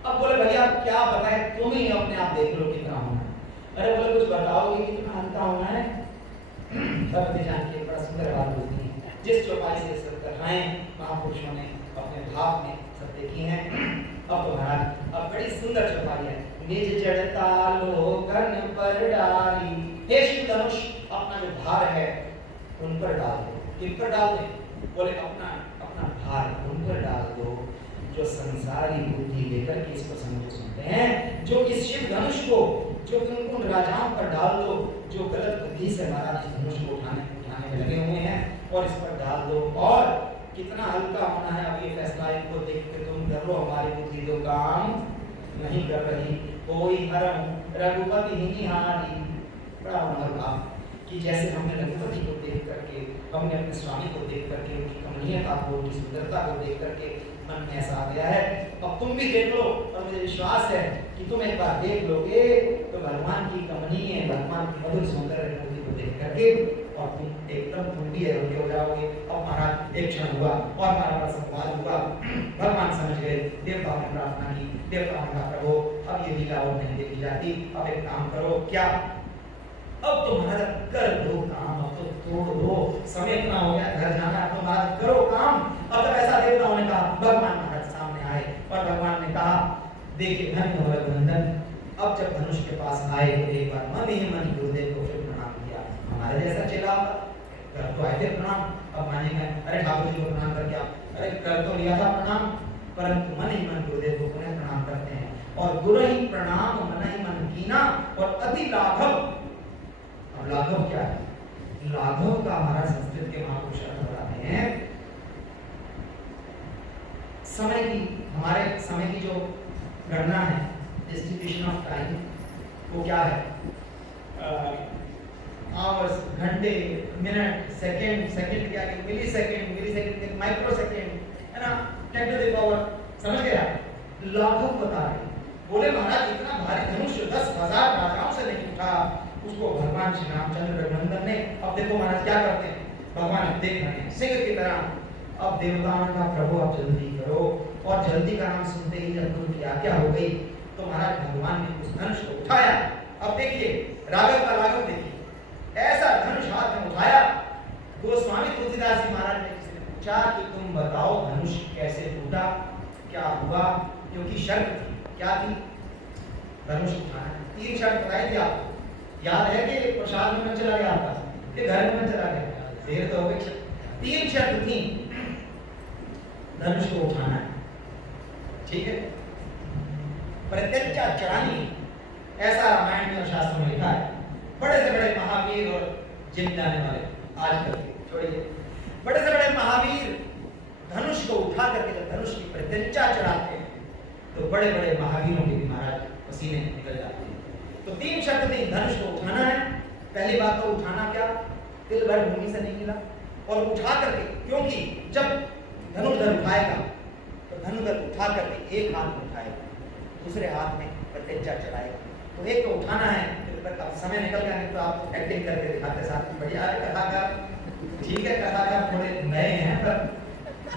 अब बोले भैया क्या बताएं, तुम ही अपने आप देख लो कितना होना है। अरे बोले कुछ बताओगे कितना हल्का होना है? भगवती जानकी बड़ा सुंदर बात बोलती है, जिस चौपाई से सब कथाएं महापुरुषों ने अपने भाव में सब देखी हैं। अब तो महाराज अब बड़ी सुंदर चौपाई है। निज जड़ता लोकन पर डाली, हे शिव धनुष अपना जो भार है उन पर डाल दो। किन पर डाल दे? बोले अपना भार उन पर डाल दो जो संसारी बुद्धि लेकर के इस प्रसंग को सुनते हैं। जो इस शिव धनुष को जो उन राजाओं पर डाल दो जो गलत बुद्धि से महाराज इस धनुष को उठाने में लगे हुए हैं, और इस पर डाल दो। और कितना हल्का होना है अब ये फैसला इनको देख के तुम कर लो, हमारी बुद्धि तो काम नहीं कर रही। कोई हरम रघुपति ही हारी, बड़ा मनोहर कि जैसे हमने रघुपति को देख करके, हमने अपने स्वामी को देख करके, उनकी कमनीयता को, उनकी सुंदरता को देख करके मन में ऐसा आ गया है। अब तुम भी देख लो, और मुझे विश्वास है कि तुम एक बार देख लोगे तो भगवान की कमनीय, भगवान की मधुर सौंदर्य को देख करके और तुम एकदम तुम भी अयोग्य हो जाओगे। अब महाराज एक क्षण हुआ और हमारा संवाद हुआ। भगवान समझ गए, देवताओं ने प्रार्थना की, देवताओं ने कहा प्रभु अब ये लीला और नहीं देखी जाती, अब एक काम करो, क्या अब तो महाराज कर दो काम, अब तो तोड़ दो, समय इतना हो गया, घर जाना है, तो महाराज करो काम। अब जब ऐसा देवताओं ने कहा, भगवान महाराज सामने आए और भगवान ने कहा देखिए धन्य हो रघुनंदन, अब जब धनुष के पास आए तो एक बार मन ही मन गुरुदेव को फिर प्रणाम किया। हमारे जैसा चेला कर तो आए थे प्रणाम, अब माने में अरे ठाकुर जी को प्रणाम करके आप अरे कर तो लिया था प्रणाम, परंतु मन ही मन गुरुदेव को पुनः प्रणाम करते हैं। और गुरु ही प्रणाम मन ही मन कीना और अति लाघव। अब लाघव क्या है? लाघव का हमारा संस्कृत के महापुरुष बताते हैं समय की, हमारे समय की जो गणना है, डिस्ट्रीब्यूशन ऑफ टाइम, वो क्या है? आवर्स, घंटे, मिनट, सेकंड, सेकंड क्या है? मिली सेकंड, माइक्रो सेकंड, है ना, 10 टू द पावर, समझ गया? लाघव बता रहे, बोले महाराज इतना भारी धनुष 10,000 राजाओं से नहीं उठा, उसको भगवान श्री रामचंद्र रघुनंदन ने, अब देखो महाराज क्या करते हैं, भगवान देख रहे हैं सिंह की तरह। अब देवताओं ने कहा प्रभु आप जल्दी करो, और जल्दी का नाम सुनते ही जब उनकी आज्ञा हो गई तो महाराज भगवान ने उस धनुष को उठाया। अब देखिए राघव का लाघव देखिए, ऐसा धनुष हाथ में उठाया। गोस्वामी तुलसीदास जी महाराज ने किसी ने पूछा कि तुम बताओ धनुष कैसे टूटा, क्या हुआ? क्योंकि शर्त थी, क्या थी? धनुष उठाना। 3 शर्त बताई थी आपको, याद है कि प्रसाद में मन चला गया आपका, कि घर में मन चला गया, देर तो हो गई। 3 शर्त थी, धनुष को उठाना है, ठीक है, प्रत्यक्षा चढ़ानी, ऐसा रामायण में और शास्त्रों में लिखा है। बड़े से बड़े महावीर और जिम जाने वाले आजकल के छोड़िए, बड़े से बड़े महावीर धनुष को उठा करके जब धनुष की प्रत्यक्षा चढ़ाते हैं तो बड़े बड़े महावीरों के भी महाराज पसीने निकल जाते हैं। तो 3 शर्त थी, धनुष को उठाना है। पहली बात तो उठाना क्या, तिल भर भूमि से नहीं मिला, और उठा करके, क्योंकि जब धनुर्धर उठाएगा तो धनुर्धर उठा करके एक हाथ में उठाएगा, दूसरे हाथ में प्रत्यक्षा चढ़ाएगा। तो एक तो उठाना है, फिर अब समय निकल गया, नहीं तो आप एक्टिंग करके दिखाते साथ में, बढ़िया है कथा का, ठीक है, कथा का थोड़े नए हैं पर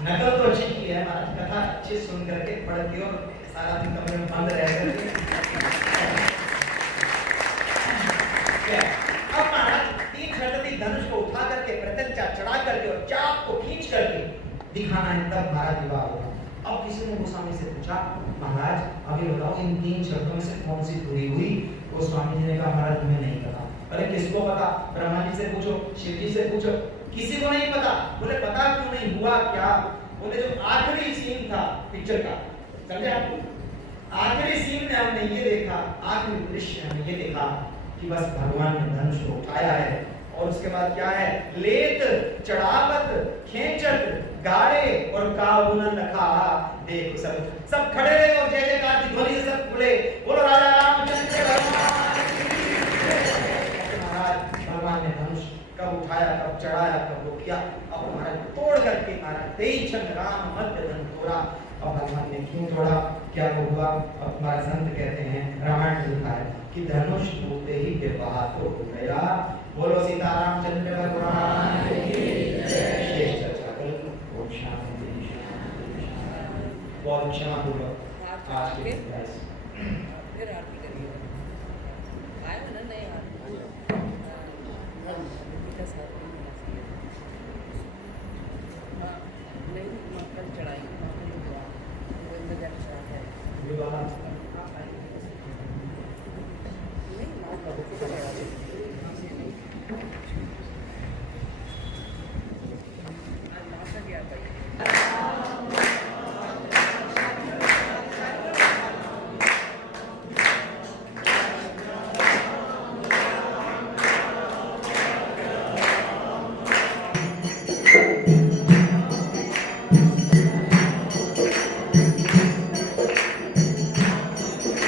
नकल तो अच्छी की है, हमारी कथा अच्छी सुन करके पढ़ के और सारा दिन कमरे में बंद रह करके। अब महाराज 3 शर्त थी, धनुष को उठा करके प्रत्यक्षा चढ़ा करके और चाप को खींच करके दिखाना है, तब महाराज विवाह होगा। अब किसी ने गोस्वामी से पूछा महाराज अभी बताओ इन 3 शर्तों में से कौन सी पूरी हुई? गोस्वामी जी ने कहा महाराज तुम्हें नहीं पता। अरे किसको पता? ब्रह्मा जी से पूछो, शिव जी से पूछो, किसी को नहीं पता। बोले पता क्यों नहीं, हुआ क्या? बोले जो आखिरी सीन था पिक्चर का, समझे आप? आखिरी सीन में हमने ये देखा, आखिरी दृश्य हमने ये देखा कि बस भगवान ने धनुष को उठाया है, और उसके बाद क्या है, लेत चढ़ावत खींचत गाड़े और काबुलन रखा। देखो सब खड़े रहे और जय जयकार की ध्वनि से सब बोले बोलो राजा रामचंद्र भगवान की जय। महाराज भगवान ने धनुष कब उठाया, कब चढ़ाया, कब वो किया, अब महाराज तोड़ करके महाराज तेईछन राम मध्य धन तोड़ा। अब भगवान ने क्यों तोड़ा, क्या वो हुआ? अब हमारे संत कहते हैं, रामायण में लिखा है कि धनुष टूटते ही विवाह तो हो गया। बोलो सीताराम चंद्र भगवान की जय। बहुत क्षमा पूर्वक आज के